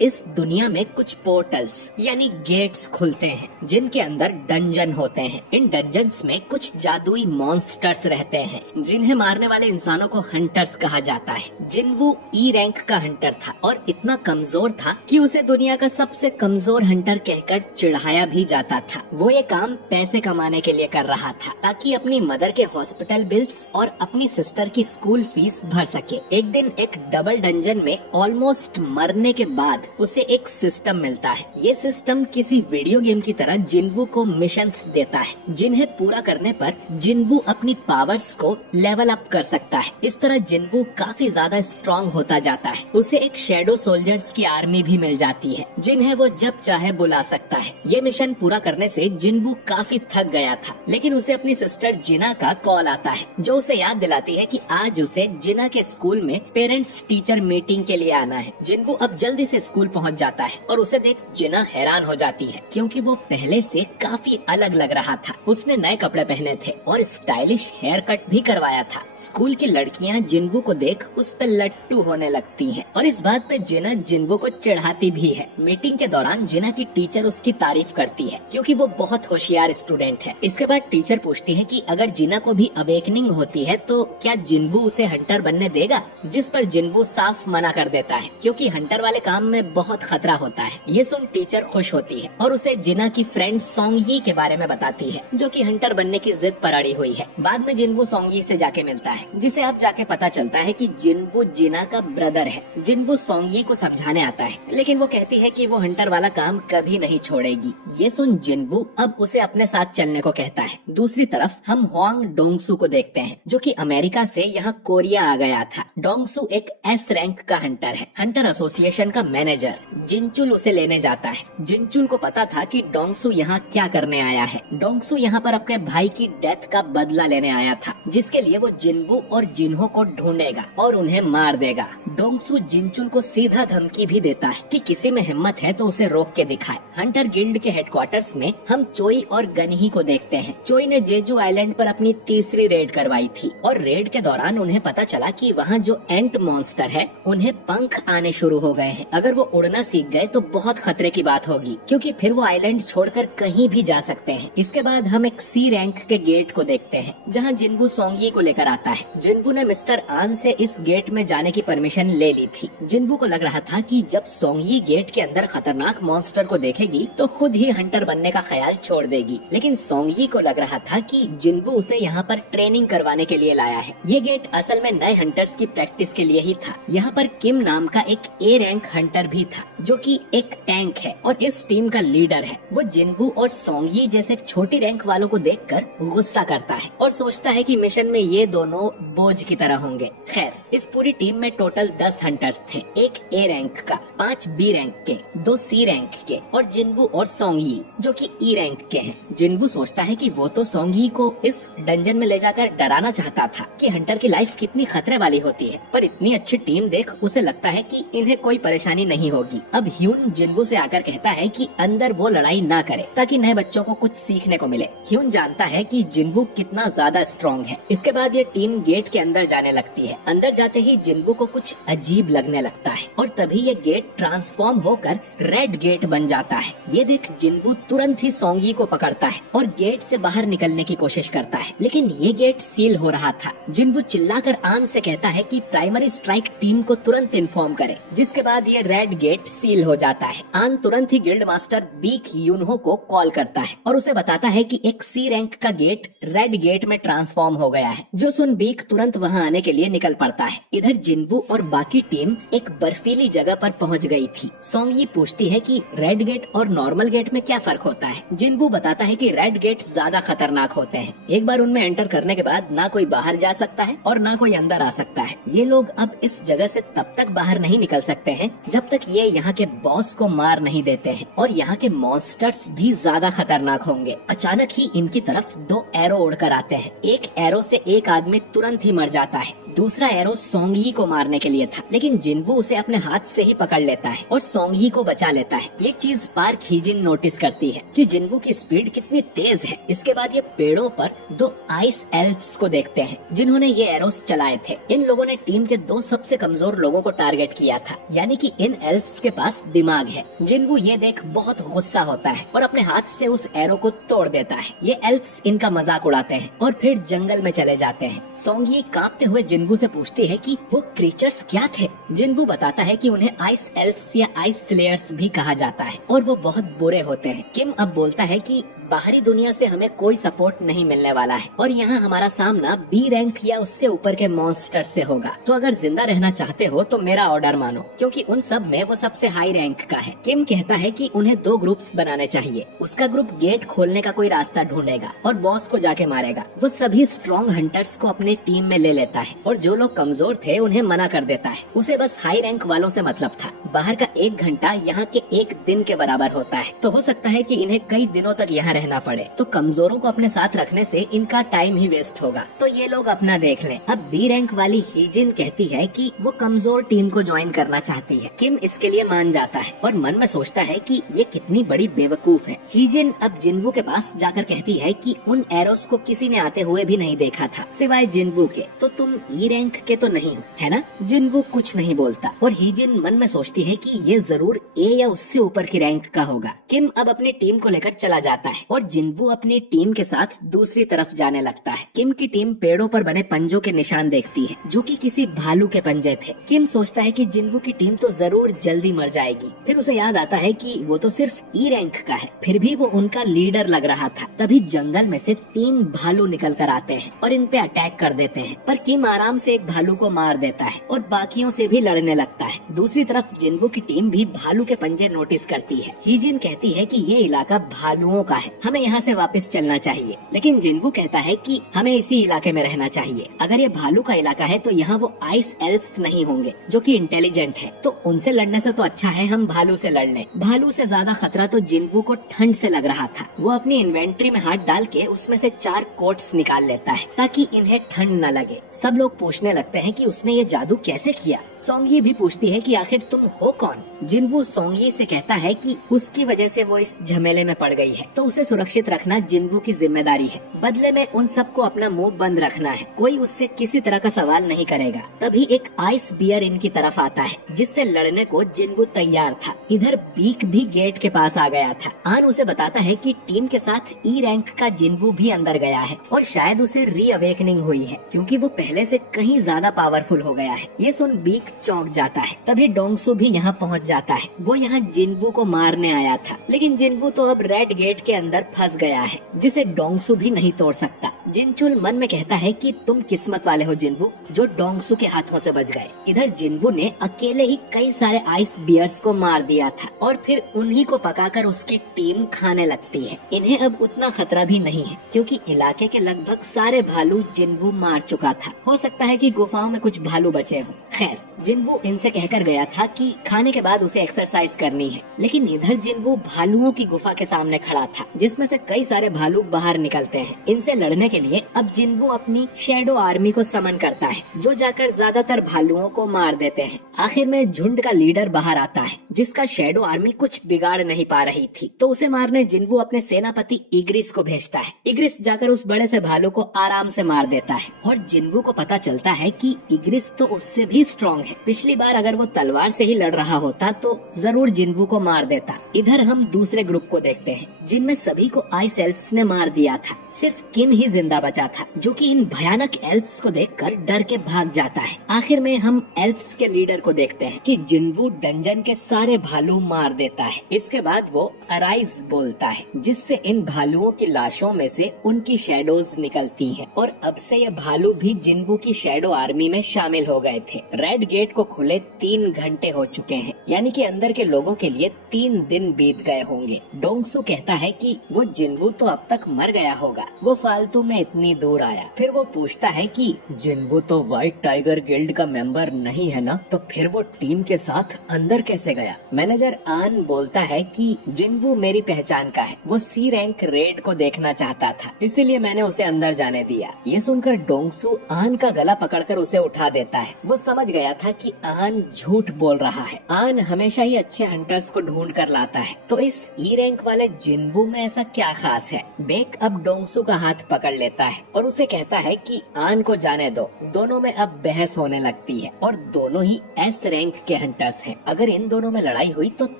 इस दुनिया में कुछ पोर्टल्स यानी गेट्स खुलते हैं जिनके अंदर डंजन होते हैं। इन डंजन्स में कुछ जादुई मॉन्स्टर्स रहते हैं जिन्हें मारने वाले इंसानों को हंटर्स कहा जाता है। जिन्वू ई रैंक का हंटर था और इतना कमजोर था कि उसे दुनिया का सबसे कमजोर हंटर कहकर चिढ़ाया भी जाता था। वो ये काम पैसे कमाने के लिए कर रहा था ताकि अपनी मदर के हॉस्पिटल बिल्स और अपनी सिस्टर की स्कूल फीस भर सके। एक दिन एक डबल डंजन में ऑलमोस्ट मरने के बाद उसे एक सिस्टम मिलता है। ये सिस्टम किसी वीडियो गेम की तरह जिन्वू को मिशंस देता है जिन्हें पूरा करने पर जिन्वू अपनी पावर्स को लेवल अप कर सकता है। इस तरह जिन्वू काफी ज्यादा स्ट्रॉन्ग होता जाता है। उसे एक शैडो सोल्जर्स की आर्मी भी मिल जाती है जिन्हें वो जब चाहे बुला सकता है। ये मिशन पूरा करने से जिन्वू काफी थक गया था, लेकिन उसे अपनी सिस्टर जिना का कॉल आता है जो उसे याद दिलाती है कि आज उसे जिना के स्कूल में पेरेंट्स टीचर मीटिंग के लिए आना है। जिन्वू अब जल्दी से स्कूल पहुंच जाता है और उसे देख जिना हैरान हो जाती है क्योंकि वो पहले से काफी अलग लग रहा था। उसने नए कपड़े पहने थे और स्टाइलिश हेयर कट भी करवाया था। स्कूल की लड़कियां जिन्वू को देख उस पे लट्टू होने लगती हैं और इस बात पे जिना जिन्वू को चिढ़ाती भी है। मीटिंग के दौरान जिना की टीचर उसकी तारीफ करती है क्योंकि वो बहुत होशियार स्टूडेंट है। इसके बाद टीचर पूछती है कि अगर जिना को भी अवेकनिंग होती है तो क्या जिन्वू उसे हंटर बनने देगा, जिस पर जिन्वू साफ मना कर देता है क्योंकि हंटर वाले काम में बहुत खतरा होता है। ये सुन टीचर खुश होती है और उसे जिना की फ्रेंड सोंगयी के बारे में बताती है जो कि हंटर बनने की जिद पर अड़ी हुई है। बाद में जिन्वू सोंगयी से जाके मिलता है जिसे अब जाके पता चलता है कि जिन्वू जिना का ब्रदर है। जिन्वू सोंगयी को समझाने आता है लेकिन वो कहती है कि वो हंटर वाला काम कभी नहीं छोड़ेगी। ये सुन जिन्वू अब उसे अपने साथ चलने को कहता है। दूसरी तरफ हम हुआंग डोंगसू को देखते हैं जो कि अमेरिका से यहाँ कोरिया आ गया था। डोंगसू एक एस रैंक का हंटर है। हंटर एसोसिएशन का मैनेजर जिनचुल उसे लेने जाता है। जिनचुल को पता था कि डोंगसू यहाँ क्या करने आया है। डोंगसू यहाँ पर अपने भाई की डेथ का बदला लेने आया था जिसके लिए वो जिन्वू और जिन्हो को ढूंढेगा और उन्हें मार देगा। डोंगसू जिनचुल को सीधा धमकी भी देता है कि किसी में हिम्मत है तो उसे रोक के दिखाए। हंटर गिल्ड के हेडक्वार्टर्स में हम चोई और गनही को देखते हैं। चोई ने जेजू आइलैंड पर अपनी तीसरी रेड करवाई थी और रेड के दौरान उन्हें पता चला कि वहाँ जो एंट मॉन्स्टर है उन्हें पंख आने शुरू हो गए हैं। अगर वो उड़ना सीख गए तो बहुत खतरे की बात होगी क्योंकि फिर वो आइलैंड छोड़कर कहीं भी जा सकते हैं। इसके बाद हम एक सी रैंक के गेट को देखते हैं जहां जिन्वू सोंगयी को लेकर आता है। जिन्वू ने मिस्टर आन से इस गेट में जाने की परमिशन ले ली थी। जिन्वू को लग रहा था कि जब सोंगयी गेट के अंदर खतरनाक मॉन्स्टर को देखेगी तो खुद ही हंटर बनने का ख्याल छोड़ देगी, लेकिन सोंगयी को लग रहा था कि जिन्वू उसे यहाँ पर ट्रेनिंग करवाने के लिए लाया है। ये गेट असल में नए हंटर्स की प्रैक्टिस के लिए ही था। यहाँ पर किम नाम का एक ए रैंक हंटर भी था जो कि एक टैंक है और इस टीम का लीडर है। वो जिन्वू और सोंगयी जैसे छोटी रैंक वालों को देखकर गुस्सा करता है और सोचता है कि मिशन में ये दोनों बोझ की तरह होंगे। खैर, इस पूरी टीम में टोटल 10 हंटर्स थे, एक ए रैंक का, 5 बी रैंक के, 2 सी रैंक के और जिन्वू और सोंगयी जो कि ई रैंक के हैं। जिन्वू सोचता है कि वो तो सोंगयी को इस डंजन में ले जाकर डराना चाहता था कि हंटर की लाइफ कितनी खतरे वाली होती है, पर इतनी अच्छी टीम देख उसे लगता है कि इन्हें कोई परेशानी नहीं होगी। अब ह्यून जिन्वू से आकर कहता है कि अंदर वो लड़ाई ना करे ताकि नए बच्चों को कुछ सीखने को मिले। ह्यून जानता है कि जिन्वू कितना ज्यादा स्ट्रॉन्ग है। इसके बाद ये टीम गेट के अंदर जाने लगती है। अंदर जाते ही जिन्वू को कुछ अजीब लगने लगता है और तभी ये गेट ट्रांसफॉर्म होकर रेड गेट बन जाता है। ये देख जिन्वू तुरंत ही सोंगयी को पकड़ता है और गेट से बाहर निकलने की कोशिश करता है, लेकिन ये गेट सील हो रहा था। जिन्वू चिल्लाकर आन से कहता है कि प्राइमरी स्ट्राइक टीम को तुरंत इन्फॉर्म करे, जिसके बाद ये रेड गेट सील हो जाता है। आन तुरंत ही गिल्ड मास्टर बीक यूनहो को कॉल करता है और उसे बताता है कि एक सी रैंक का गेट रेड गेट में ट्रांसफॉर्म हो गया है। जो सुन बीक तुरंत वहां आने के लिए निकल पड़ता है। इधर जिन्वू और बाकी टीम एक बर्फीली जगह पर पहुंच गई थी। सोंगयी पूछती है कि रेड गेट और नॉर्मल गेट में क्या फर्क होता है। जिन्वू बताता है कि रेड गेट ज्यादा खतरनाक होते हैं। एक बार उनमें एंटर करने के बाद ना कोई बाहर जा सकता है और ना कोई अंदर आ सकता है। ये लोग अब इस जगह से तब तक बाहर नहीं निकल सकते हैं जब तक ये यहाँ के बॉस को मार नहीं देते हैं और यहाँ के मॉन्स्टर्स भी ज्यादा खतरनाक होंगे। अचानक ही इनकी तरफ 2 एरो उड़कर आते हैं। एक एरो से एक आदमी तुरंत ही मर जाता है, दूसरा एरो सोंगी को मारने के लिए था, लेकिन जिनवू उसे अपने हाथ से ही पकड़ लेता है और सोंगी को बचा लेता है। ये चीज पार्क हीजिन नोटिस करती है कि जिनवू की स्पीड कितनी तेज है। इसके बाद ये पेड़ों पर दो आइस एल्फ्स को देखते हैं जिन्होंने ये एरोस चलाए थे। इन लोगों ने टीम के दो सबसे कमजोर लोगों को टारगेट किया था, यानी कि इन एल्फ्स के पास दिमाग है। जिनवू ये देख बहुत गुस्सा होता है और अपने हाथ से उस एरो को तोड़ देता है। ये एल्फ्स इनका मजाक उड़ाते हैं और फिर जंगल में चले जाते हैं। सोंगी कांपते हुए जिनवू से पूछती है कि वो क्रीचर्स क्या थे। जिनवू बताता है कि उन्हें आइस एल्फ्स या आइस स्लेयर्स भी कहा जाता है और वो बहुत बुरे होते हैं। किम अब बोलता है कि बाहरी दुनिया से हमें कोई सपोर्ट नहीं मिलने वाला है और यहाँ हमारा सामना बी रैंक या उससे ऊपर के मॉन्स्टर से होगा। तो अगर जिंदा रहना चाहते हो तो मेरा ऑर्डर मानो, क्योंकि उन सब में वो सबसे हाई रैंक का है। किम कहता है कि उन्हें दो ग्रुप्स बनाने चाहिए। उसका ग्रुप गेट खोलने का कोई रास्ता ढूंढेगा और बॉस को जाके मारेगा। वो सभी स्ट्रॉन्ग हंटर्स को अपने टीम में ले लेता है और जो लोग कमजोर थे उन्हें मना कर देता है। उसे बस हाई रैंक वालों से मतलब था। बाहर का 1 घंटा यहाँ के 1 दिन के बराबर होता है, तो हो सकता है कि इन्हें कई दिनों तक यहाँ रहना पड़े। तो कमजोरों को अपने साथ रखने से इनका टाइम ही वेस्ट होगा, तो ये लोग अपना देख लें। अब बी रैंक वाली हीजिन कहती है कि वो कमजोर टीम को ज्वाइन करना चाहती है। किम इसके लिए मान जाता है और मन में सोचता है कि ये कितनी बड़ी बेवकूफ है। हीजिन अब जिनवू के पास जाकर कहती है कि उन एरोस को किसी ने आते हुए भी नहीं देखा था सिवाय जिनवू के, तो तुम ई रैंक के तो नहीं हो, है ना? जिनवू कुछ नहीं बोलता और हीजिन मन में सोचती है कि ये जरूर ए या उससे ऊपर की रैंक का होगा। किम अब अपनी टीम को लेकर चला जाता है और जिनवू अपनी टीम के साथ दूसरी तरफ जाने लगता है। किम की टीम पेड़ों पर बने पंजों के निशान देखती है जो कि किसी भालू के पंजे थे। किम सोचता है कि जिनवू की टीम तो जरूर जल्दी मर जाएगी। फिर उसे याद आता है कि वो तो सिर्फ ई रैंक का है, फिर भी वो उनका लीडर लग रहा था। तभी जंगल में से 3 भालू निकल कर आते हैं और इन पे अटैक कर देते हैं, पर किम आराम से एक भालू को मार देता है और बाकियों से भी लड़ने लगता है। दूसरी तरफ जिनवू की टीम भी भालू के पंजे नोटिस करती है। हीजिन कहती है कि ये इलाका भालुओं का है, हमें यहाँ से वापस चलना चाहिए, लेकिन जिनवू कहता है कि हमें इसी इलाके में रहना चाहिए। अगर ये भालू का इलाका है तो यहाँ वो आइस एल्फ्स नहीं होंगे जो कि इंटेलिजेंट है, तो उनसे लड़ने से तो अच्छा है हम भालू से लड़ लें। भालू से ज्यादा खतरा तो जिनवू को ठंड से लग रहा था। वो अपनी इन्वेंट्री में हाथ डाल के उसमें से 4 कोट्स निकाल लेता है ताकि इन्हें ठंड न लगे। सब लोग पूछने लगते हैं कि उसने ये जादू कैसे किया। सोंगी भी पूछती है कि आखिर तुम हो कौन। जिनवू सोंगी से कहता है कि उसकी वजह से वो इस झमेले में पड़ गई है, तो उसे सुरक्षित रखना जिनवू की जिम्मेदारी है। बदले में उन सबको अपना मुंह बंद रखना है, कोई उससे किसी तरह का सवाल नहीं करेगा। तभी एक आइस बियर इनकी तरफ आता है जिससे लड़ने को जिनवू तैयार था। इधर बीक भी गेट के पास आ गया था। आन उसे बताता है कि टीम के साथ ई रैंक का जिनवू भी अंदर गया है और शायद उसे री अवेकनिंग हुई है क्योंकि वो पहले से कहीं ज्यादा पावरफुल हो गया है। ये सुन बीक चौंक जाता है। तभी डोंगसू भी यहाँ पहुँच जाता है। वो यहाँ जिनवू को मारने आया था, लेकिन जिनवू तो अब रेड गेट के अंदर फंस गया है जिसे डोंगसू भी नहीं तोड़ सकता। जिनचुल मन में कहता है कि तुम किस्मत वाले हो जिनवू, जो डोंगसू के हाथों से बच गए। इधर जिनवू ने अकेले ही कई सारे आइस बियर्स को मार दिया था और फिर उन्हीं को पकाकर उसकी टीम खाने लगती है। इन्हें अब उतना खतरा भी नहीं है क्योंकि इलाके के लगभग सारे भालू जिनवू मार चुका था। हो सकता है कि गुफाओं में कुछ भालू बचे हों। खैर, जिनवू इनसे कहकर गया था कि खाने के बाद उसे एक्सरसाइज करनी है, लेकिन इधर जिनवू भालुओं की गुफा के सामने खड़ा था जिसमें से कई सारे भालू बाहर निकलते हैं। इनसे लड़ने के लिए अब जिनवू अपनी शैडो आर्मी को समन करता है जो जाकर ज्यादातर भालुओं को मार देते हैं। आखिर में झुंड का लीडर बाहर आता है जिसका शैडो आर्मी कुछ बिगाड़ नहीं पा रही थी, तो उसे मारने जिनवू अपने सेनापति इग्रिस को भेजता है। इग्रिस जाकर उस बड़े से भालू को आराम से मार देता है और जिनवू को पता चलता है कि इग्रिस तो उससे भी स्ट्रॉन्ग है। पिछली बार अगर वो तलवार से ही लड़ रहा होता तो जरूर जिनवू को मार देता। इधर हम दूसरे ग्रुप को देखते हैं जिनमें सभी को आइस एल्फ्स ने मार दिया था। सिर्फ किम ही जिंदा बचा था जो कि इन भयानक एल्फ्स को देखकर डर के भाग जाता है। आखिर में हम एल्फ्स के लीडर को देखते हैं कि जिनवू डंजन के सारे भालू मार देता है। इसके बाद वो अराइज बोलता है जिससे इन भालुओं की लाशों में से उनकी शैडोज निकलती हैं और अब से ये भालू भी जिनवू की शैडो आर्मी में शामिल हो गए थे। रेड गेट को खुले 3 घंटे हो चुके हैं, यानी कि अंदर के लोगों के लिए 3 दिन बीत गए होंगे। डोंगसू कहता है कि वो जिनवू तो अब तक मर गया होगा, वो फालतू में इतनी दूर आया। फिर वो पूछता है कि जिनवू तो व्हाइट टाइगर गिल्ड का मेंबर नहीं है ना, तो फिर वो टीम के साथ अंदर कैसे गया? मैनेजर आन बोलता है कि जिनवू मेरी पहचान का है, वो सी रैंक रेड को देखना चाहता था, इसीलिए मैंने उसे अंदर जाने दिया। ये सुनकर डोंगसू आन का गला पकड़कर उसे उठा देता है। वो समझ गया था कि आन झूठ बोल रहा है। आन हमेशा ही अच्छे हंटर्स को ढूंढ कर लाता है, तो इस ई रैंक वाले जिन्वू में ऐसा क्या खास है। बेक अब डोंगसू का हाथ पकड़ लेता है और उसे कहता है कि आन को जाने दो। दोनों में अब बहस होने लगती है और दोनों ही एस रैंक के हंटर्स हैं। अगर इन दोनों में लड़ाई हुई तो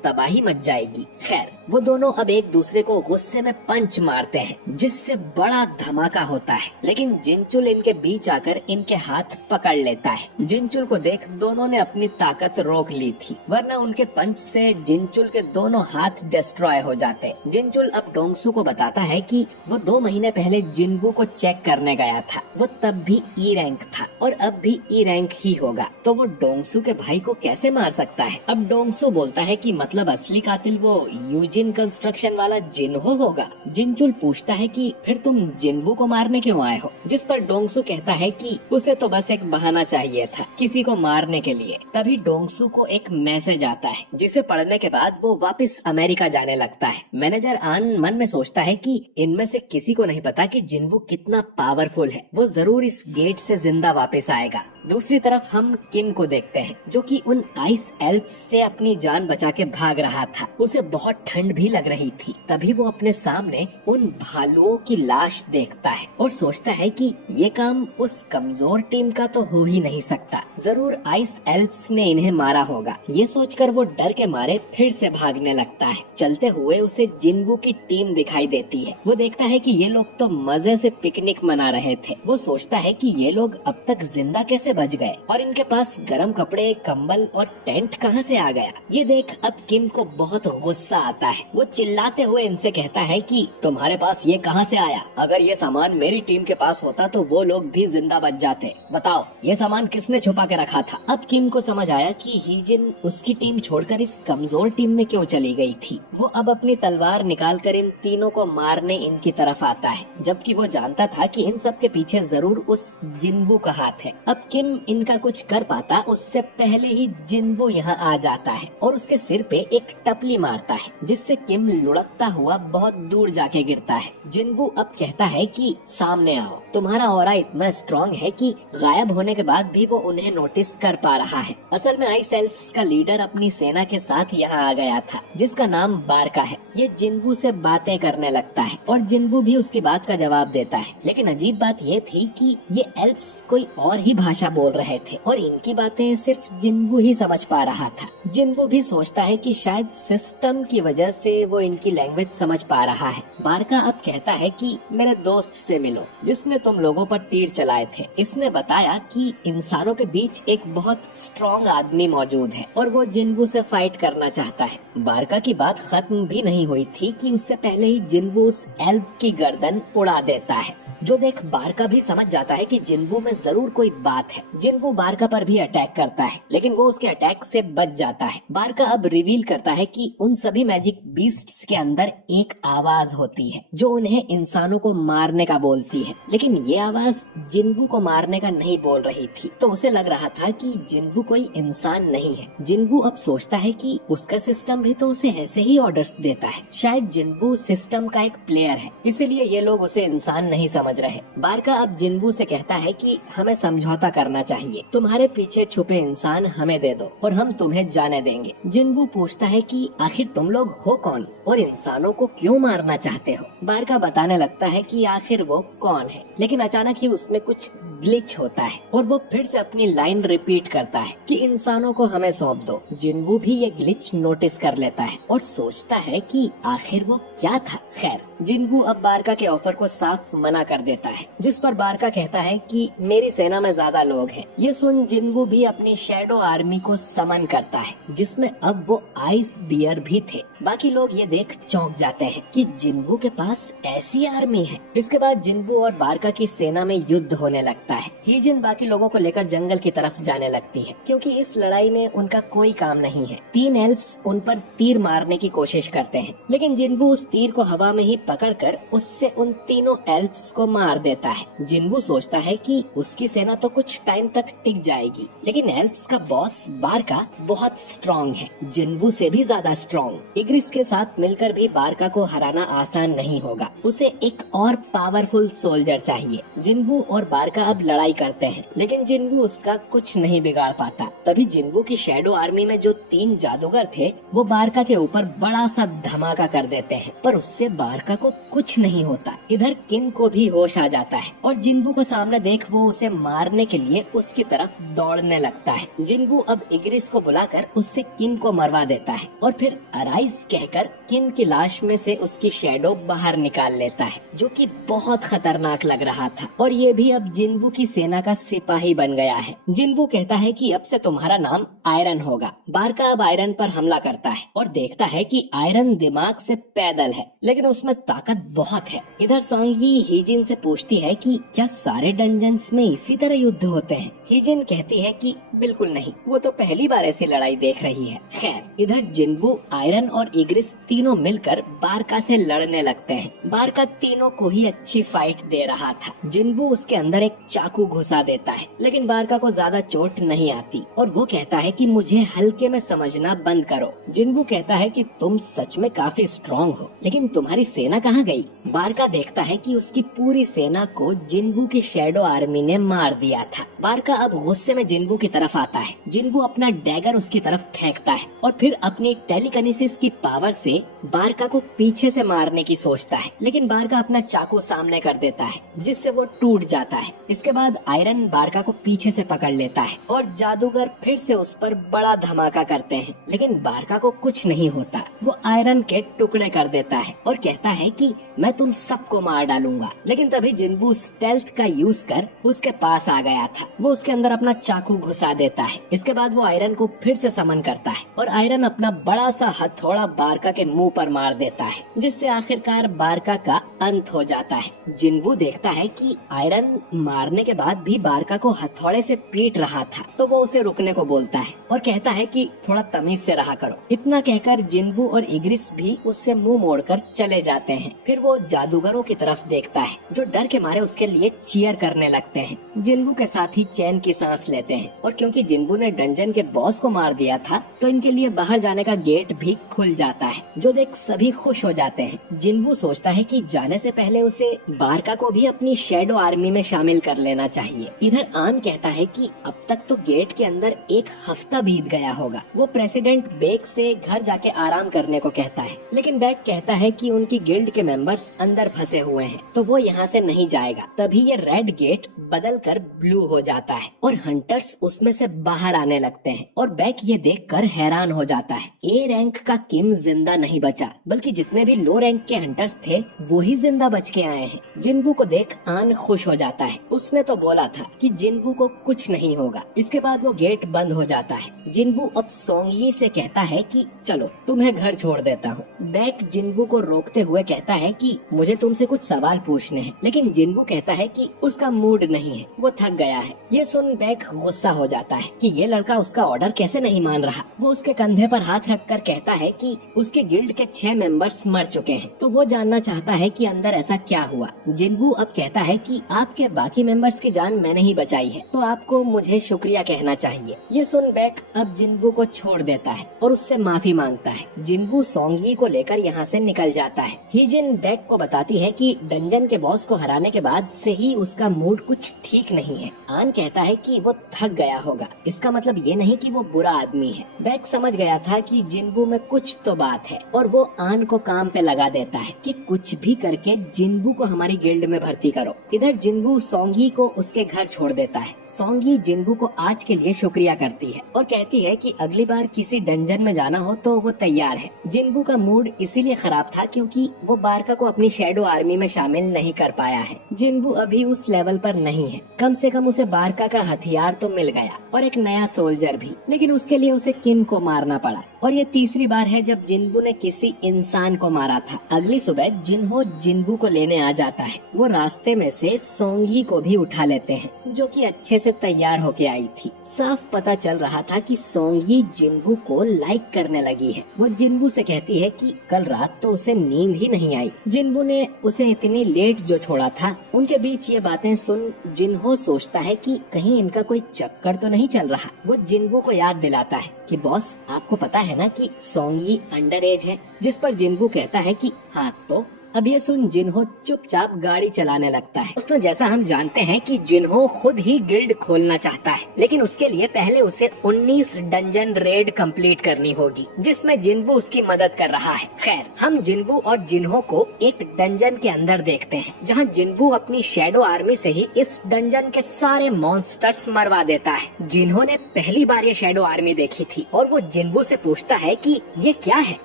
तबाही मच जाएगी। खैर, वो दोनों अब एक दूसरे को गुस्से में पंच मारते हैं, जिससे बड़ा धमाका होता है। लेकिन जिनचुल इनके बीच आकर इनके हाथ पकड़ लेता है। जिनचुल को देख दोनों ने अपनी ताकत रोक ली थी, वरना उनके पंच से जिनचुल के दोनों हाथ डिस्ट्रॉय हो जाते। जिनचुल अब डोंगसू को बताता है कि वो 2 महीने पहले जिनवू को चेक करने गया था। वो तब भी ई रैंक था और अब भी ई रैंक ही होगा, तो वो डोंगसू के भाई को कैसे मार सकता है। अब डोंगसू बोलता है कि मतलब असली कातिल वो यूजिन कंस्ट्रक्शन वाला जिन्हो होगा। जिनचुल पूछता है कि फिर तुम जिन्वू को मारने क्यों आए हो, जिस पर डोंगसू कहता है कि उसे तो बस एक बहाना चाहिए था किसी को मारने के लिए। तभी डोंगसू को एक मैसेज आता है, जिसे पढ़ने के बाद वो वापस अमेरिका जाने लगता है। मैनेजर आन मन में सोचता है कि इनमें से किसी को नहीं पता कि जिन्वू कितना पावरफुल है। वो जरूर इस गेट से जिंदा वापस आएगा। दूसरी तरफ हम किम को देखते हैं, जो कि उन आइस एल्फ्स से अपनी जान बचा के भाग रहा था। उसे बहुत ठंड भी लग रही थी। तभी वो अपने सामने उन भालुओं की लाश देखता है और सोचता है कि ये काम उस कमजोर टीम का तो हो ही नहीं सकता। जरूर आइस एल्फ्स ने इन्हें मारा होगा। ये सोचकर वो डर के मारे फिर से भागने लगता है। चलते हुए उसे जिन्वू की टीम दिखाई देती है। वो देखता है कि ये लोग तो मजे से पिकनिक मना रहे थे। वो सोचता है कि ये लोग अब तक जिंदा कैसे बच गए और इनके पास गर्म कपड़े, कंबल और टेंट कहां से आ गया। ये देख अब किम को बहुत गुस्सा आता है। वो चिल्लाते हुए इनसे कहता है कि तुम्हारे पास ये कहां से आया। अगर ये सामान मेरी टीम के पास होता तो वो लोग भी जिंदा बच जाते। बताओ ये सामान किसने छुपा के रखा था। अब किम को समझ आया कि हीजिन उसकी टीम छोड़कर इस कमजोर टीम में क्यों चली गई थी। वो अब अपनी तलवार निकालकर इन तीनों को मारने इनकी तरफ आता है, जबकि वो जानता था कि इन सब के पीछे जरूर उस जिन्वू का हाथ है। अब किम इनका कुछ कर पाता उससे पहले ही जिन्वू यहाँ आ जाता है और उसके सिर पे एक टपली मारता है, जिससे किम लुढ़कता हुआ बहुत दूर जाके गिरता है। जिन्वू अब कहता है कि सामने आओ। तुम्हारा ऑरा इतना स्ट्रॉन्ग है कि गायब होने के बाद भी वो उन्हें नोटिस कर पा रहा है। असल में आइस एल्फ्स का लीडर अपनी सेना के साथ यहाँ आ गया था, जिसका नाम बारका है। ये जिन्वू से बातें करने लगता है और जिन्वू भी उसकी बात का जवाब देता है। लेकिन अजीब बात ये थी कि ये एल्फ्स कोई और ही भाषा बोल रहे थे और इनकी बातें सिर्फ जिन्वू ही समझ पा रहा था। जिन्वू भी सोचता है कि शायद सिस्टम की वजह से वो इनकी लैंग्वेज समझ पा रहा है। बारका अब कहता है कि मेरे दोस्त से मिलो, जिसने तुम लोगों पर तीर चलाए थे। इसने बताया कि इंसानों के बीच एक बहुत स्ट्रॉन्ग आदमी मौजूद है और वो जिन्वू से फाइट करना चाहता है। बारका की बात खत्म भी नहीं हुई थी कि उससे पहले ही जिन्वू उस एल्फ की गर्दन उड़ा देता है, जो देख बारका भी समझ जाता है कि जिन्वू में जरूर कोई बात है। जिन्वू बारका पर भी अटैक करता है, लेकिन वो उसके अटैक से बच जाता है। बारका अब रिवील करता है कि उन सभी मैजिक बीस्ट्स के अंदर एक आवाज होती है जो उन्हें इंसानों को मारने का बोलती है, लेकिन ये आवाज जिन्वू को मारने का नहीं बोल रही थी। तो उसे लग रहा था कि जिन्वू कोई इंसान नहीं है। जिन्वू अब सोचता है कि उसका सिस्टम भी तो उसे ऐसे ही ऑर्डर्स देता है। शायद जिन्वू सिस्टम का एक प्लेयर है, इसीलिए ये लोग उसे इंसान नहीं समझ रहे। बारका अब जिन्वू से कहता है कि हमें समझौता करना चाहिए। तुम्हारे पीछे छुपे इंसान हमें दे दो और हम तुम्हें जाने देंगे। जिन्वू पूछता है कि आखिर तुम लोग हो कौन और इंसानों को क्यों मारना चाहते हो। बारका बताने लगता है कि आखिर वो कौन है, लेकिन अचानक ही उसमें कुछ ग्लिच होता है और वो फिर से अपनी लाइन रिपीट करता है कि इंसानों को हमें सौंप दो। जिन्वू भी ये ग्लिच नोटिस कर लेता है और सोचता है कि आखिर वो क्या था। खैर, जिन्वू अब बारका के ऑफर को साफ मना कर देता है, जिस पर बारका कहता है कि मेरी सेना में ज्यादा लोग हैं। ये सुन जिन्वू भी अपनी शैडो आर्मी को समन करता है, जिसमें अब वो आइस बियर भी थे। बाकी लोग ये देख चौंक जाते हैं कि जिन्वू के पास ऐसी आर्मी है। इसके बाद जिन्वू और बारका की सेना में युद्ध होने लगता है। हीजिन बाकी लोगों को लेकर जंगल की तरफ जाने लगती है, क्योंकि इस लड़ाई में उनका कोई काम नहीं है। 3 एल्फ्स उन पर तीर मारने की कोशिश करते हैं, लेकिन जिन्वू उस तीर को हवा में ही पकड़कर उससे उन तीनों एल्फ्स को मार देता है। जिन्वू सोचता है कि उसकी सेना तो कुछ टाइम तक टिक जाएगी, लेकिन एल्फ्स का बॉस बारका बहुत स्ट्रॉन्ग है, जिन्वू से भी ज्यादा स्ट्रॉन्ग। इग्रिस के साथ मिलकर भी बारका को हराना आसान नहीं होगा, उसे एक और पावरफुल सोल्जर चाहिए। जिन्वू और बारका अब लड़ाई करते हैं, लेकिन जिन्वू उसका कुछ नहीं बिगाड़ पाता। तभी जिन्वू की शैडो आर्मी में जो 3 जादूगर थे वो बारका के ऊपर बड़ा सा धमाका कर देते हैं, पर उससे बारका को कुछ नहीं होता। इधर किम को भी होश आ जाता है और जिन्वू को सामने देख वो उसे मारने के लिए उसकी तरफ दौड़ने लगता है। जिन्वू अब इग्रिस को बुलाकर उससे किम को मरवा देता है और फिर अराइज कहकर किम की लाश में से उसकी शैडो बाहर निकाल लेता है, जो कि बहुत खतरनाक लग रहा था। और ये भी अब जिन्वू की सेना का सिपाही बन गया है। जिन्वू कहता है कि अब से तुम्हारा नाम आयरन होगा। बारका अब आयरन पर हमला करता है और देखता है कि आयरन दिमाग से पैदल है, लेकिन उसमें ताकत बहुत है। इधर सोंगी हीजिन से पूछती है कि क्या सारे डंजन्स में इसी तरह युद्ध होते हैं? हीजिन कहती है कि बिल्कुल नहीं, वो तो पहली बार ऐसी लड़ाई देख रही है। खैर, इधर जिन्वू, आयरन और इग्रिस तीनों मिलकर बारका से लड़ने लगते हैं। बारका तीनों को ही अच्छी फाइट दे रहा था। जिन्वू उसके अंदर एक चाकू घुसा देता है, लेकिन बारका को ज्यादा चोट नहीं आती और वो कहता है कि मुझे हल्के में समझना बंद करो। जिन्वू कहता है कि तुम सच में काफी स्ट्रॉन्ग हो, लेकिन तुम्हारी सेना कहाँ गई? बारका देखता है कि उसकी पूरी सेना को जिन्वू की शैडो आर्मी ने मार दिया था। बारका अब गुस्से में जिन्वू की तरफ आता है। जिन्वू अपना डैगर उसकी तरफ फेंकता है और फिर अपनी टेलीकिनेसिस की पावर से बारका को पीछे से मारने की सोचता है, लेकिन बारका अपना चाकू सामने कर देता है, जिससे वो टूट जाता है। इसके बाद आयरन बारका को पीछे से पकड़ लेता है और जादूगर फिर से उस पर बड़ा धमाका करते हैं, लेकिन बारका को कुछ नहीं होता। वो आयरन के टुकड़े कर देता है और कहता है कि मैं तुम सबको मार डालूंगा। लेकिन तभी जिन्वू स्टेल्थ का यूज कर उसके पास आ गया था। वो उसके अंदर अपना चाकू घुसा देता है। इसके बाद वो आयरन को फिर से समन करता है और आयरन अपना बड़ा सा हथौड़ा बारका के मुंह पर मार देता है, जिससे आखिरकार बारका का अंत हो जाता है। जिन्वू देखता है कि आयरन मारने के बाद भी बारका को हथौड़े से पीट रहा था, तो वो उसे रुकने को बोलता है और कहता है कि थोड़ा तमीज से रहा करो। इतना कहकर जिन्वू और इग्रिस भी उससे मुंह मोड़कर चले जाते हैं। फिर वो जादूगरों की तरफ देखता है, जो डर के मारे उसके लिए चीयर करने लगते हैं। जिन्वू के साथ ही चैन की सांस लेते हैं और क्योंकि जिन्वू ने डंजन के बॉस को मार दिया था, तो इनके लिए बाहर जाने का गेट भी खुल जाता है, जो देख सभी खुश हो जाते हैं। जिन्वू सोचता है कि जाने से पहले उसे बारका को भी अपनी शैडो आर्मी में शामिल कर लेना चाहिए। इधर आन कहता है कि अब तक तो गेट के अंदर 1 हफ्ता बीत गया होगा। वो प्रेसिडेंट बेक से घर जाके आराम करने को कहता है, लेकिन बेक कहता है कि उनकी गिल्ड के मेंबर्स अंदर फंसे हुए हैं, तो वो यहाँ से नहीं जाएगा। तभी ये रेड गेट बदल कर ब्लू हो जाता है और हंटर्स उसमें से बाहर आने लगते हैं और बेक ये देखकर हैरान हो जाता है। ए रैंक का किम जिंदा नहीं बचा, बल्कि जितने भी लो रैंक के हंटर्स थे वो ही जिंदा बच के आए हैं। जिन्वू को देख आन खुश हो जाता है। उसने तो बोला था कि जिन्वू को कुछ नहीं होगा। इसके बाद वो गेट बंद हो जाता है। जिन्वू अब सोंगी से कहता है कि चलो तुम्हें घर छोड़ देता हूँ। बेक जिन्वू को रोकते हुए कहता है कि मुझे तुमसे कुछ सवाल पूछने हैं, लेकिन जिन्वू कहता है कि उसका मूड नहीं है, वो थक गया है। ये सुन बेक गुस्सा हो जाता है कि ये लड़का उसका ऑर्डर कैसे नहीं मान रहा। वो उसके कंधे पर हाथ रखकर कहता है कि उसके गिल्ड के 6 मेंबर्स मर चुके हैं, तो वो जानना चाहता है कि अंदर ऐसा क्या हुआ। जिन्वू अब कहता है कि आपके बाकी मेंबर्स की जान मैंने ही बचाई है, तो आपको मुझे शुक्रिया कहना चाहिए। ये सुन बेक अब जिन्वू को छोड़ देता है और उससे माफी मांगता है। जिन्वू सोंगी को लेकर यहाँ से निकल जाता है। हीजिन बेक को बताती है कि डंजन के बॉस को हराने के बाद से ही उसका मूड कुछ ठीक नहीं है। आन कहता है कि वो थक गया होगा, इसका मतलब ये नहीं कि वो बुरा आदमी है। बेक समझ गया था कि जिन्वू में कुछ तो बात है और वो आन को काम पे लगा देता है कि कुछ भी करके जिन्वू को हमारी गिल्ड में भर्ती करो। इधर जिन्वू सोंगी को उसके घर छोड़ देता है। सोंगी जिन्वू को आज के लिए शुक्रिया करती है और कहती है कि अगली बार किसी डंजन में जाना हो तो वो तैयार है। जिन्वू का मूड इसीलिए खराब था क्योंकि वो बारका को अपनी शैडो आर्मी में शामिल नहीं कर पाया है। जिन्वू अभी उस लेवल पर नहीं है। कम से कम उसे बारका का हथियार तो मिल गया और एक नया सोल्जर भी, लेकिन उसके लिए उसे किम को मारना पड़ा। और ये तीसरी बार है जब जिन्वू ने किसी इंसान को मारा था। अगली सुबह जिन्हो जिन्वू को लेने आ जाता है। वो रास्ते में से सोंगी को भी उठा लेते हैं, जो कि अच्छे से तैयार होके आई थी। साफ पता चल रहा था कि सोंगी जिन्वू को लाइक करने लगी है। वो जिन्वू से कहती है कि कल रात तो उसे नींद ही नहीं आई। जिन्वू ने उसे इतनी लेट जो छोड़ा था। उनके बीच ये बातें सुन जिन्हो सोचता है कि कहीं इनका कोई चक्कर तो नहीं चल रहा। वो जिन्वू को याद दिलाता है कि बॉस, आपको पता है ना कि सोंगी अंडर एज है, जिस पर जिन्वू कहता है कि हाँ तो। अब ये सुन जिन्हो चुपचाप गाड़ी चलाने लगता है। दोस्तों, जैसा हम जानते हैं कि जिन्हो खुद ही गिल्ड खोलना चाहता है, लेकिन उसके लिए पहले उसे 19 डंजन रेड कंप्लीट करनी होगी, जिसमें जिन्वू उसकी मदद कर रहा है। खैर, हम जिन्वू और जिन्हो को एक डंजन के अंदर देखते हैं, जहां जिन्वू अपनी शैडो आर्मी से ही इस डंजन के सारे मॉन्स्टर्स मरवा देता है। जिन्हो ने पहली बार ये शैडो आर्मी देखी थी और वो जिन्वू से पूछता है कि ये क्या है।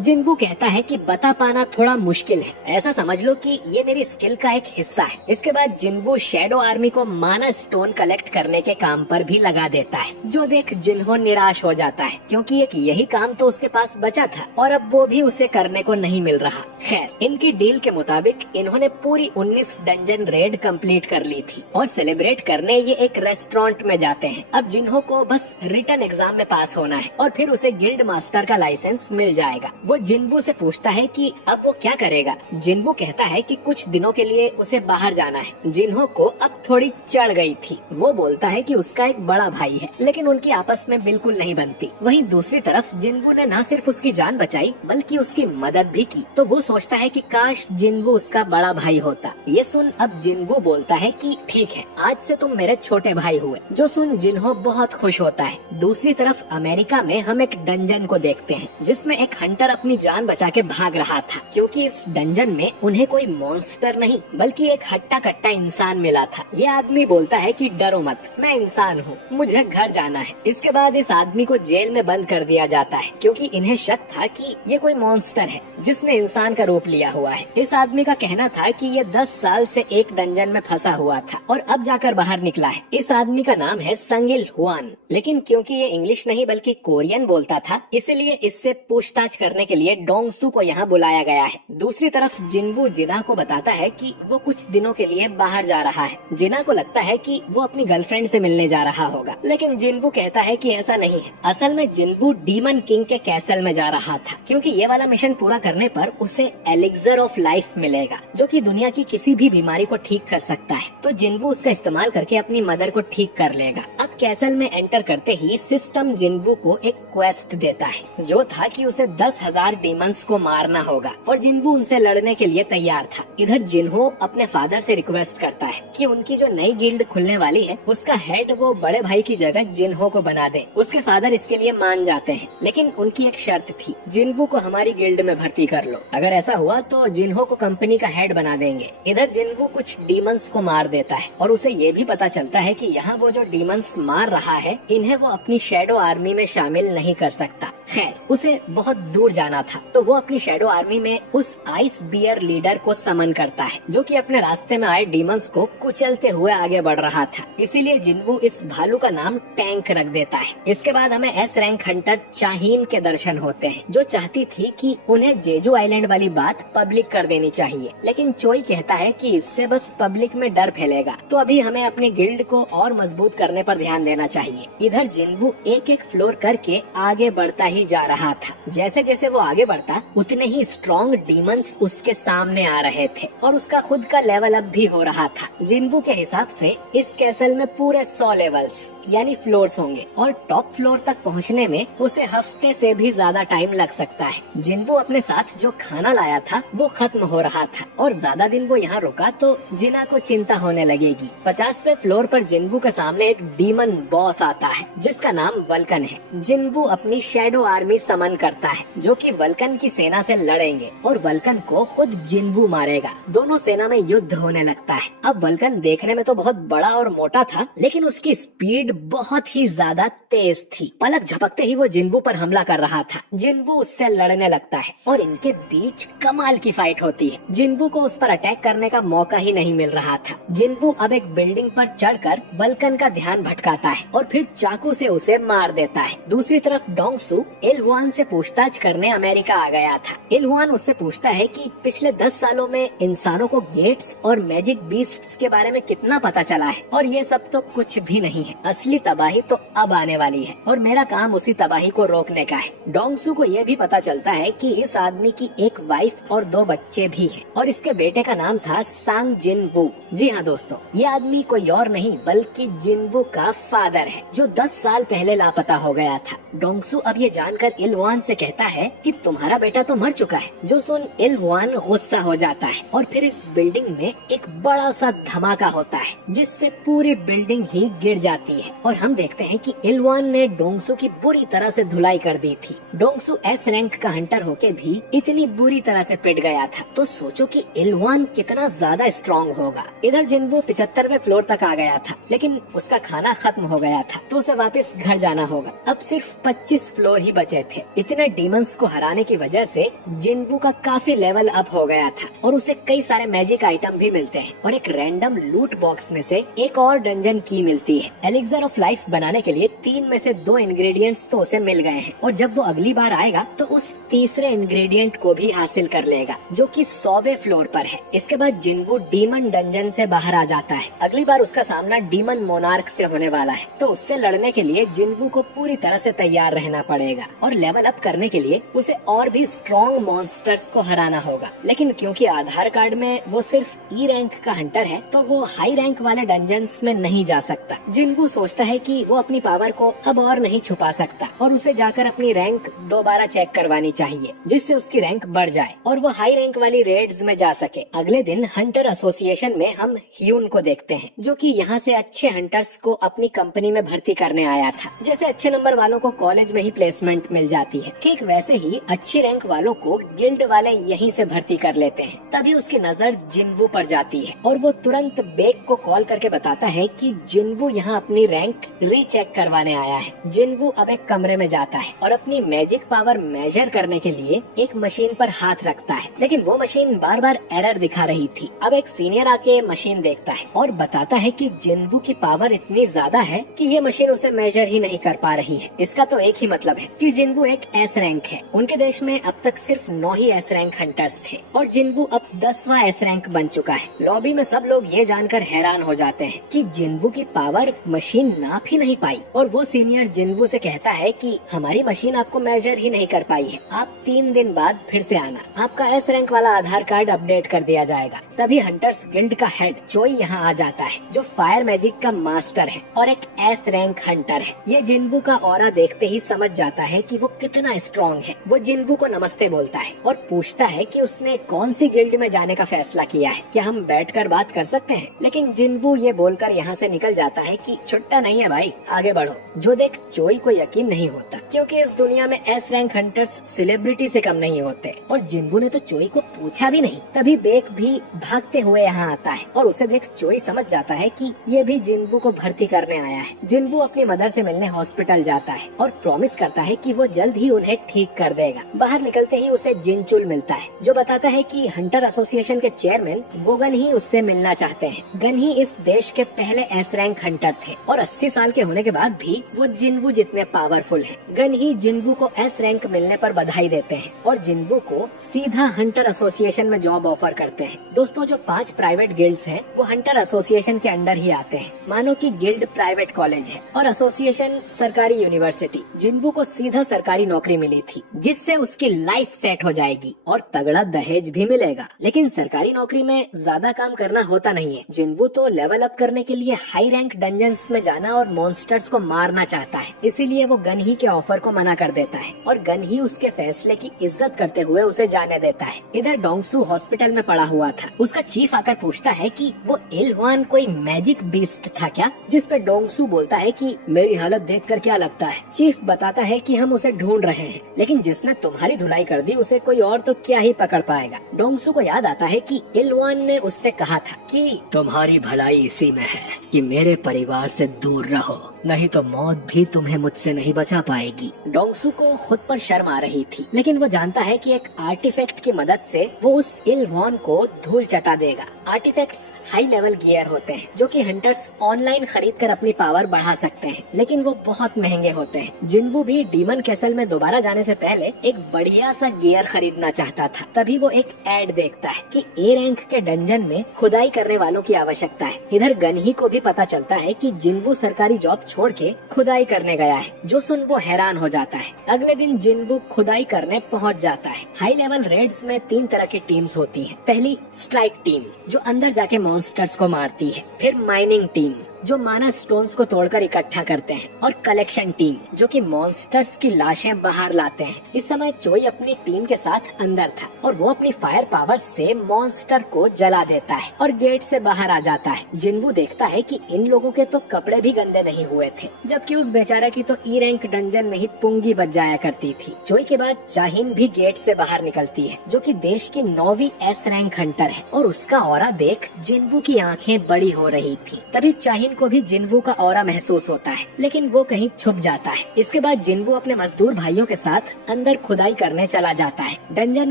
जिन्वू कहता है कि बता पाना थोड़ा मुश्किल है, ऐसा समझ लो कि ये मेरी स्किल का एक हिस्सा है। इसके बाद जिन्वू शैडो आर्मी को माना स्टोन कलेक्ट करने के काम पर भी लगा देता है, जो देख जिन्हो निराश हो जाता है, क्योंकि एक यही काम तो उसके पास बचा था और अब वो भी उसे करने को नहीं मिल रहा। खैर, इनकी डील के मुताबिक इन्होंने पूरी 19 डंजन रेड कंप्लीट कर ली थी और सेलिब्रेट करने ये एक रेस्टोरेंट में जाते हैं। अब जिन्हो को बस रिटन एग्जाम में पास होना है और फिर उसे गिल्ड मास्टर का लाइसेंस मिल जाएगा। वो जिन्वू से पूछता है कि अब वो क्या करेगा। जिन्वू कहता है कि कुछ दिनों के लिए उसे बाहर जाना है। जिन्हो को अब थोड़ी चढ़ गई थी। वो बोलता है कि उसका एक बड़ा भाई है, लेकिन उनकी आपस में बिल्कुल नहीं बनती। वहीं दूसरी तरफ जिन्वू ने न सिर्फ उसकी जान बचाई बल्कि उसकी मदद भी की, तो वो सोचता है कि काश जिन्वू उसका बड़ा भाई होता। ये सुन अब जिन्वू बोलता है कि ठीक है, आज से तुम मेरे छोटे भाई हुए, जो सुन जिन्हो बहुत खुश होता है। दूसरी तरफ अमेरिका में हम एक डंजन को देखते हैं, जिसमें एक हंटर अपनी जान बचा के भाग रहा था, क्योंकि इस डंजन में उन्हें कोई मॉन्स्टर नहीं बल्कि एक हट्टा कट्टा इंसान मिला था। ये आदमी बोलता है कि डरो मत, मैं इंसान हूँ, मुझे घर जाना है। इसके बाद इस आदमी को जेल में बंद कर दिया जाता है, क्योंकि इन्हें शक था कि ये कोई मॉन्स्टर है जिसने इंसान का रूप लिया हुआ है। इस आदमी का कहना था कि ये 10 साल से एक डंजन में फंसा हुआ था और अब जाकर बाहर निकला है। इस आदमी का नाम है संगिल हुआन, लेकिन क्योंकि ये इंग्लिश नहीं बल्कि कोरियन बोलता था, इसलिए इससे पूछताछ करने के लिए डोंगसू को यहाँ बुलाया गया है। दूसरी तरफ जिन्वू जिना को बताता है कि वो कुछ दिनों के लिए बाहर जा रहा है। जिना को लगता है कि वो अपनी गर्लफ्रेंड से मिलने जा रहा होगा, लेकिन जिन्वू कहता है कि ऐसा नहीं है। असल में जिन्वू डीमन किंग के कैसल में जा रहा था, क्योंकि ये वाला मिशन पूरा करने पर उसे एलिक्सर ऑफ लाइफ मिलेगा, जो कि दुनिया की किसी भी बीमारी को ठीक कर सकता है। तो जिन्वू उसका इस्तेमाल करके अपनी मदर को ठीक कर लेगा। अब कैसल में एंटर करते ही सिस्टम जिन्वू को एक क्वेस्ट देता है, जो था कि उसे 10,000 डीमंस को मारना होगा और जिन्वू उनसे लड़ने के लिए तैयार था। इधर जिन्हो अपने फादर से रिक्वेस्ट करता है कि उनकी जो नई गिल्ड खुलने वाली है उसका हेड वो बड़े भाई की जगह जिन्हो को बना दे। उसके फादर इसके लिए मान जाते हैं, लेकिन उनकी एक शर्त थी, जिन्वू को हमारी गिल्ड में भर्ती कर लो। अगर ऐसा हुआ तो जिन्हो को कंपनी का हेड बना देंगे। इधर जिन्वू कुछ डीमंस को मार देता है और उसे ये भी पता चलता है कि यहाँ वो जो डीमंस मार रहा है इन्हें वो अपनी शैडो आर्मी में शामिल नहीं कर सकता। खैर, उसे बहुत दूर जाना था, तो वो अपनी शैडो आर्मी में उस आइस बियर लीडर को समन करता है, जो कि अपने रास्ते में आए डीमंस को कुचलते हुए आगे बढ़ रहा था। इसीलिए जिन्वू इस भालू का नाम टैंक रख देता है। इसके बाद हमें एस रैंक हंटर चाहीन के दर्शन होते हैं, जो चाहती थी कि उन्हें जेजू आइलैंड वाली बात पब्लिक कर देनी चाहिए, लेकिन चोई कहता है कि इससे बस पब्लिक में डर फैलेगा, तो अभी हमें अपनी गिल्ड को और मजबूत करने पर ध्यान देना चाहिए। इधर जिन्वू एक एक फ्लोर करके आगे बढ़ता ही जा रहा था। जैसे जैसे वो आगे बढ़ता उतने ही स्ट्रॉन्ग डीमंस उसके सामने आ रहे थे और उसका खुद का लेवल अप भी हो रहा था। जिन्वू के हिसाब से इस कैसल में पूरे 100 लेवल्स यानी फ्लोर्स होंगे और टॉप फ्लोर तक पहुंचने में उसे हफ्ते से भी ज्यादा टाइम लग सकता है। जिन्वू अपने साथ जो खाना लाया था वो खत्म हो रहा था और ज्यादा दिन वो यहाँ रुका तो जिना को चिंता होने लगेगी। 50वें फ्लोर पर जिन्वू के सामने एक डीमन बॉस आता है, जिसका नाम वल्कन है। जिन्वू अपनी शैडो आर्मी समन करता है, जो कि वल्कन की सेना से लड़ेंगे और वल्कन को खुद जिन्वू मारेगा। दोनों सेना में युद्ध होने लगता है। अब वल्कन देखने में तो बहुत बड़ा और मोटा था, लेकिन उसकी स्पीड बहुत ही ज्यादा तेज थी। पलक झपकते ही वो जिन्वू पर हमला कर रहा था। जिन्वू उससे लड़ने लगता है और इनके बीच कमाल की फाइट होती है। जिन्वू को उस पर अटैक करने का मौका ही नहीं मिल रहा था। जिन्वू अब एक बिल्डिंग पर चढ़कर वल्कन का ध्यान भटकाता है और फिर चाकू से उसे मार देता है। दूसरी तरफ डोंगसू इलहुआन से पूछताछ करने अमेरिका आ गया था। इलहुआन उससे पूछता है कि पिछले 10 सालों में इंसानों को गेट्स और मैजिक बीस्ट्स के बारे में कितना पता चला है, और ये सब तो कुछ भी नहीं है। असली तबाही तो अब आने वाली है और मेरा काम उसी तबाही को रोकने का है। डोंगसू को ये भी पता चलता है कि इस आदमी की एक वाइफ और 2 बच्चे भी हैं और इसके बेटे का नाम था सांग जिन वू। जी हाँ दोस्तों, ये आदमी कोई और नहीं बल्कि जिनवू का फादर है जो 10 साल पहले लापता हो गया था। डोंगसू अब ये जानकर इलहुआन से कहता है कि तुम्हारा बेटा तो मर चुका है। जो सुन इलहुआन गुस्सा हो जाता है और फिर इस बिल्डिंग में एक बड़ा सा धमाका होता है जिससे पूरी बिल्डिंग ही गिर जाती है और हम देखते हैं कि इलहुआन ने डोंगसू की बुरी तरह से धुलाई कर दी थी। डोंगसू एस रैंक का हंटर होके भी इतनी बुरी तरह से पिट गया था, तो सोचो कि इलहुआन कितना ज्यादा स्ट्रॉन्ग होगा। इधर जिनवू 75वें फ्लोर तक आ गया था, लेकिन उसका खाना खत्म हो गया था तो उसे वापस घर जाना होगा। अब सिर्फ 25 फ्लोर ही बचे थे। इतने डीमंस को हराने की वजह से जिनवू का काफी लेवल अप हो गया था और उसे कई सारे मैजिक आइटम भी मिलते हैं और एक रैंडम लूट बॉक्स में से एक और डंजन की मिलती है। एलिक्सर ऑफ लाइफ बनाने के लिए 3 में से 2 इंग्रेडिएंट्स तो उसे मिल गए हैं और जब वो अगली बार आएगा तो उस तीसरे इंग्रेडिएंट को भी हासिल कर लेगा जो कि 100वें फ्लोर पर है। इसके बाद जिनवू डीमन डंजन से बाहर आ जाता है। अगली बार उसका सामना डीमन मोनार्क से होने वाला है, तो उससे लड़ने के लिए जिनवू को पूरी तरह से तैयार रहना पड़ेगा और लेवल अप करने के लिए उसे और भी स्ट्रॉन्ग मॉन्स्टर्स को हराना होगा। लेकिन क्योंकि आधार कार्ड में वो सिर्फ ई रैंक का हंटर है तो वो हाई रैंक वाले डंजन्स में नहीं जा सकता। जिनवू सोचता है कि वो अपनी पावर को अब और नहीं छुपा सकता और उसे जाकर अपनी रैंक दोबारा चेक करवानी चाहिए जिससे उसकी रैंक बढ़ जाए और वो हाई रैंक वाली रेड्स में जा सके। अगले दिन हंटर एसोसिएशन में हम ह्यून को देखते हैं जो कि यहाँ से अच्छे हंटर्स को अपनी कंपनी में भर्ती करने आया था। जैसे अच्छे नंबर वालों को कॉलेज में ही प्लेसमेंट मिल जाती है, ठीक वैसे ही अच्छी रैंक वालों को गिल्ड वाले यहीं से भर्ती कर लेते हैं। तभी उसकी नजर जिनवू पर जाती है और वो तुरंत बेक को कॉल करके बताता है कि जिनवू यहाँ अपनी रैंक रीचेक करवाने आया है। जिनवू अब एक कमरे में जाता है और अपनी मैजिक पावर मेजर करने के लिए एक मशीन पर हाथ रखता है, लेकिन वो मशीन बार बार एरर दिखा रही थी। अब एक सीनियर आके मशीन देखता है और बताता है कि जिनवू की पावर इतनी ज्यादा है कि ये मशीन उसे मेजर ही नहीं कर पा रही है। इसका तो एक ही मतलब है कि जिनवू एक एस रैंक है। उनके देश में अब तक सिर्फ 9 ही एस रैंक हंटर्स थे और जिनवू अब 10वां एस रैंक बन चुका है। लॉबी में सब लोग ये जानकर हैरान हो जाते हैं कि जिनवू की पावर मशीन नाप ही नहीं पाई और वो सीनियर जिनवू से कहता है कि हमारी मशीन आपको मेजर ही नहीं कर पाई है, आप 3 दिन बाद फिर से आना, आपका एस रैंक वाला आधार कार्ड अपडेट कर दिया जाएगा। तभी हंटर्स गिल्ड का हेड चोई यहाँ आ जाता है जो फायर मैजिक का मास्टर है और एक एस रैंक हंटर है। ये जिनवू का ऑरा देखते ही समझ जाता है कि वो कितना स्ट्रॉन्ग है। वो जिनवू को नमस्ते बोलता है और पूछता है कि उसने कौन सी गिल्ड में जाने का फैसला किया है, क्या हम बैठकर बात कर सकते हैं। लेकिन जिनवू ये बोलकर यहाँ से निकल जाता है कि छुट्टा नहीं है भाई, आगे बढ़ो। जो देख चोई को यकीन नहीं होता क्योंकि इस दुनिया में एस रैंक हंटर्स सेलिब्रिटी से कम नहीं होते और जिनवू ने तो चोई को पूछा भी नहीं। तभी बेक भी भागते हुए यहाँ आता है और उसे देख चोई समझ जाता है कि ये भी जिनवू को भर्ती करने आया है। जिनवू अपनी मदर से मिलने हॉस्पिटल जाता है और प्रॉमिस करता है कि वो जल्द ही उन्हें ठीक कर देगा। बाहर निकलते ही उसे जिनचुल मिलता है जो बताता है कि हंटर एसोसिएशन के चेयरमैन गोगन ही उससे मिलना चाहते हैं। गन ही इस देश के पहले एस रैंक हंटर थे और 80 साल के होने के बाद भी वो जिनवू जितने पावरफुल हैं। गन ही जिनवू को एस रैंक मिलने पर बधाई देते हैं और जिनवू को सीधा हंटर एसोसिएशन में जॉब ऑफर करते हैं। दोस्तों, जो 5 प्राइवेट गिल्ड्स हैं वो हंटर एसोसिएशन के अंडर ही आते हैं। मानो कि गिल्ड प्राइवेट कॉलेज है और एसोसिएशन सरकारी यूनिवर्सिटी। जिनवू को सीधा सरकारी नौकरी मिली थी जिससे उसकी लाइफ सेट हो जाएगी और तगड़ा दहेज भी मिलेगा। लेकिन सरकारी नौकरी में ज्यादा काम करना होता नहीं है। जिनवू तो लेवल अप करने के लिए हाई रैंक डंजन्स में जाना और मॉन्स्टर्स को मारना चाहता है, इसीलिए वो गन ही के ऑफर को मना कर देता है और गन ही उसके फैसले की इज्जत करते हुए उसे जाने देता है। इधर डोंगसू हॉस्पिटल में पड़ा हुआ था। उसका चीफ आकर पूछता है कि वो इलहुआन कोई मैजिक बीस्ट था क्या, जिस पे डोंगसू बोलता है कि मेरी हालत देखकर क्या लगता है। चीफ बताता है कि हम उसे ढूंढ रहे हैं, लेकिन जिसने तुम्हारी धुलाई कर दी उसे कोई और तो क्या ही पकड़ पाएगा। डोंगसू को याद आता है कि इलहुआन ने उससे कहा था कि तुम्हारी भलाई इसी में है कि मेरे परिवार से दूर रहो। नहीं तो मौत भी तुम्हें मुझसे नहीं बचा पाएगी। डोंगसू को खुद पर शर्म आ रही थी, लेकिन वो जानता है कि एक आर्टिफैक्ट की मदद से वो उस इल वॉन को धूल चटा देगा। आर्टिफैक्ट्स हाई लेवल गियर होते हैं जो कि हंटर्स ऑनलाइन खरीद कर अपनी पावर बढ़ा सकते हैं, लेकिन वो बहुत महंगे होते हैं। जिन्वू भी डीमन कैसल में दोबारा जाने से पहले एक बढ़िया सा गियर खरीदना चाहता था। तभी वो एक एड देखता है कि ए रैंक के डंजन में खुदाई करने वालों की आवश्यकता है। इधर गनही को भी पता चलता है कि जिन्वू सरकारी जॉब छोड़ के खुदाई करने गया है। जो सुन वो हैरान हो जाता है। अगले दिन जिन्वू खुदाई करने पहुंच जाता है। हाई लेवल रेड्स में 3 तरह की टीम्स होती हैं। पहली स्ट्राइक टीम जो अंदर जाके मॉन्स्टर्स को मारती है, फिर माइनिंग टीम जो माना स्टोन्स को तोड़कर इकट्ठा करते हैं, और कलेक्शन टीम जो कि मॉन्स्टर्स की लाशें बाहर लाते हैं। इस समय चोई अपनी टीम के साथ अंदर था और वो अपनी फायर पावर से मॉन्स्टर को जला देता है और गेट से बाहर आ जाता है। जिन्वू देखता है कि इन लोगों के तो कपड़े भी गंदे नहीं हुए थे, जबकि उस बेचारा की तो ई रैंक डंजन में ही पुंगी बच जाया करती थी। चोई के बाद चाहिन भी गेट से बाहर निकलती है, जो कि देश की 9वीं एस रैंक हंटर है, और उसका ऑरा देख जिन्वू की आंखें बड़ी हो रही थी। तभी चाहिन को भी जिन्वू का ऑरा महसूस होता है, लेकिन वो कहीं छुप जाता है। इसके बाद जिन्वू अपने मजदूर भाइयों के साथ अंदर खुदाई करने चला जाता है। डंजन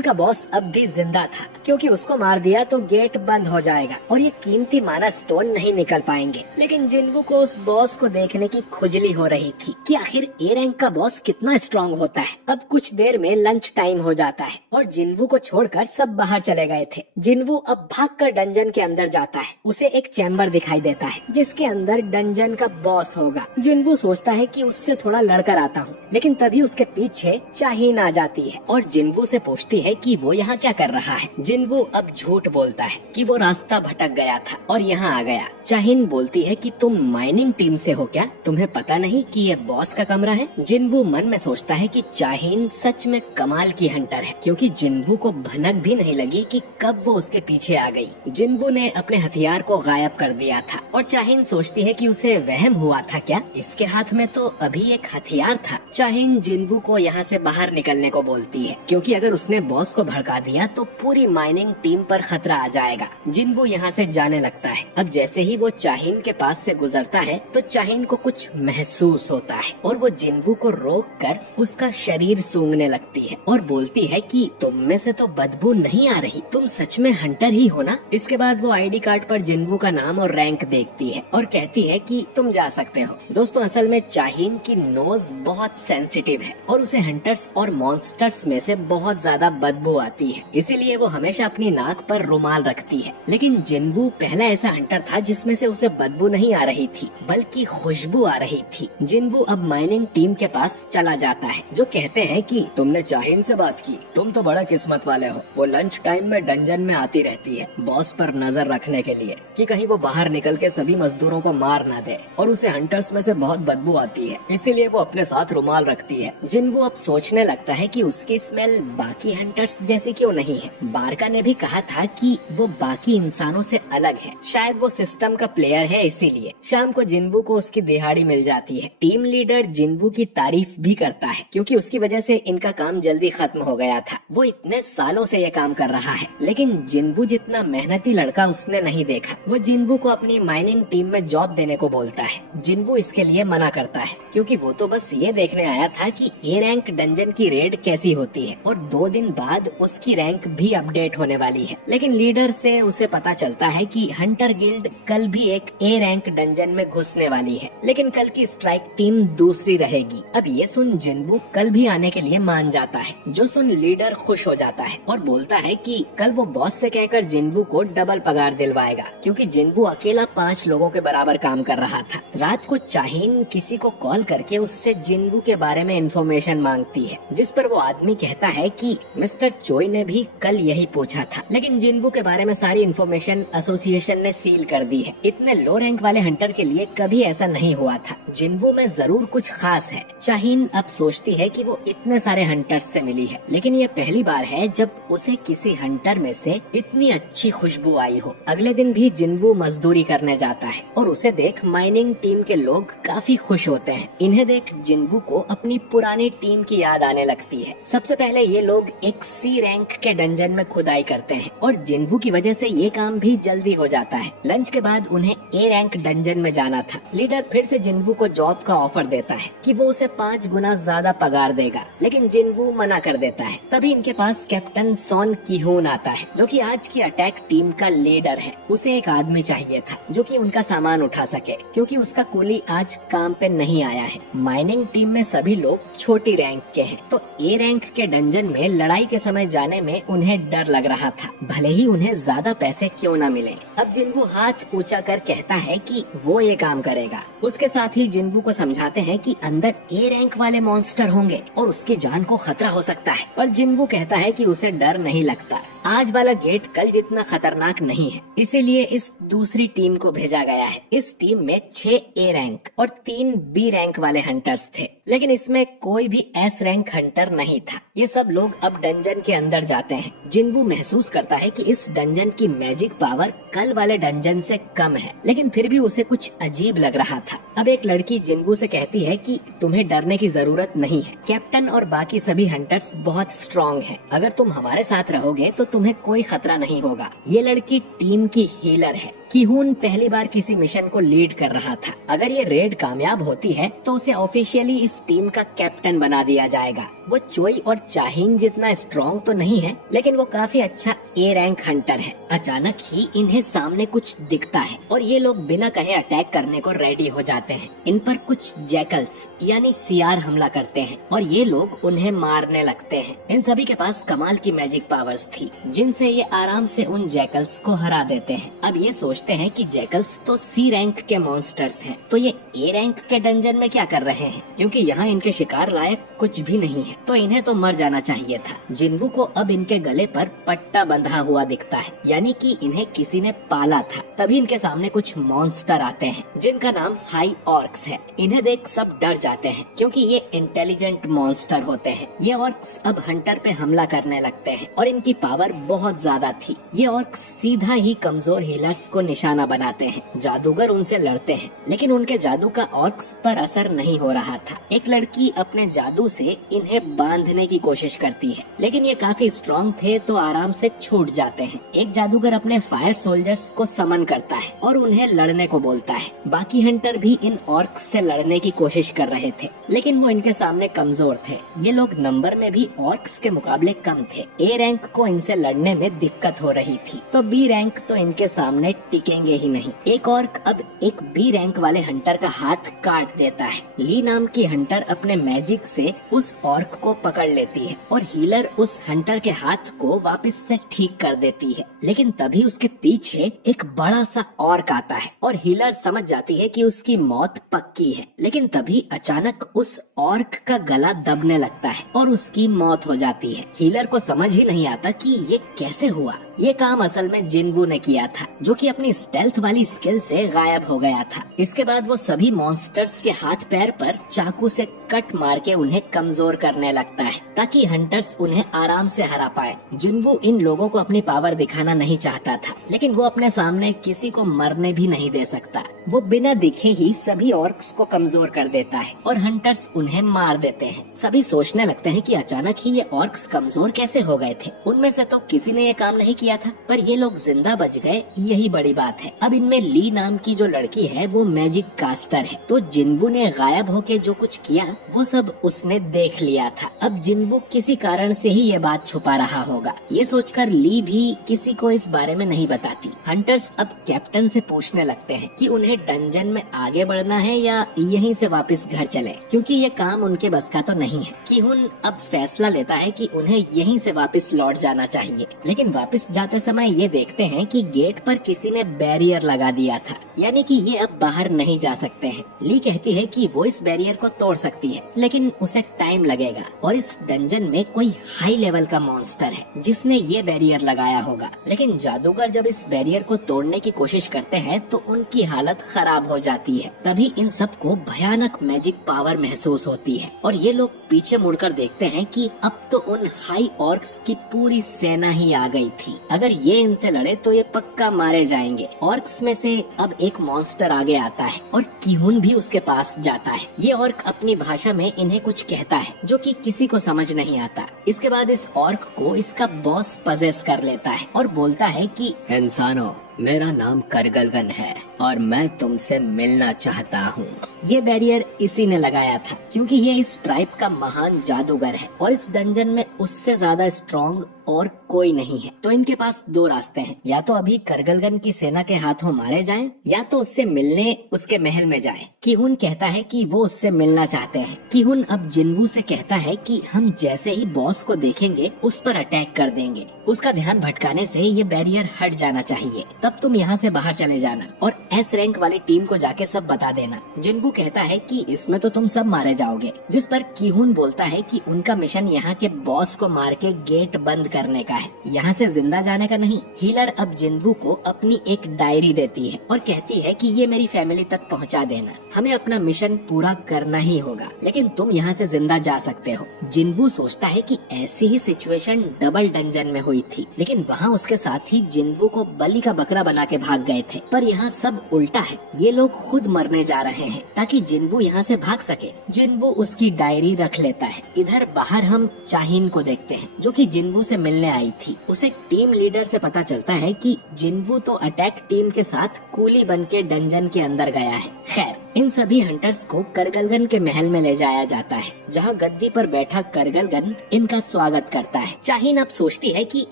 का बॉस अब भी जिंदा था, क्योंकि उसको मार दिया तो गेट बंद हो जाएगा और ये कीमती माना स्टोन नहीं निकल पाएंगे। लेकिन जिन्वू को उस बॉस को देखने की खुजली हो रही थी कि आखिर ए रैंक का बॉस कितना स्ट्रांग होता है। अब कुछ देर में लंच टाइम हो जाता है और जिन्वू को छोड़कर सब बाहर चले गए थे। जिन्वू अब भागकर डंजन के अंदर जाता है। उसे एक चैम्बर दिखाई देता है जिसके अंदर डंजन का बॉस होगा। जिन्वू सोचता है कि उससे थोड़ा लड़कर आता हूँ, लेकिन तभी उसके पीछे चाहिन आ जाती है और जिन्वू से पूछती है कि वो यहाँ क्या कर रहा है। जिन्वू अब झूठ बोलता है कि वो रास्ता भटक गया था और यहाँ आ गया। चाहिन बोलती है कि तुम माइनिंग टीम से हो क्या? तुम्हें पता नहीं कि ये बॉस का कमरा है? जिन्वू मन में सोचता है कि चाहिन सच में कमाल की हंटर है, क्योंकि जिन्वू को भनक भी नहीं लगी कि कब वो उसके पीछे आ गई। जिन्वू ने अपने हथियार को गायब कर दिया था और चाहिन सोचती है कि उसे वहम हुआ था क्या? इसके हाथ में तो अभी एक हथियार था। चाहिन जिन्वू को यहाँ से बाहर निकलने को बोलती है, क्योंकि अगर उसने बॉस को भड़का दिया तो पूरी माइनिंग टीम पर खतरा आ जाएगा। जिन्वू यहाँ से जाने लगता है। अब जैसे ही वो चाहिन के पास से गुजरता है तो चाहिन को कुछ महसूस होता है और वो जिन्वू को रोक कर उसका शरीर सूंघने लगती है और बोलती है कि तुम में से तो बदबू नहीं आ रही, तुम सच में हंटर ही हो ना? इसके बाद वो आईडी कार्ड पर जिन्वू का नाम और रैंक देखती है और कहती है कि तुम जा सकते हो। दोस्तों, असल में चाहिन की नोज बहुत सेंसिटिव है और उसे हंटर्स और मॉन्स्टर्स में से बहुत ज्यादा बदबू आती है, इसीलिए वो हमेशा अपनी नाक पर रुमाल रखती है। लेकिन जिन्वू पहला ऐसा हंटर था जिसमें से उसे बदबू नहीं आ रही थी, बल्कि खुशबू आ रही थी। जिन्वू अब माइनिंग टीम के पास चला जाता है, जो कहते हैं कि तुमने चाहिन से बात की, तुम तो बड़ा किस्मत वाले हो। वो लंच टाइम में डंजन में आती रहती है बॉस पर नजर रखने के लिए कि कहीं वो बाहर निकल के सभी मजदूरों को मार ना दे, और उसे हंटर्स में से बहुत बदबू आती है, इसीलिए वो अपने साथ रुमाल रखती है। जिन्वू अब सोचने लगता है कि उसकी स्मेल बाकी हंटर्स जैसी क्यों नहीं है। बारका ने भी कहा था कि वो बाकी इंसानों से अलग है, शायद वो सिस्टम का प्लेयर है इसीलिए। शाम को जिन्वू को उसकी दिहाड़ी मिल जाती है। टीम लीडर जिन्वू की तारीफ भी करता है, क्योंकि उसकी वजह से इनका काम जल्दी खत्म हो गया था। वो इतने सालों से ये काम कर रहा है, लेकिन जिन्वू जितना मेहनती लड़का उसने नहीं देखा। वो जिन्वू को अपनी माइनिंग टीम में जॉब देने को बोलता है। जिन्वू इसके लिए मना करता है, क्योंकि वो तो बस ये देखने आया था कि ए रैंक डंजन की रेड कैसी होती है, और 2 दिन बाद उसकी रैंक भी अपडेट होने वाली है। लेकिन लीडर से उसे पता चलता है कि हंटर गिल्ड कल भी एक ए रैंक डंजन में घुसने वाली है, लेकिन कल की स्ट्राइक टीम दूसरी रहेगी। अब ये सुन जिन्वू कल भी आने के लिए मान जाता है, जो सुन लीडर खुश हो जाता है और बोलता है कि कल वो बॉस से कहकर जिन्वू को डबल पगार दिलवाएगा, क्योंकि जिन्वू अकेला 5 लोगों के बराबर काम कर रहा था। रात को चाहिन किसी को कॉल करके उससे जिन्वू के बारे में इंफॉर्मेशन मांगती है, जिस पर वो आदमी कहता है कि मिस्टर चोई ने भी कल यही पूछा था, लेकिन जिन्वू के बारे में सारी इंफॉर्मेशन एसोसिएशन ने सील कर दी है। इतने लो रैंक वाले हंटर के लिए कभी ऐसा नहीं हुआ था। जिन्वू में जरूर कुछ खास है। चाहिन अब सोचती है कि वो इतने सारे हंटर्स से मिली है, लेकिन ये पहली बार है जब उसे किसी हंटर में से इतनी अच्छी खुशबू आई हो। अगले दिन भी जिन्वू मजदूरी करने जाता है और और उसे देख माइनिंग टीम के लोग काफी खुश होते हैं। इन्हें देख जिन्वू को अपनी पुरानी टीम की याद आने लगती है। सबसे पहले ये लोग एक सी रैंक के डंजन में खुदाई करते हैं और जिन्वू की वजह से ये काम भी जल्दी हो जाता है। लंच के बाद उन्हें ए रैंक डंजन में जाना था। लीडर फिर से जिन्वू को जॉब का ऑफर देता है कि वो उसे 5 गुना ज्यादा पगार देगा, लेकिन जिन्वू मना कर देता है। तभी इनके पास कैप्टन सॉन की-हून आता है, जो कि आज की अटैक टीम का लीडर है। उसे एक आदमी चाहिए था जो कि उनका सामान उठा सके, क्योंकि उसका कुली आज काम पे नहीं आया है। माइनिंग टीम में सभी लोग छोटी रैंक के हैं, तो ए रैंक के डंजन में लड़ाई के समय जाने में उन्हें डर लग रहा था, भले ही उन्हें ज्यादा पैसे क्यों न मिले। अब जिन्वू हाथ ऊंचा कर कहता है कि वो ये काम करेगा। उसके साथ ही जिन्वू को समझाते हैं कि अंदर ए रैंक वाले मॉन्स्टर होंगे और उसकी जान को खतरा हो सकता है, पर जिन्वू कहता है कि उसे डर नहीं लगता। आज वाला गेट कल जितना खतरनाक नहीं है, इसीलिए इस दूसरी टीम को भेजा गया है। इस टीम में 6 ए रैंक और 3 बी रैंक वाले हंटर्स थे, लेकिन इसमें कोई भी एस रैंक हंटर नहीं था। ये सब लोग अब डंजन के अंदर जाते हैं। जिन्वू महसूस करता है कि इस डंजन की मैजिक पावर कल वाले डंजन से कम है, लेकिन फिर भी उसे कुछ अजीब लग रहा था। अब एक लड़की जिन्वू से कहती है कि तुम्हें डरने की जरूरत नहीं है, कैप्टन और बाकी सभी हंटर्स बहुत स्ट्रॉन्ग हैं। अगर तुम हमारे साथ रहोगे तो तुम्हें कोई खतरा नहीं होगा। ये लड़की टीम की हीलर है। की-हून पहली बार किसी मिशन को लीड कर रहा था। अगर ये रेड कामयाब होती है तो उसे ऑफिशियली इस टीम का कैप्टन बना दिया जाएगा। वो चोई और चाहिन जितना स्ट्रॉन्ग तो नहीं है, लेकिन वो काफी अच्छा ए रैंक हंटर है। अचानक ही इन्हें सामने कुछ दिखता है और ये लोग बिना कहे अटैक करने को रेडी हो जाते हैं। इन पर कुछ जैकल्स यानी सियार हमला करते हैं और ये लोग उन्हें मारने लगते हैं। इन सभी के पास कमाल की मैजिक पावर्स थी, जिनसे ये आराम से उन जैकल्स को हरा देते हैं। अब ये सोचते हैं कि जैकल्स तो सी रैंक के मॉन्स्टर्स हैं, तो ये ए रैंक के डंजन में क्या कर रहे हैं, क्योंकि यहाँ इनके शिकार लायक कुछ भी नहीं है, तो इन्हें तो मर जाना चाहिए था। जिन्वू को अब इनके गले पर पट्टा बंधा हुआ दिखता है, यानी कि इन्हें किसी ने पाला था। तभी इनके सामने कुछ मॉन्स्टर आते हैं, जिनका नाम हाई ऑर्क्स है। इन्हें देख सब डर जाते हैं, क्योंकि ये इंटेलिजेंट मॉन्स्टर होते हैं। ये ऑर्क्स अब हंटर पे हमला करने लगते हैं और इनकी पावर बहुत ज्यादा थी। ये ऑर्क्स सीधा ही कमजोर हीलर्स को निशाना बनाते हैं। जादूगर उनसे लड़ते हैं, लेकिन उनके जादू का ऑर्क्स पर असर नहीं हो रहा था। एक लड़की अपने जादू से इन्हें बांधने की कोशिश करती है, लेकिन ये काफी स्ट्रॉन्ग थे तो आराम से छूट जाते हैं। एक जादूगर अपने फायर सोल्जर्स को समन करता है और उन्हें लड़ने को बोलता है। बाकी हंटर भी इन ऑर्क्स से लड़ने की कोशिश कर रहे थे, लेकिन वो इनके सामने कमजोर थे। ये लोग नंबर में भी ऑर्क्स के मुकाबले कम थे। ए रैंक को इनसे लड़ने में दिक्कत हो रही थी, तो बी रैंक तो इनके सामने टिकेंगे ही नहीं। एक ऑर्क अब एक बी रैंक वाले हंटर का हाथ काट देता है। ली नाम की हंटर अपने मैजिक से उस ऑर्क को पकड़ लेती है और हीलर उस हंटर के हाथ को वापस से ठीक कर देती है, लेकिन तभी उसके पीछे एक बड़ा सा ऑर्क आता है और हीलर समझ जाती है कि उसकी मौत पक्की है। लेकिन तभी अचानक उस ऑर्क का गला दबने लगता है और उसकी मौत हो जाती है। हीलर को समझ ही नहीं आता कि ये कैसे हुआ। ये काम असल में जिन्वू ने किया था, जो कि अपनी स्टेल्थ वाली स्किल से गायब हो गया था। इसके बाद वो सभी मॉन्स्टर्स के हाथ पैर पर चाकू से कट मार के उन्हें कमजोर करने लगता है, ताकि हंटर्स उन्हें आराम से हरा पाए। जिन्वू इन लोगों को अपनी पावर दिखाना नहीं चाहता था, लेकिन वो अपने सामने किसी को मरने भी नहीं दे सकता। वो बिना दिखे ही सभी ऑर्क्स को कमजोर कर देता है और हंटर्स उन्हें मार देते हैं। सभी सोचने लगते हैं कि अचानक ही ये ऑर्क्स कमजोर कैसे हो गए थे। उनमें से तो किसी ने ये काम नहीं किया था, पर ये लोग जिंदा बच गए, यही बड़ी बात है। अब इनमें ली नाम की जो लड़की है वो मैजिक कास्टर है, तो जिन्वू ने गायब होके जो कुछ किया वो सब उसने देख लिया था। अब जिन्वू किसी कारण से ही ये बात छुपा रहा होगा। ये सोचकर ली भी किसी को इस बारे में नहीं बताती। हंटर्स अब कैप्टन से पूछने लगते हैं कि उन्हें डंजन में आगे बढ़ना है या यहीं से वापस घर चले, क्योंकि ये काम उनके बस का तो नहीं है। की-हून अब फैसला लेता है कि उन्हें यहीं से वापस लौट जाना चाहिए, लेकिन वापस जाते समय ये देखते हैं कि गेट पर किसी ने बैरियर लगा दिया था, यानी कि ये अब बाहर नहीं जा सकते हैं। ली कहती है कि वो इस बैरियर को तोड़ सकती है, लेकिन उसे टाइम लगेगा और इस डंजन में कोई हाई लेवल का मॉन्स्टर है जिसने ये बैरियर लगाया होगा। लेकिन जादूगर जब इस बैरियर को तोड़ने की कोशिश करते हैं तो उनकी हालत खराब हो जाती है। तभी इन सबको भयानक मैजिक पावर महसूस होती है और ये लोग पीछे मुड़कर देखते हैं कि अब तो उन हाई ऑर्क्स की पूरी सेना ही आ गई थी। अगर ये इनसे लड़े तो ये पक्का मारे जाएंगे। ऑर्क्स में से अब एक मॉन्स्टर आगे आता है और किहुन भी उसके पास जाता है। ये ऑर्क अपनी भाषा में इन्हें कुछ कहता है जो कि किसी को समझ नहीं आता। इसके बाद इस ऑर्क को इसका बॉस पजेस कर लेता है और बोलता है कि इंसानों, मेरा नाम करगलगन है और मैं तुमसे मिलना चाहता हूँ। ये बैरियर इसी ने लगाया था क्योंकि ये इस ट्राइब का महान जादूगर है और इस डंजन में उससे ज्यादा स्ट्रॉन्ग और कोई नहीं है। तो इनके पास दो रास्ते हैं, या तो अभी करगलगन की सेना के हाथों मारे जाएं या तो उससे मिलने उसके महल में जाएं। किहुन कहता है कि वो उससे मिलना चाहते हैं। किहुन अब जिन्वू से कहता है कि हम जैसे ही बॉस को देखेंगे उस पर अटैक कर देंगे। उसका ध्यान भटकाने से ये बैरियर हट जाना चाहिए, तब तुम यहाँ से बाहर चले जाना और एस रैंक वाली टीम को जाके सब बता देना। जिन्वू कहता है कि इसमें तो तुम सब मारे जाओगे, जिस पर किहुन बोलता है कि उनका मिशन यहाँ के बॉस को मार के गेट बंद करने का है, यहाँ से जिंदा जाने का नहीं। हीलर अब जिन्वू को अपनी एक डायरी देती है और कहती है कि ये मेरी फैमिली तक पहुँचा देना, हमें अपना मिशन पूरा करना ही होगा, लेकिन तुम यहाँ से जिंदा जा सकते हो। जिन्वू सोचता है कि ऐसी ही सिचुएशन डबल डंजन में हुई थी, लेकिन वहाँ उसके साथ ही जिन्वू को बलि का बकरा बना के भाग गए थे। पर यहाँ सब उल्टा है, ये लोग खुद मरने जा रहे हैं ताकि जिन्वू यहाँ से भाग सके। जिन्वू उसकी डायरी रख लेता है। इधर बाहर हम चाहिन को देखते हैं जो कि जिन्वू से मिलने आई थी। उसे टीम लीडर से पता चलता है कि जिन्वू तो अटैक टीम के साथ कूली बन के डंजन के अंदर गया है। खैर, इन सभी हंटर्स को करगलगन के महल में ले जाया जाता है, जहाँ गद्दी पर बैठा करगलगन इनका स्वागत करता है। चाहिन अब सोचती है कि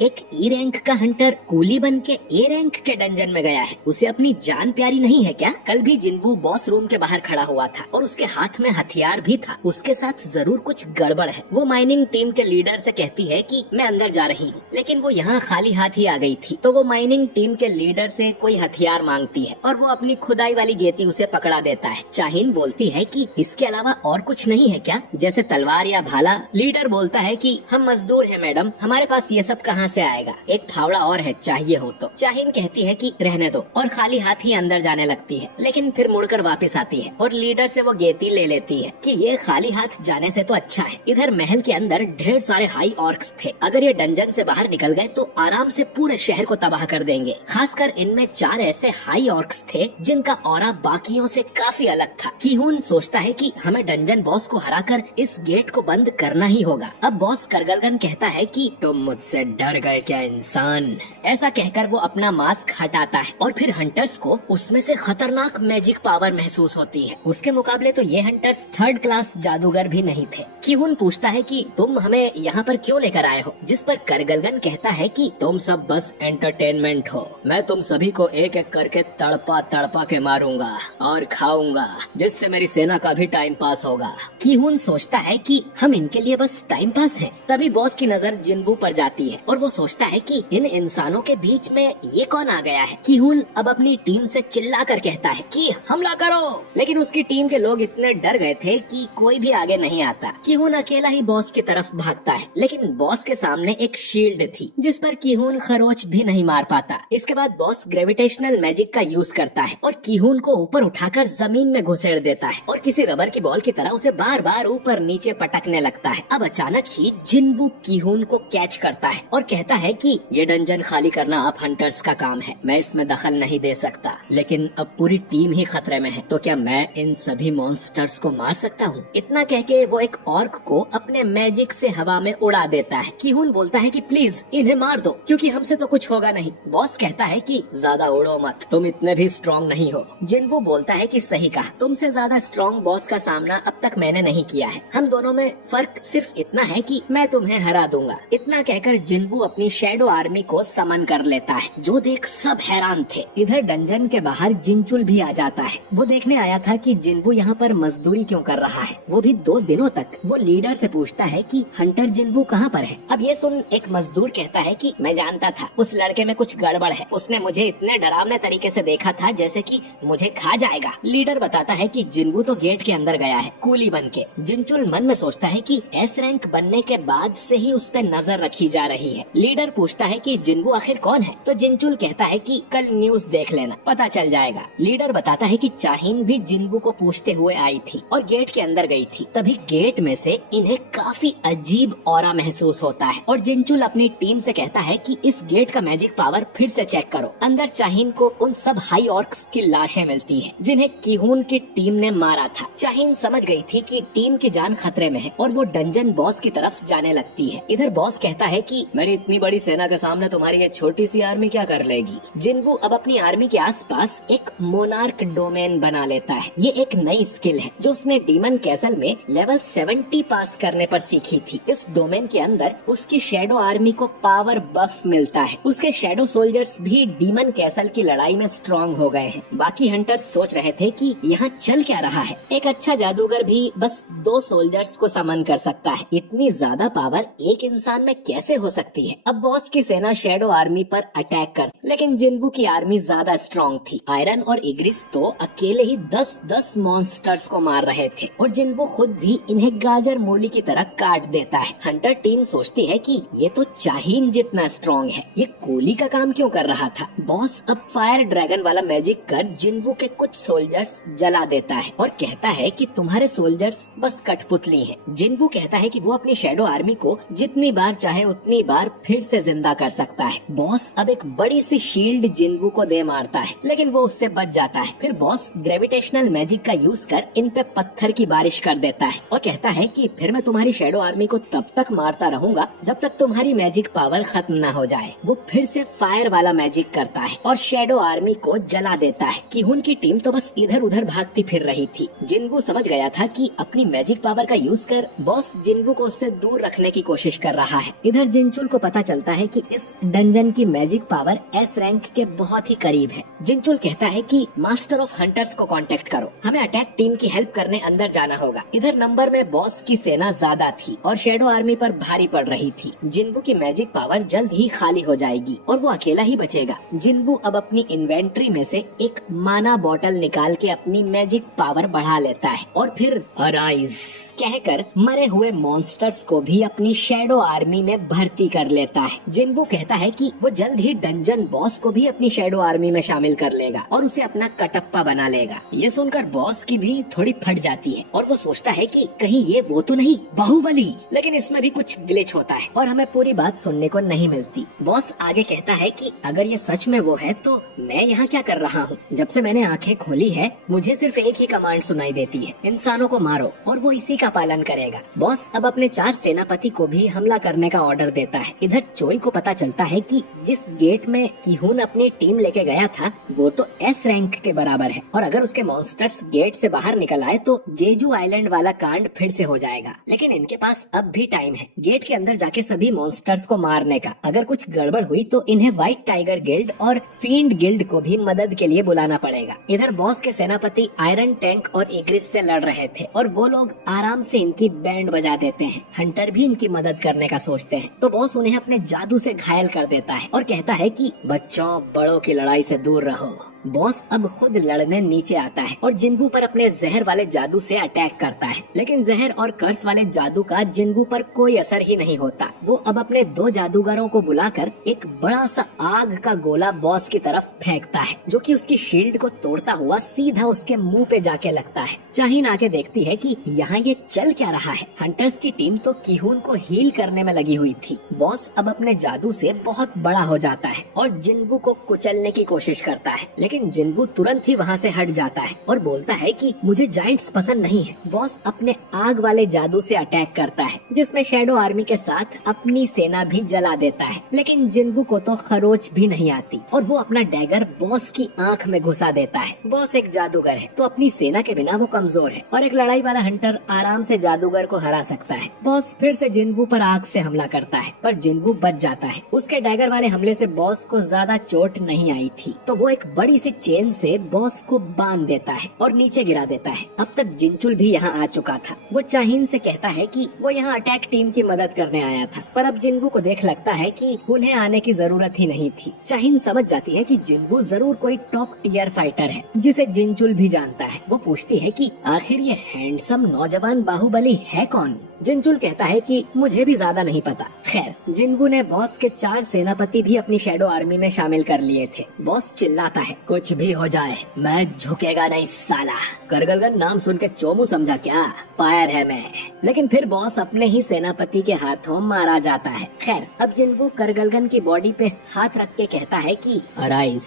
एक ई रैंक का हंटर कूली बन के ए रैंक के डंजन में गया है, उसे अपनी जान प्यारी नहीं है क्या? कल भी जिन्वू बॉस रूम के बाहर खड़ा हुआ था और उसके हाथ में हथियार भी था, उसके साथ जरूर कुछ गड़बड़ है। वो माइनिंग टीम के लीडर से कहती है कि मैं अंदर जा रही हूँ, लेकिन वो यहाँ खाली हाथ ही आ गई थी। तो वो माइनिंग टीम के लीडर से कोई हथियार मांगती है और वो अपनी खुदाई वाली गेती उसे पकड़ा देता है। चाहिन बोलती है कि इसके अलावा और कुछ नहीं है क्या, जैसे तलवार या भाला? लीडर बोलता है कि हम मजदूर हैं मैडम, हमारे पास ये सब कहाँ से आएगा, एक फावड़ा और है, चाहिए हो तो। चाहिन कहती है कि रहने दो और खाली हाथ ही अंदर जाने लगती है, लेकिन फिर मुड़कर वापस आती है और लीडर से वो गेती ले लेती है कि ये खाली हाथ जाने से तो अच्छा है। इधर महल के अंदर ढेर सारे हाई ऑर्क्स थे, अगर ये डंजन से बाहर निकल गए तो आराम से पूरे शहर को तबाह कर देंगे। खासकर इनमें 4 ऐसे हाई ऑर्क्स थे जिनका ऑरा बाकियों से काफी अलग था। किहुन सोचता है कि हमें डंजन बॉस को हराकर इस गेट को बंद करना ही होगा। अब बॉस करगलगन कहता है कि तुम मुझसे डर गए क्या इंसान? ऐसा कहकर वो अपना मास्क हटाता है और फिर हंटर्स को उसमें से खतरनाक मैजिक पावर महसूस होती है। उसके मुकाबले तो ये हंटर्स 3rd क्लास जादूगर भी नहीं थे। किहुन पूछता है कि तुम हमें यहाँ पर क्यों लेकर आए हो, जिस पर करगलगन कहता है कि तुम सब बस एंटरटेनमेंट हो, मैं तुम सभी को एक एक करके तड़पा तड़पा के मारूंगा और खाऊंगा, जिससे मेरी सेना का भी टाइम पास होगा। किहुन सोचता है कि हम इनके लिए बस टाइम पास हैं। तभी बॉस की नजर जिन्वू पर जाती है और वो सोचता है कि इन इंसानों के बीच में ये कौन आ गया है। किहुन अब अपनी टीम से चिल्लाकर कहता है कि हमला करो, लेकिन उसकी टीम के लोग इतने डर गए थे कि कोई भी आगे नहीं आता। किहुन अकेला ही बॉस की तरफ भागता है, लेकिन बॉस के सामने एक शील्ड थी जिस पर किहुन खरोच भी नहीं मार पाता। इसके बाद बॉस ग्रेविटेशनल मैजिक का यूज करता है और किहुन को ऊपर उठाकर जमीन में घुसेड़ देता है और किसी रबर की बॉल की तरह उसे बार बार ऊपर नीचे पटकने लगता है। अब अचानक ही जिन्वू किहुन को कैच करता है और कहता है कि ये डंजन खाली करना आप हंटर्स का काम है, मैं इसमें दखल नहीं दे सकता, लेकिन अब पूरी टीम ही खतरे में है, तो क्या मैं इन सभी मॉन्स्टर्स को मार सकता हूँ? इतना कह के वो एक ऑर्क को अपने मैजिक से हवा में उड़ा देता है। किहुन बोलता है कि प्लीज इन्हें मार दो, क्योंकि हमसे तो कुछ होगा नहीं। बॉस कहता है कि ज्यादा उड़ो मत, तुम इतने भी स्ट्रॉन्ग नहीं हो। जिन्वू बोलता है कि सही कहा, तुमसे ज्यादा स्ट्रॉन्ग बॉस का सामना अब तक मैंने नहीं किया है, हम दोनों में फर्क सिर्फ इतना है कि मैं तुम्हें हरा दूंगा। इतना कहकर जिन्वू अपनी शैडो आर्मी को समन कर लेता है, जो देख सब हैरान थे। इधर डंजन के बाहर जिनचुल भी आ जाता है। वो देखने आया था कि जिन्वू यहाँ पर मजदूरी क्यों कर रहा है, वो भी 2 दिनों तक। वो लीडर से पूछता है कि हंटर जिन्वू कहाँ पर है। अब ये सुन एक मजदूर कहता है कि मैं जानता था उस लड़के में कुछ गड़बड़ है, उसने मुझे इतने डरावने तरीके से देखा था जैसे कि मुझे खा जाएगा। लीडर लीडर बताता है कि जिन्वू तो गेट के अंदर गया है कूली बन के। जिनचुल मन में सोचता है कि एस रैंक बनने के बाद से ही उस पे नजर रखी जा रही है। लीडर पूछता है कि जिन्वू आखिर कौन है, तो जिनचुल कहता है कि कल न्यूज देख लेना, पता चल जाएगा। लीडर बताता है कि चाहीन भी जिन्वू को पूछते हुए आई थी और गेट के अंदर गई थी। तभी गेट में से इन्हें काफी अजीब ऑरा महसूस होता है और जिनचुल अपनी टीम से कहता है कि इस गेट का मैजिक पावर फिर से चेक करो। अंदर चाहीन को उन सब हाई ऑर्क्स की लाशें मिलती हैं जिन्हें किहून की टीम ने मारा था। चाहीन समझ गई थी कि टीम की जान खतरे में है और वो डंजन बॉस की तरफ जाने लगती है। इधर बॉस कहता है कि मेरी इतनी बड़ी सेना के सामने तुम्हारी ये छोटी सी आर्मी क्या कर लेगी। जिन्वू अब अपनी आर्मी के आसपास एक मोनार्क डोमेन बना लेता है। ये एक नई स्किल है जो उसने डीमन कैसल में लेवल 70 पास करने पर सीखी थी। इस डोमेन के अंदर उसकी शैडो आर्मी को पावर बफ मिलता है। उसके शैडो सोल्जर्स भी डीमन कैसल की लड़ाई में स्ट्रॉन्ग हो गए हैं। बाकी हंटर्स सोच रहे थे कि यहाँ चल क्या रहा है। एक अच्छा जादूगर भी बस 2 सोल्जर्स को समन कर सकता है, इतनी ज्यादा पावर एक इंसान में कैसे हो सकती है। अब बॉस की सेना शैडो आर्मी पर अटैक कर, लेकिन जिन्वू की आर्मी ज्यादा स्ट्रॉन्ग थी। आयरन और इग्रिस तो अकेले ही 10-10 मॉन्स्टर्स को मार रहे थे और जिन्वू खुद भी इन्हें गाजर मूली की तरह काट देता है। हंटर टीम सोचती है कि ये तो चाहीन जितना स्ट्रॉन्ग है, ये कूली का काम क्यों कर रहा था। बॉस अब फायर ड्रैगन वाला मैजिक कर जिन्वू के कुछ सोल्जर्स जला देता है और कहता है कि तुम्हारे सोल्जर्स बस कठपुतली हैं। जिन्वू कहता है कि वो अपनी शैडो आर्मी को जितनी बार चाहे उतनी बार फिर से जिंदा कर सकता है। बॉस अब एक बड़ी सी शील्ड जिन्वू को दे मारता है, लेकिन वो उससे बच जाता है। फिर बॉस ग्रेविटेशनल मैजिक का यूज कर इन पे पत्थर की बारिश कर देता है और कहता है कि फिर मैं तुम्हारी शैडो आर्मी को तब तक मारता रहूंगा जब तक तुम्हारी मैजिक पावर खत्म न हो जाए। वो फिर से फायर वाला मैजिक करता है और शैडो आर्मी को जला देता है। किहुन की टीम तो बस इधर उधर भागती फिर रही थी। जिन्वू समझ गया था कि अपनी मैजिक पावर का यूज कर बॉस जिन्वू को उससे दूर रखने की कोशिश कर रहा है। इधर जिनचुल को पता चलता है कि इस डंजन की मैजिक पावर एस रैंक के बहुत ही करीब है। जिनचुल कहता है कि मास्टर ऑफ हंटर्स को कांटेक्ट करो, हमें अटैक टीम की हेल्प करने अंदर जाना होगा। इधर नंबर में बॉस की सेना ज्यादा थी और शैडो आर्मी पर भारी पड़ रही थी। जिन्वू की मैजिक पावर जल्द ही खाली हो जाएगी और वो अकेला ही बचेगा। जिन्वू अब अपनी इन्वेंट्री में से एक माना बॉटल निकाल के अपनी मैजिक पावर बढ़ा लेता है और फिर अराइज कहकर मरे हुए मॉन्स्टर्स को भी अपनी शैडो आर्मी में भर्ती कर लेता है। जिन्वू कहता है कि वो जल्द ही डंजन बॉस को भी अपनी शैडो आर्मी में शामिल कर लेगा और उसे अपना कटप्पा बना लेगा। ये सुनकर बॉस की भी थोड़ी फट जाती है और वो सोचता है कि कहीं ये वो तो नहीं बाहुबली, लेकिन इसमें भी कुछ ग्लिच होता है और हमें पूरी बात सुनने को नहीं मिलती। बॉस आगे कहता है कि अगर ये सच में वो है तो मैं यहाँ क्या कर रहा हूँ। जब से मैंने आंखें खोली है मुझे सिर्फ एक ही कमांड सुनाई देती है, इंसानों को मारो, और वो इसी का पालन करेगा। बॉस अब अपने 4 सेनापति को भी हमला करने का ऑर्डर देता है। इधर चोई को पता चलता है कि जिस गेट में किहुन अपनी टीम लेके गया था वो तो एस रैंक के बराबर है और अगर उसके मॉन्स्टर्स गेट से बाहर निकल आए तो जेजू आइलैंड वाला कांड फिर से हो जाएगा। लेकिन इनके पास अब भी टाइम है गेट के अंदर जाके सभी मॉन्स्टर्स को मारने का। अगर कुछ गड़बड़ हुई तो इन्हें व्हाइट टाइगर गिल्ड और फील्ड गिल्ड को भी मदद के लिए बुलाना पड़ेगा। इधर बॉस के सेनापति आयरन टैंक और इग्रिस से लड़ रहे थे और वो लोग आराम से इनकी बैंड बजा देते हैं। हंटर भी इनकी मदद करने का सोचते हैं तो बॉस उन्हें अपने जादू से घायल कर देता है और कहता है कि बच्चों बड़ों की लड़ाई से दूर रहो। बॉस अब खुद लड़ने नीचे आता है और जिन्वू पर अपने जहर वाले जादू से अटैक करता है, लेकिन जहर और कर्स वाले जादू का जिन्वू पर कोई असर ही नहीं होता। वो अब अपने 2 जादूगरों को बुलाकर एक बड़ा सा आग का गोला बॉस की तरफ फेंकता है जो कि उसकी शील्ड को तोड़ता हुआ सीधा उसके मुंह पे जाके लगता है। चाहीन आके देखती है कि यहाँ ये चल क्या रहा है। हंटर्स की टीम तो किहुन को हील करने में लगी हुई थी। बॉस अब अपने जादू से बहुत बड़ा हो जाता है और जिन्वू को कुचलने की कोशिश करता है, लेकिन जिन्वू तुरंत ही वहाँ से हट जाता है और बोलता है कि मुझे जायंट्स पसंद नहीं है। बॉस अपने आग वाले जादू से अटैक करता है जिसमें शैडो आर्मी के साथ अपनी सेना भी जला देता है, लेकिन जिन्वू को तो खरोच भी नहीं आती और वो अपना डैगर बॉस की आंख में घुसा देता है। बॉस एक जादूगर है तो अपनी सेना के बिना वो कमजोर है और एक लड़ाई वाला हंटर आराम से जादूगर को हरा सकता है। बॉस फिर से जिन्वू पर आग से हमला करता है पर जिन्वू बच जाता है। उसके डैगर वाले हमले से बॉस को ज्यादा चोट नहीं आई थी तो वो एक बड़ी किसी चेन से बॉस को बांध देता है और नीचे गिरा देता है। अब तक जिनचुल भी यहाँ आ चुका था। वो चाहिन से कहता है कि वो यहाँ अटैक टीम की मदद करने आया था, पर अब जिनवू को देख लगता है कि उन्हें आने की जरूरत ही नहीं थी। चाहिन समझ जाती है कि जिनवू जरूर कोई टॉप टियर फाइटर है जिसे जिनचुल भी जानता है। वो पूछती है कि आखिर ये हैंडसम नौजवान बाहुबली है कौन? जिनचुल कहता है कि मुझे भी ज्यादा नहीं पता। खैर, जिनवू ने बॉस के 4 सेनापति भी अपनी शैडो आर्मी में शामिल कर लिए थे। बॉस चिल्लाता है, कुछ भी हो जाए मैं झुकेगा नहीं साला। करगलगन नाम सुन के चोमू समझा क्या? फायर है मैं। लेकिन फिर बॉस अपने ही सेनापति के हाथों मारा जाता है। खैर, अब जिनवू करगलगन की बॉडी पे हाथ रख के कहता है कि अराइज,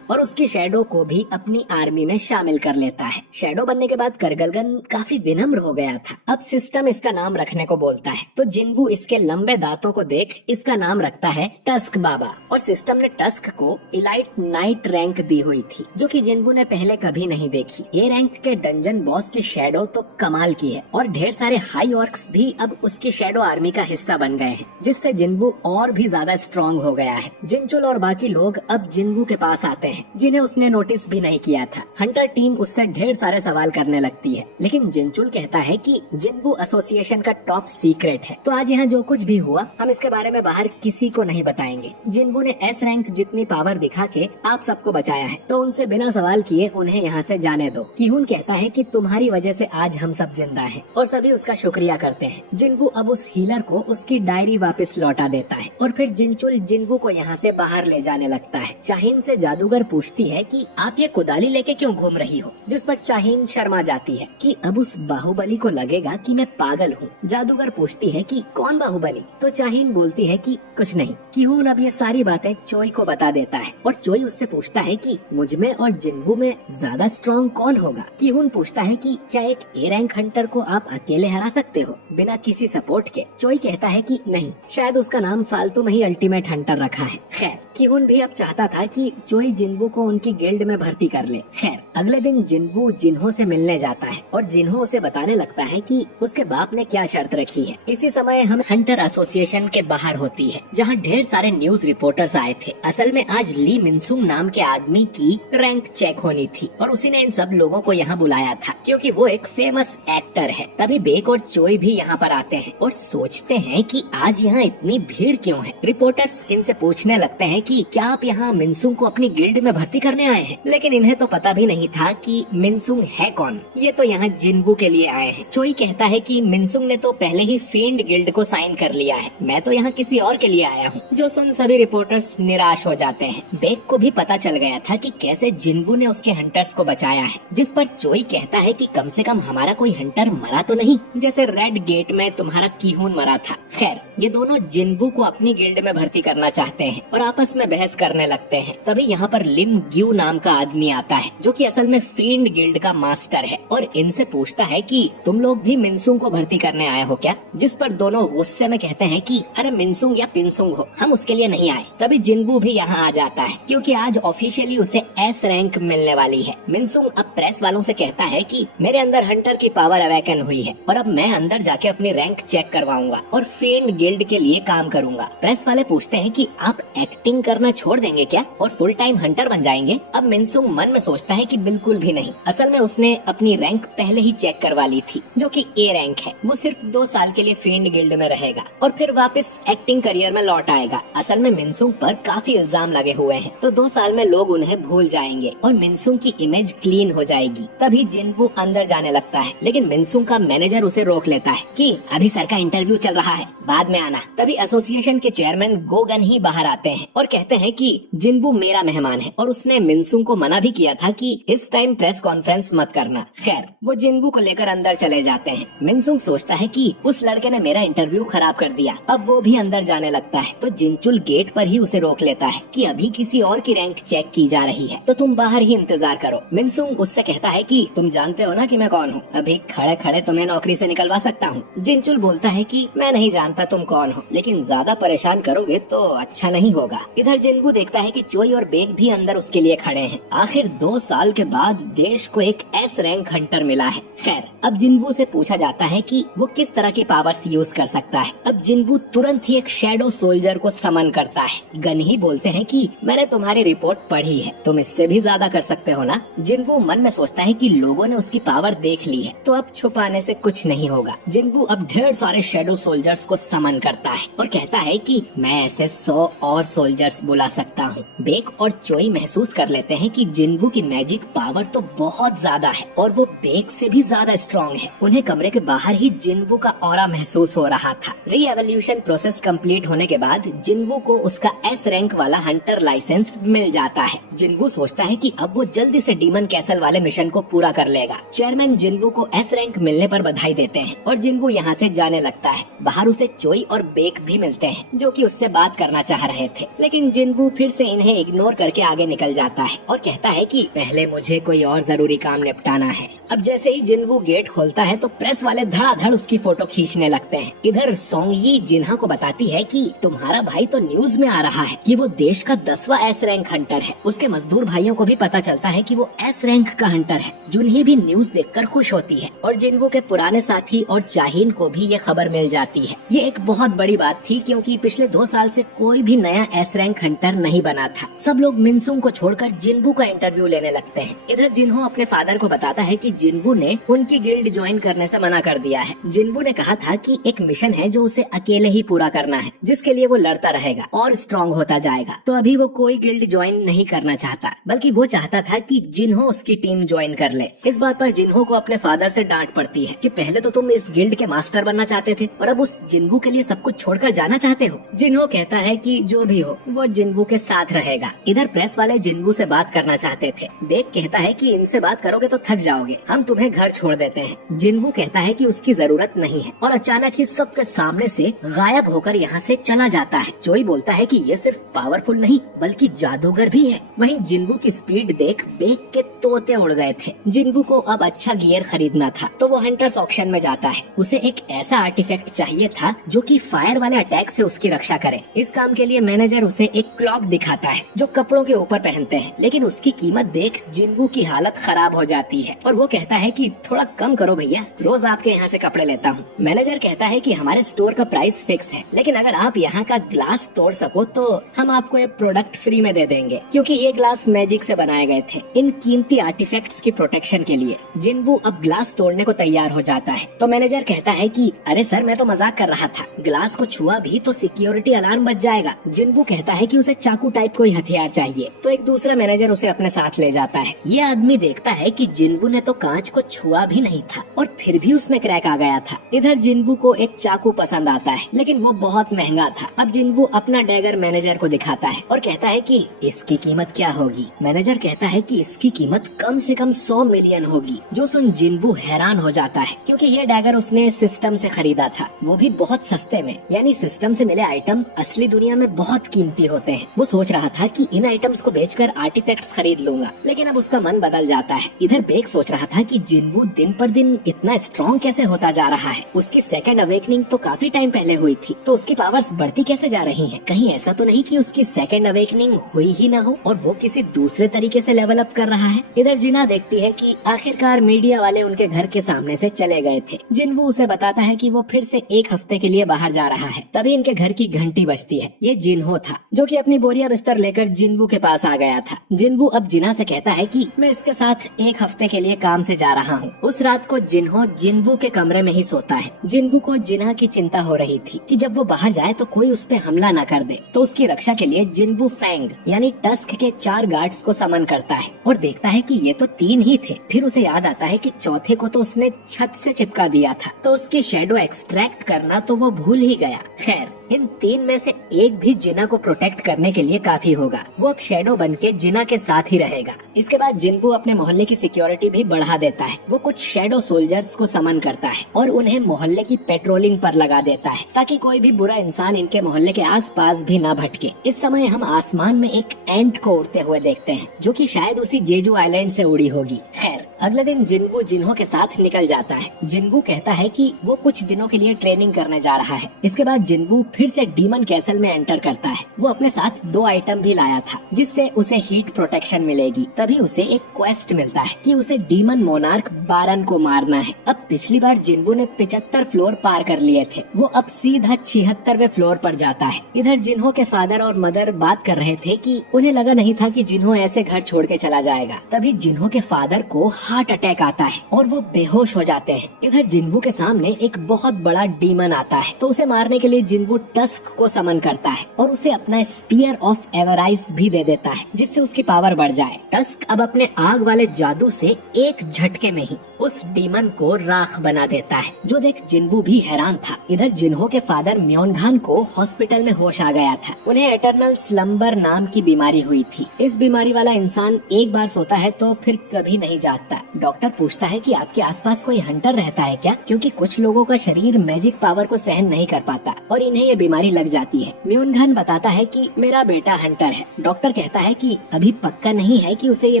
और उसकी शैडो को भी अपनी आर्मी में शामिल कर लेता है। शैडो बनने के बाद करगलगन काफी विनम्र हो गया था। अब सिस्टम इसका नाम रखने को बोलता है, तो जिनवू इसके लंबे दांतों को देख इसका नाम रखता है टस्क बाबा। और सिस्टम ने टस्क को इलाइट नाइट रैंक दी हुई थी, जो कि जिनवू ने पहले कभी नहीं देखी। ये रैंक के डंजन बॉस की शैडो तो कमाल की है, और ढेर सारे हाई ऑर्क्स भी अब उसकी शैडो आर्मी का हिस्सा बन गए हैं, जिससे जिनवू और भी ज्यादा स्ट्रॉन्ग हो गया है। जिनचुल और बाकी लोग अब जिनवू के पास आते हैं, जिन्हें उसने नोटिस भी नहीं किया था। हंटर टीम उससे ढेर सारे सवाल करने लगती है, लेकिन जिनचुल कहता है कि जिनवू एसोसिएशन का टॉप सीक्रेट है, तो आज यहाँ जो कुछ भी हुआ हम इसके बारे में बाहर किसी को नहीं बताएंगे। जिनवू ने एस रैंक जितनी पावर दिखा के आप सबको बचाया है, तो उनसे बिना सवाल किए उन्हें यहाँ से जाने दो। किहुन कहता है कि तुम्हारी वजह से आज हम सब जिंदा हैं, और सभी उसका शुक्रिया करते हैं। जिनवू अब उस हीलर को उसकी डायरी वापस लौटा देता है, और फिर जिनचुल जिनवू को यहाँ से बाहर ले जाने लगता है। चाहिन से जादूगर पूछती है कि आप ये कुदाली लेके क्यों घूम रही हो, जिस पर चाहिन शर्मा जाती है कि अब उस बाहुबली को लगेगा कि मैं पागल हूँ। जादूगर पूछती है कि कौन बाहुबली, तो चाहिन बोलती है कि कुछ नहीं। किहुन अब ये सारी बातें चोई को बता देता है, और चोई उससे पूछता है कि मुझ में और जिनवू में ज्यादा स्ट्रॉन्ग कौन होगा। किहुन पूछता है कि क्या एक ए रैंक हंटर को आप अकेले हरा सकते हो बिना किसी सपोर्ट के। चोई कहता है कि नहीं, शायद उसका नाम फालतू में ही अल्टीमेट हंटर रखा है। खैर, किहुन भी अब चाहता था कि चोई जिनवू को उनकी गिल्ड में भर्ती कर ले। खैर, अगले दिन जिनवू जिन्हो से मिलने जाता है, और जिन्हो उसे बताने लगता है कि उसके बाप ने क्या शर्त रखी है। इसी समय हम हंटर एसोसिएशन के बाहर होती है, जहाँ ढेर सारे न्यूज रिपोर्टर्स आए थे। असल में आज ली मिनसुंग नाम के आदमी की रैंक चेक होनी थी, और उसी ने इन सब लोगों को यहाँ बुलाया था, क्योंकि वो एक फेमस एक्टर है। तभी बेक और चोई भी यहाँ पर आते हैं और सोचते हैं कि आज यहाँ इतनी भीड़ क्यों है। रिपोर्टर्स इनसे पूछने लगते हैं कि क्या आप यहाँ मिनसुंग को अपनी गिल्ड में भर्ती करने आए हैं, लेकिन इन्हें तो पता भी नहीं था कि मिनसुंग है कौन। ये तो यहाँ जिनवू के लिए आए हैं। चोई कहता है कि मिनसुंग ने तो पहले ही फील्ड गिल्ड को साइन कर लिया है, मैं तो यहाँ किसी और के लिए आया हूँ। जो सुन सभी रिपोर्टर्स निराश हो जाते हैं। बेक को भी पता चल गया था कि कैसे जिनवू ने उसके हंटर्स को बचाया है, जिस पर चोई कहता है कि कम से कम हमारा कोई हंटर मरा तो नहीं, जैसे रेड गेट में तुम्हारा किहुन मरा था। खैर, ये दोनों जिनवू को अपनी गिल्ड में भर्ती करना चाहते हैं और आपस में बहस करने लगते हैं। तभी यहाँ पर लिम ग्यू नाम का आदमी आता है, जो कि असल में फील्ड गिल्ड का मास्टर है, और इनसे पूछता है कि तुम लोग भी मिनसुंग को भर्ती करने आए हो क्या। जिस पर दोनों गुस्से में कहते हैं कि अरे मिनसुंग या पिनसुंग हो, हम उसके लिए नहीं आए। तभी जिनवू भी यहाँ आ जाता है, क्योंकि आज ऑफिशियली उसे एस रैंक मिलने वाली है। मिनसुंग अब प्रेस वालों से कहता है कि मेरे अंदर हंटर की पावर अवेकन हुई है, और अब मैं अंदर जाके अपनी रैंक चेक करवाऊंगा और फील्ड गिल्ड के लिए काम करूंगा। प्रेस वाले पूछते हैं कि आप एक्टिंग करना छोड़ देंगे क्या और फुल टाइम हंटर बन जाएंगे। अब मिनसुंग मन में सोचता है कि बिल्कुल भी नहीं। असल में उसने अपनी रैंक पहले ही चेक करवा ली थी, जो कि ए रैंक है। वो सिर्फ 2 साल के लिए फील्ड गिल्ड में रहेगा और फिर वापस एक्टिंग करियर में लौट आएगा। असल में मिनसुंग पर काफी इल्जाम लगे हुए हैं, तो 2 साल में लोग उन्हें भूल जाएंगे और मिनसुंग की इमेज क्लीन हो जाएगी। तभी जिनवू अंदर जाने लगता है, लेकिन मिनसुंग का मैनेजर उसे रोक लेता है कि अभी सर का इंटरव्यू चल रहा है, बाद में आना। तभी एसोसिएशन के चेयरमैन गोगन ही बाहर आते हैं और कहते हैं कि जिनवू मेरा मेहमान है और उसने मिनसुंग को मना भी किया था कि इस टाइम प्रेस कॉन्फ्रेंस मत करना। खैर, वो जिनवू को लेकर अंदर चले जाते हैं। मिनसुंग सोचता है कि उस लड़के ने मेरा इंटरव्यू खराब कर दिया। अब वो भी अंदर जाने लगता है, तो जिनचुल गेट पर ही उसे रोक लेता है कि अभी किसी और की रैंक चेक की जा रही है, तो तुम बाहर ही इंतजार करो। मिनसुंग उससे कहता है कि तुम जानते हो ना कि मैं कौन हूँ, अभी खड़े खड़े तुम्हें नौकरी से निकलवा सकता हूँ। जिनचुल बोलता है कि मैं नहीं जानता तुम कौन हो, लेकिन ज्यादा परेशान करोगे तो अच्छा नहीं होगा। इधर जिनवू देखता है कि चोई और बेग भी अंदर उसके लिए खड़े हैं। आखिर 2 साल के बाद देश को एक एस रैंक हंटर मिला है। खैर, अब जिन्वू से पूछा जाता है कि वो किस तरह की पावर्स यूज कर सकता है। अब जिन्वू तुरंत ही एक शैडो सोल्जर को समन करता है। गन ही बोलते हैं कि मैंने तुम्हारी रिपोर्ट पढ़ी है, तुम इससे भी ज्यादा कर सकते हो ना। जिन्वू मन में सोचता है कि लोगों ने उसकी पावर देख ली है, तो अब छुपाने से कुछ नहीं होगा। जिन्वू अब ढेर सारे शैडो सोल्जर्स को समन करता है और कहता है कि मैं ऐसे 100 और सोल्जर्स बुला सकता हूँ। बेक और चोई महसूस कर लेते हैं कि जिन्वू की मैजिक पावर तो बहुत ज्यादा है और वो बेक से भी ज्यादा स्ट्रॉन्ग है। उन्हें कमरे के बाहर ही जिन्वू का ऑरा महसूस हो रहा था। रीएवोल्यूशन प्रोसेस कंप्लीट होने के बाद जिन्वू को उसका एस रैंक वाला हंटर लाइसेंस मिल जाता है। जिन्वू सोचता है कि अब वो जल्दी से डीमन कैसल वाले मिशन को पूरा कर लेगा। चेयरमैन जिन्वू को एस रैंक मिलने पर बधाई देते हैं और जिन्वू यहाँ से जाने लगता है। बाहर उसे चोई और बेक भी मिलते हैं जो कि उससे बात करना चाह रहे थे, लेकिन जिन्वू फिर से इन्हें इग्नोर करके आगे निकल जाता है और कहता है कि पहले मुझे कोई और जरूरी काम निपटाना है। अब जैसे ही जिन्वू गेट खोलता है तो प्रेस वाले धड़ाधड़ उसकी फोटो खींचने लगते हैं। इधर सोंगयी जिन्हा को बताती है कि तुम्हारा भाई तो न्यूज में आ रहा है कि वो देश का 10वां एस रैंक हंटर है। उसके मजदूर भाइयों को भी पता चलता है कि वो एस रैंक का हंटर है। जुनही भी न्यूज देखकर खुश होती है और जिन्वू के पुराने साथी और चाहीन को भी ये खबर मिल जाती है। ये एक बहुत बड़ी बात थी क्योंकि पिछले 2 साल से कोई भी नया एस रैंक हंटर नहीं बना था। सब लोग मिनसुंग को छोड़कर जिन्वू का इंटरव्यू लेने लगते हैं। इधर जिन्हो अपने फादर को बताता है कि जिन्वू ने उनकी गिल्ड ज्वाइन करने से मना कर दिया है। जिन्वू ने कहा था कि एक मिशन है जो उसे अकेले ही पूरा करना है, जिसके लिए वो लड़ता रहेगा और स्ट्रॉन्ग होता जाएगा। तो अभी वो कोई गिल्ड ज्वाइन नहीं करना चाहता, बल्कि वो चाहता था कि जिन्हो उसकी टीम ज्वाइन कर ले। इस बात पर जिन्हो को अपने फादर से डांट पड़ती है कि पहले तो तुम इस गिल्ड के मास्टर बनना चाहते थे और अब उस जिन्वू के लिए सब कुछ छोड़कर जाना चाहते हो। जिन्हो कहता है कि जो भी हो वो जिन्वू के साथ रहेगा। इधर प्रेस वाले जिन्वू से बात करना चाहते थे। बेक कहता है कि इनसे बात करोगे तो थक जाओगे, हम तुम्हें घर छोड़ देते हैं। जिन्वू कहता है कि उसकी जरूरत नहीं है और अचानक ही सबके सामने से गायब होकर यहाँ से चला जाता है। चोई बोलता है कि ये सिर्फ पावरफुल नहीं बल्कि जादूगर भी है। वहीं जिन्वू की स्पीड देख बेक के तोते उड़ गए थे। जिन्वू को अब अच्छा गियर खरीदना था तो वो हंटर्स ऑक्शन में जाता है। उसे एक ऐसा आर्टिफैक्ट चाहिए था जो कि फायर वाले अटैक से उसकी रक्षा करे। इस काम के लिए मैनेजर उसे एक क्लॉक दिखाता है जो कपड़ों के ऊपर पहनते हैं, लेकिन उसकी कीमत देख जिन्वू की हालत खराब हो जाती है और वो कहता है कि थोड़ा कम करो भैया, रोज आपके यहाँ से कपड़े लेता हूँ। मैनेजर कहता है कि हमारे स्टोर का प्राइस फिक्स है, लेकिन अगर आप यहाँ का ग्लास तोड़ सको तो हम आपको ये प्रोडक्ट फ्री में दे देंगे, क्योंकि ये ग्लास मैजिक से बनाए गए थे इन कीमती आर्टिफैक्ट्स की प्रोटेक्शन के लिए। जिन्वू अब ग्लास तोड़ने को तैयार हो जाता है तो मैनेजर कहता है कि अरे सर, मैं तो मजाक कर रहा था, ग्लास को छुआ भी तो सिक्योरिटी अलार्म बज जाएगा। जिन्वू कहता है कि उसे चाकू टाइप कोई हथियार चाहिए, तो एक दूसरा मैनेजर उसे अपने साथ ले जाता है। ये आदमी देखता है कि जिन्वू ने तो कांच को छुआ भी नहीं था और फिर भी उसमें क्रैक आ गया था। इधर जिन्वू को एक चाकू पसंद आता है, लेकिन वो बहुत महंगा था। अब जिन्वू अपना डैगर मैनेजर को दिखाता है और कहता है कि इसकी कीमत क्या होगी। मैनेजर कहता है कि इसकी कीमत कम से कम 100 मिलियन होगी। जो सुन जिन्वू हैरान हो जाता है क्योंकि ये डैगर उसने सिस्टम से खरीदा था, वो भी बहुत सस्ते में। यानी सिस्टम से मिले आइटम असली दुनिया में बहुत कीमती होते हैं। वो सोच रहा था कि इन आइटम्स को बेचकर आर्टिफैक्ट्स खरीद लूंगा, लेकिन अब उसका मन बदल जाता है। इधर बेक सोच रहा था कि जिन्वू दिन पर दिन इतना स्ट्रॉन्ग कैसे होता जा रहा है। उसकी सेकंड अवेकनिंग तो काफी टाइम पहले हुई थी, तो उसकी पावर्स बढ़ती कैसे जा रही हैं? कहीं ऐसा तो नहीं कि उसकी सेकंड अवेकनिंग हुई ही ना हो और वो किसी दूसरे तरीके से लेवल अप कर रहा है। इधर जिना देखती है कि आखिरकार मीडिया वाले उनके घर के सामने से चले गए थे। जिन्वू उसे बताता है कि वो फिर से 1 हफ्ते के लिए बाहर जा रहा है। तभी इनके घर की घंटी बजती है। ये जिन्हो था जो कि अपनी बोरिया बिस्तर लेकर जिन्वू के पास आ गया था। जिन्वू अब जिना से कहता है कि मैं इसके साथ 1 हफ्ते के लिए काम से जा रहा हूँ। उस रात को जिन्हो जिन्वू के कमरे में ही सोता है। जिन्वू को जिना की चिंता हो रही थी कि जब वो बाहर जाए तो कोई उस पे हमला न कर दे, तो उसकी रक्षा के लिए जिन्वू फैंग यानी टस्क के 4 गार्ड्स को समन करता है और देखता है कि ये तो 3 ही थे। फिर उसे याद आता है कि चौथे को तो उसने छत से चिपका दिया था, तो उसकी शेडो एक्सट्रैक्ट करना तो वो भूल ही गया। खैर, इन 3 में से एक भी जिना को प्रोटेक्ट करने के लिए काफी होगा। वो अब शेडो बन के जिना के साथ ही रहेगा। इसके बाद जिन्वू अपने मोहल्ले की सिक्योरिटी भी बढ़ा देता है। वो कुछ शेडो सोल्जर्स को समन करता है और उन्हें मोहल्ले की पेट्रोलिंग पर लगा देता है ताकि कोई भी बुरा इंसान इनके मोहल्ले के आसपास भी न भटके। इस समय हम आसमान में एक एंट को उड़ते हुए देखते हैं जो कि शायद उसी जेजू आइलैंड से उड़ी होगी। खैर, अगले दिन जिन्वू जिन्हो के साथ निकल जाता है। जिन्वू कहता है कि वो कुछ दिनों के लिए ट्रेनिंग करने जा रहा है। इसके बाद जिन्वू फिर से डीमन कैसल में एंटर करता है। वो अपने साथ 2 आइटम भी लाया था जिससे उसे हीट प्रोटेक्शन मिलेगी। तभी उसे एक क्वेस्ट मिलता है कि उसे डीमन मोनार्क बारन को मारना है। अब पिछली बार जिन्वू ने 75 फ्लोर पार कर लिए थे, वो अब सीधा 76वें फ्लोर पर जाता है। इधर जिन्हो के फादर और मदर बात कर रहे थे कि उन्हें लगा नहीं था कि जिन्हो ऐसे घर छोड़ के चला जाएगा। तभी जिन्हो के फादर को हार्ट अटैक आता है और वो बेहोश हो जाते हैं। इधर जिन्वू के सामने एक बहुत बड़ा डीमन आता है, तो उसे मारने के लिए जिन्वू टस्क को समन करता है और उसे अपना स्पीयर ऑफ एवराइज भी दे देता है जिससे उसकी पावर बढ़ जाए। टस्क अब अपने आग वाले जादू से एक झटके में ही उस डीमन को राख बना देता है, जो देख जिन्वू भी हैरान था। इधर जिन्हो के फादर म्योनघान को हॉस्पिटल में होश आ गया था। उन्हें एटर्नल स्लम्बर नाम की बीमारी हुई थी। इस बीमारी वाला इंसान एक बार सोता है तो फिर कभी नहीं जागता। डॉक्टर पूछता है कि आपके आसपास कोई हंटर रहता है क्या, क्योंकि कुछ लोगों का शरीर मैजिक पावर को सहन नहीं कर पाता और इन्हें ये बीमारी लग जाती है। म्योनघान बताता है कि मेरा बेटा हंटर है। डॉक्टर कहता है कि अभी पक्का नहीं है कि उसे ये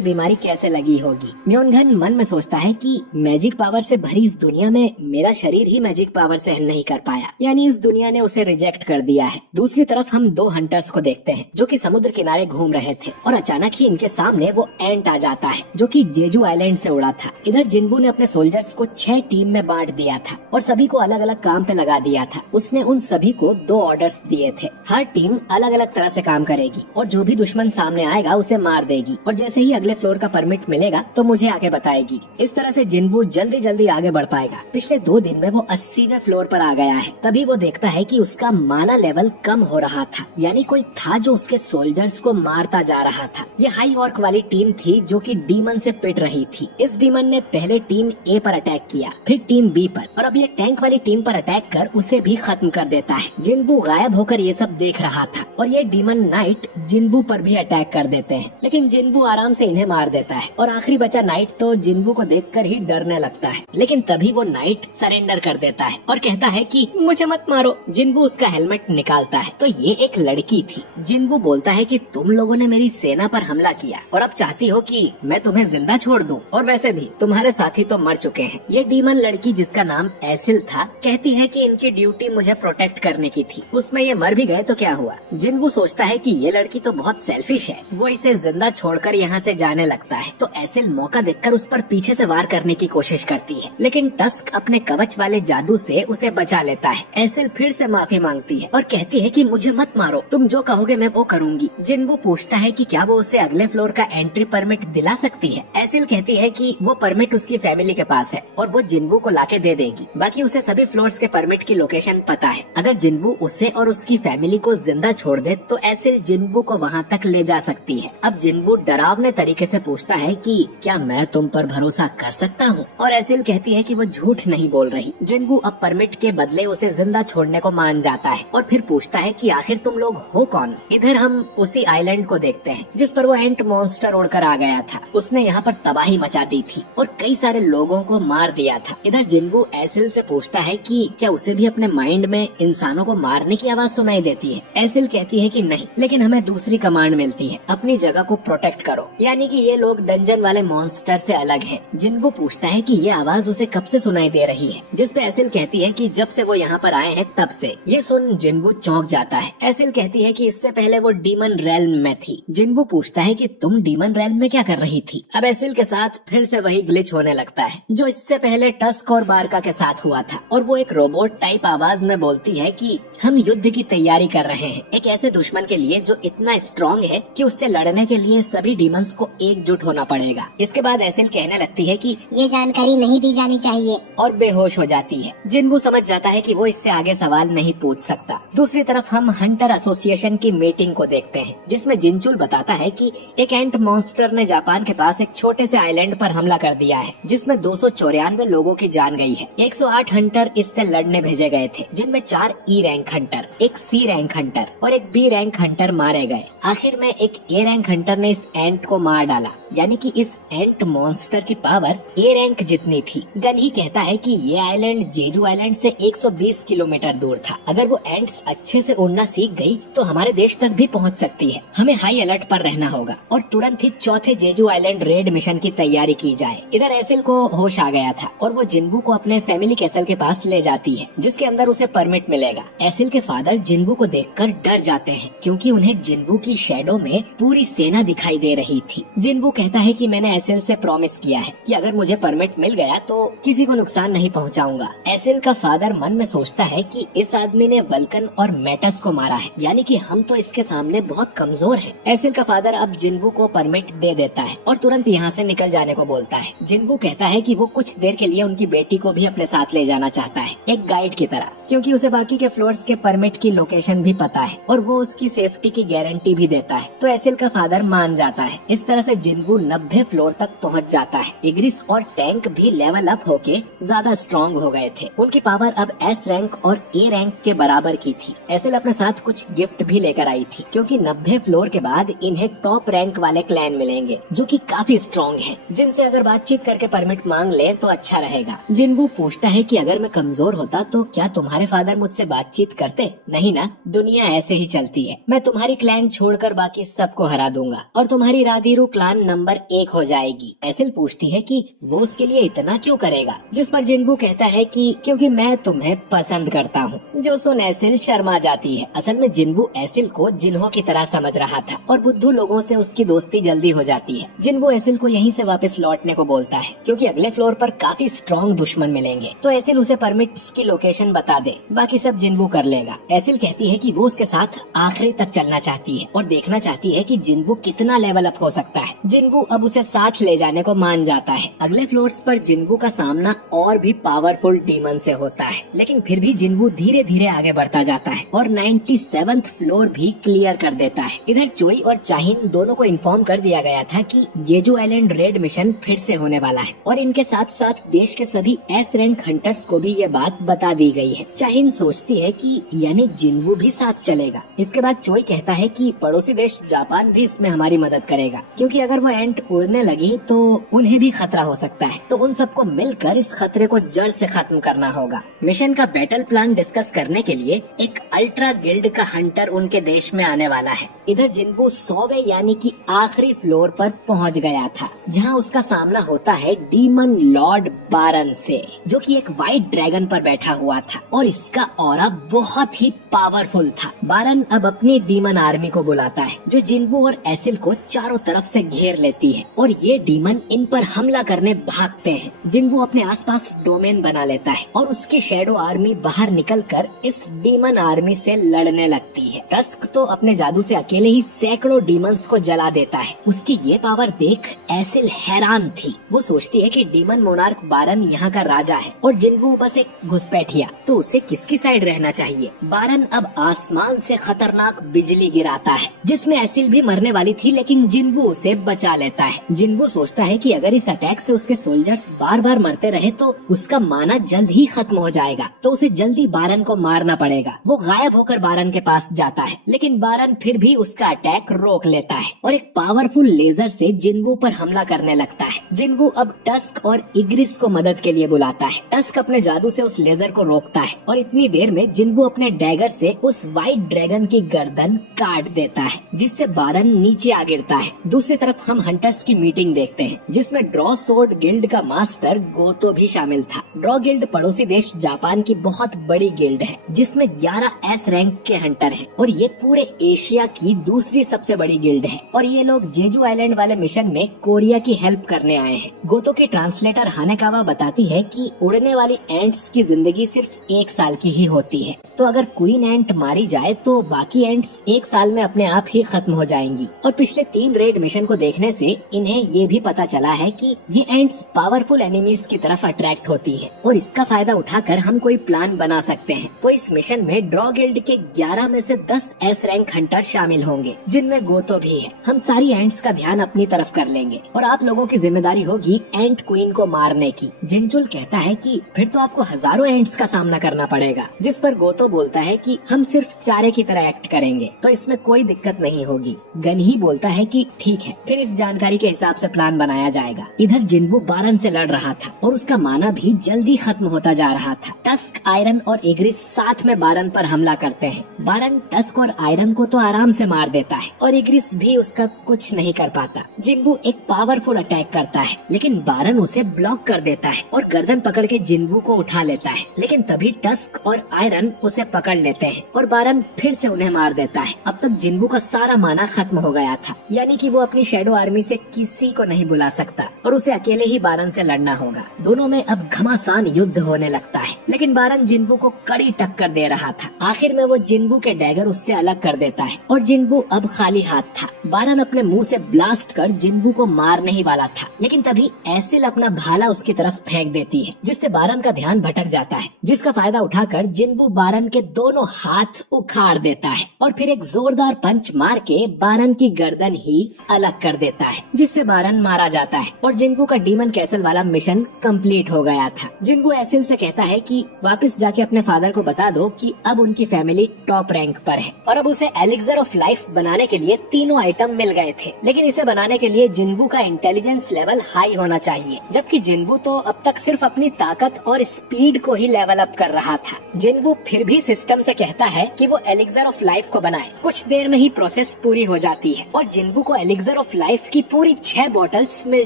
बीमारी कैसे लगी होगी। म्योनघान मन में सोचता है कि मैजिक पावर से भरी इस दुनिया में मेरा शरीर ही मैजिक पावर सहन नहीं कर पाया, यानी इस दुनिया ने उसे रिजेक्ट कर दिया है। दूसरी तरफ हम 2 हंटर्स को देखते हैं जो कि समुद्र किनारे घूम रहे थे और अचानक ही इनके सामने वो एंट आ जाता है जो कि जेजू आइलैंड से उड़ा था। इधर जिन्वू ने अपने सोल्जर्स को 6 टीम में बांट दिया था और सभी को अलग अलग काम पे लगा दिया था। उसने उन सभी को 2 ऑर्डर्स दिए थे, हर टीम अलग अलग तरह से काम करेगी और जो भी दुश्मन सामने आएगा उसे मार देगी और जैसे ही अगले फ्लोर का परमिट मिलेगा तो मुझे आगे बताएगी। इस तरह से जिन्वू जल्दी जल्दी आगे बढ़ पाएगा। पिछले 2 दिन में वो 80वें फ्लोर पर आ गया है। तभी वो देखता है कि उसका माना लेवल कम हो रहा था, यानी कोई था जो उसके सोल्जर्स को मारता जा रहा था। ये हाई ऑर्क वाली टीम थी जो कि डीमन से पिट रही थी। इस डीमन ने पहले टीम ए पर अटैक किया, फिर टीम बी पर और अब ये टैंक वाली टीम पर अटैक कर उसे भी खत्म कर देता है। जिन्वू गायब होकर ये सब देख रहा था और ये डीमन नाइट जिन्वू पर भी अटैक कर देते हैं, लेकिन जिन्वू आराम से इन्हें मार देता है और आखिरी बचा नाइट तो जिन्वू को देखकर ही डरने लगता है। लेकिन तभी वो नाइट सरेंडर कर देता है और कहता है कि मुझे मत मारो। जिन्वू उसका हेलमेट निकालता है तो ये एक लड़की थी। जिन्वू बोलता है कि तुम लोगों ने मेरी सेना पर हमला किया और अब चाहती हो कि मैं तुम्हें जिंदा छोड़ दूं, और वैसे भी तुम्हारे साथी तो मर चुके हैं। ये डीमन लड़की जिसका नाम एसिल था कहती है कि इनकी ड्यूटी मुझे प्रोटेक्ट करने की थी, उसमें ये मर भी गए तो क्या हुआ। जिन्वू सोचता है कि ये लड़की तो बहुत सेल्फिश है, वो इसे जिंदा छोड़कर यहाँ से जाने लगता है। तो एसिल मौका देखकर उस पर पीछे से वार करने की कोशिश करती है, लेकिन टस्क अपने कवच वाले जादू से उसे बचा लेता है। एसिल फिर से माफी मांगती है और कहती है कि मुझे मत मारो, तुम जो कहोगे मैं वो करूंगी। जिन्वू पूछता है कि क्या वो उसे अगले फ्लोर का एंट्री परमिट दिला सकती है। एसिल कहती है कि वो परमिट उसकी फैमिली के पास है और वो जिन्वू को लाके दे देगी। बाकी उसे सभी फ्लोर्स के परमिट की लोकेशन पता है। अगर जिन्वू उसे और उसकी फैमिली को जिंदा छोड़ दे तो एसिल जिन्वू को वहाँ तक ले जा सकती है। अब जिन्वू डरावने तरीके से पूछता है कि क्या मैं तुम पर भरोसा कर सकता हूँ, और एसिल कहती है कि वो झूठ नहीं बोल रही। जिन्वू अब परमिट के बदले उसे जिंदा छोड़ने को मान जाता है और फिर पूछता है कि आखिर तुम लोग हो कौन। इधर हम उसी आइलैंड को देखते हैं जिस पर वो एंट मॉन्स्टर उड़कर आ गया था। उसने यहाँ पर तबाही मचा दी थी और कई सारे लोगों को मार दिया था। इधर जिन्वू एसिल से पूछता है कि क्या उसे भी अपने माइंड में इंसानों को मारने की आवाज सुनाई देती है। एसिल कहती है कि नहीं, लेकिन हमें दूसरी कमांड मिलती है, अपनी जगह को प्रोटेक्ट करो, यानी कि ये लोग डंजन वाले मॉन्स्टर से अलग हैं। जिन्वू पूछता है कि ये आवाज उसे कब से सुनाई दे रही है, जिस पे एसिल कहती है कि जब से वो यहाँ पर आए हैं तब से। ये सुन जिन्वू चौंक जाता है। एसिल कहती है कि इससे पहले वो डीमन रेल्म में थी। जिन्वू पूछता है कि तुम डीमन रेल्म में क्या कर रही थी। अब एसिल के साथ फिर से वही ग्लिच होने लगता है जो इससे पहले टस्क और बारका के साथ हुआ था, और वो एक रोबोट टाइप आवाज में बोलती है कि हम युद्ध की तैयारी कर रहे हैं, एक ऐसे दुश्मन के लिए जो इतना स्ट्रॉन्ग है कि उससे लड़ने के लिए सभी डीमंस को एकजुट होना पड़ेगा। इसके बाद एसिल कहने लगती है कि ये जानकारी नहीं दी जानी चाहिए, और बेहोश हो जाती है। जिन्वू समझ जाता है कि वो इससे आगे सवाल नहीं पूछ सकता। दूसरी तरफ हम हंटर एसोसिएशन की मीटिंग को देखते हैं जिसमें जिनचुल बताता है कि एक एंट मॉन्स्टर ने जापान के पास एक छोटे से आइलैंड पर हमला कर दिया है जिसमें 294 लोगों की जान गई है। 108 हंटर इससे लड़ने भेजे गए थे, जिनमें 4 ई रैंक हंटर, एक सी रैंक हंटर और एक बी रैंक हंटर मारे गए। आखिर में एक ए रैंक हंटर ने इस एंट को मार डाला, यानी कि इस एंट मॉन्स्टर की पावर ए रैंक जितनी थी। गन ही कहता है कि ये आइलैंड जेजू आइलैंड से 120 किलोमीटर दूर था। अगर वो एंट्स अच्छे से उड़ना सीख गई तो हमारे देश तक भी पहुंच सकती है। हमें हाई अलर्ट पर रहना होगा और तुरंत ही चौथे जेजू आइलैंड रेड मिशन की तैयारी तैयारी की जाए। इधर एसिल को होश आ गया था और वो जिन्बू को अपने फैमिली कैसल के पास ले जाती है, जिसके अंदर उसे परमिट मिलेगा। एसिल के फादर जिन्बू को देखकर डर जाते हैं क्योंकि उन्हें जिन्बू की शैडो में पूरी सेना दिखाई दे रही थी। जिन्बू कहता है कि मैंने एसिल से प्रॉमिस किया है कि अगर मुझे परमिट मिल गया तो किसी को नुकसान नहीं पहुंचाऊंगा। एसिल का फादर मन में सोचता है कि इस आदमी ने वल्कन और मेटस को मारा है, यानी कि हम तो इसके सामने बहुत कमजोर हैं। एसिल का फादर अब जिन्बू को परमिट दे देता है और तुरंत यहाँ से निकल जाने को बोलता है। जिन्बू कहता है कि वो कुछ देर के लिए उनकी बेटी को भी अपने साथ ले जाना चाहता है, एक गाइड की तरह, क्योंकि उसे बाकी के फ्लोर्स के परमिट की लोकेशन भी पता है और वो उसकी सेफ्टी की गारंटी भी देता है। तो एसिल का फादर मान जाता है। इस तरह से जिन्बू 90 फ्लोर तक पहुंच जाता है। इग्रिस और टैंक भी लेवल अप होके ज्यादा स्ट्रॉन्ग हो गए थे। उनकी पावर अब एस रैंक और ए रैंक के बराबर की थी। एसिल अपने साथ कुछ गिफ्ट भी लेकर आई थी, क्योंकि 90 फ्लोर के बाद इन्हें टॉप रैंक वाले क्लैन मिलेंगे जो कि काफी स्ट्रॉन्ग हैं, जिनसे अगर बातचीत करके परमिट मांग ले तो अच्छा रहेगा। जिन्बू पूछता है कि अगर मैं कमजोर होता तो क्या तुम्हारे फादर मुझसे बातचीत करते? नहीं ना, दुनिया ऐसे ही चलती है। मैं तुम्हारी क्लैन छोड़कर बाकी सबको हरा दूंगा और तुम्हारी राधीरू क्लैन नंबर 1 हो जाएगी। एसिल पूछती है कि वो उसके लिए इतना क्यों करेगा, जिस पर जिन्बू कहता है कि क्योंकि मैं तुम्हें पसंद करता हूँ। जो सुन एसिल शर्मा जाती है। असल में जिन्बू एसिल को जिन्हों की तरह समझ रहा था और बुद्धू लोगों से उसकी दोस्ती जल्दी हो जाती है। जिन्बू एसिल को यहीं से वापस लौटने को बोलता है, क्योंकि अगले फ्लोर पर काफी स्ट्रॉन्ग दुश्मन मिलेंगे। तो एसिल उसे परमिट्स की लोकेशन बता दे, बाकी सब जिन्बू कर लेगा। एसिल कहती है कि वो उसके साथ आखिरी तक चलना चाहती है और देखना चाहती है कि जिन्बू कितना लेवल अप हो सकता है। जिन्बू अब उसे साथ ले जाने को मान जाता है। अगले फ्लोर्स पर जिन्बू का सामना और भी पावरफुल डीमन से होता है, लेकिन फिर भी जिन्बू धीरे धीरे आगे बढ़ता जाता है और 97th फ्लोर भी क्लियर कर देता है। इधर चोई और चाहिन दोनों को इन्फॉर्म कर दिया गया था कि जेजू आइलैंड रेड मिशन फिर से होने वाला है और इनके साथ साथ देश के सभी एस रैंक हंटर्स को भी ये बात बता दी गई है। चाहिन सोचती है कि यानी जिन्बू भी साथ चलेगा। इसके बाद चोई कहता है कि पड़ोसी देश जापान भी इसमें हमारी मदद करेगा, क्योंकि अगर वो एंट उड़ने लगी तो उन्हें भी खतरा हो सकता है। तो उन सबको मिलकर इस खतरे को जड़ से खत्म करना होगा। मिशन का बैटल प्लान डिस्कस करने के लिए एक अल्ट्रा गिल्ड का हंटर उनके देश में आने वाला है। इधर जिन्बू 100वें यानी कि आखिरी फ्लोर पर पहुंच गया था, जहां उसका सामना होता है डीमन लॉर्ड बारन से, जो कि एक व्हाइट ड्रैगन पर बैठा हुआ था और इसका ऑरा बहुत ही पावरफुल था। बारन अब अपनी डीमन आर्मी को बुलाता है, जो जिन्बू और एसिल को चारों तरफ से घेर लेती है और ये डीमन इन पर हमला करने भागते हैं। जिन्बू अपने आसपास डोमेन बना लेता है और उसकी शैडो आर्मी बाहर निकलकर इस डीमन आर्मी से लड़ने लगती है। टस्क तो अपने जादू से अकेले ही सैकड़ों डीमंस को जला देता है। उसकी ये पावर देख एसिल हैरान थी। वो सोचती है कि डीमन मोनार्क बारन यहाँ का राजा है और जिन्बू बस एक घुसपैठिया, तो उसे किसकी साइड रहना चाहिए। बारन अब आसमान से खतरनाक बिजली गिराता है, जिसमें एसिल भी मरने वाली थी, लेकिन जिन्बू उसे बचा लेता है। जिन्बू सोचता है कि अगर इस अटैक से उसके सोल्जर्स बार बार मरते रहे तो उसका माना जल्द ही खत्म हो जाएगा, तो उसे जल्दी बारन को मारना पड़ेगा। वो गायब होकर बारन के पास जाता है, लेकिन बारन फिर भी उसका अटैक रोक लेता है और एक पावरफुल लेजर से जिन्बू पर हमला करने लगता है। जिन्बू अब टस्क और इग्रिस को मदद के लिए बुलाता है। टस्क अपने जादू से उस लेजर को रोकता है और इतनी देर में जिन्बू अपने डैगर से उस व्हाइट ड्रैगन की गर्दन काट देता है, जिससे बारन नीचे आ गिरता है। दूसरी तरफ हम हंटर्स की मीटिंग देखते हैं, जिसमें ड्रॉ सोर्ड गिल्ड का मास्टर गोतो भी शामिल था। ड्रॉ गिल्ड पड़ोसी देश जापान की बहुत बड़ी गिल्ड है, जिसमें 11 एस रैंक के हंटर हैं और ये पूरे एशिया की दूसरी सबसे बड़ी गिल्ड है। और ये लोग जेजू आइलैंड वाले मिशन में कोरिया की हेल्प करने आए हैं। गोतो की ट्रांसलेटर हानेकावा बताती है कि उड़ने वाली एंट्स की जिंदगी सिर्फ 1 साल की ही होती है, तो अगर क्वीन एंट मारी जाए तो बाकी एंट्स 1 साल में अपने आप ही खत्म हो जाएंगी। और पिछले 3 रेड मिशन को देखने से इन्हें ये भी पता चला है कि ये एंट्स पावरफुल एनिमीज की तरफ अट्रैक्ट होती है और इसका फायदा उठाकर हम कोई प्लान बना सकते हैं। तो इस मिशन में ड्रॉ गिल्ड के 11 में से 10 एस रैंक हंटर शामिल होंगे, जिनमें गोतो भी है। हम सारी एंट्स का ध्यान अपनी तरफ कर लेंगे और आप लोगों की जिम्मेदारी होगी एंट क्वीन को मारने की। जिनचुल कहता है कि फिर तो आपको हजारों एंट्स का सामना करना पड़ेगा, जिस पर गोतो बोलता है कि हम सिर्फ चारे की तरह एक्ट करेंगे तो इसमें कोई दिक्कत नहीं होगी। गनही बोलता है कि ठीक है, फिर इस जानकारी के हिसाब से प्लान बनाया जाएगा। इधर जिन्वू बारन से लड़ रहा था और उसका माना भी जल्दी खत्म होता जा रहा था। टस्क, आयरन और इग्रिस साथ में बारन पर हमला करते हैं। बारन टस्क और आयरन को तो आराम से मार देता है और इग्रिस भी उसका कुछ नहीं कर पाता। जिन्वू एक पावरफुल अटैक करता है लेकिन बारन उसे ब्लॉक कर देता है और गर्दन पकड़ के जिन्वू को उठा लेता है, लेकिन तभी टस्क और आयरन उसे पकड़ लेते हैं और बारन फिर से उन्हें मार देता है। अब तक जिन्वू का सारा माना खत्म हो गया था, यानी कि वो अपनी शैडो आर्मी से किसी को नहीं बुला सकता और उसे अकेले ही बारन से लड़ना होगा। दोनों में अब घमासान युद्ध होने लगता है, लेकिन बारन जिन्वू को कड़ी टक्कर दे रहा था। आखिर में वो जिन्वू के डैगर उससे अलग कर देता है और जिन्वू अब खाली हाथ था। बारन अपने मुंह से ब्लास्ट कर जिन्वू को मारने ही वाला था, लेकिन तभी एसिल अपना भाला उसकी तरफ फेंक देती है, जिससे बारन का ध्यान भटक जाता है, जिसका फायदा उठाकर जिन्वू बारन के दोनों हाथ उखाड़ देता है और फिर एक जोरदार पंच मार के बारन की गर्दन ही अलग कर देता है, जिससे बारन मारा जाता है और जिन्वू का डीमन कैसल वाला मिशन कंप्लीट हो गया था। जिन्वू एसिल से कहता है कि वापस जाके अपने फादर को बता दो कि अब उनकी फैमिली टॉप रैंक पर है और अब उसे एलिक्सर ऑफ लाइफ बनाने के लिए तीनों आइटम मिल गए थे, लेकिन इसे बनाने के लिए जिन्वू का इंटेलिजेंस लेवल हाई होना चाहिए, जबकि जिन्वू तो अब तक सिर्फ अपनी ताकत और स्पीड को ही लेवल अप कर रहा था। जिन्वू फिर भी सिस्टम से कहता है कि वो एलिक्सर ऑफ लाइफ को बनाए। कुछ देर में ही प्रोसेस पूरी हो जाती है और जिन्वू को एलिक्सर ऑफ लाइफ की पूरी 6 बॉटल्स मिल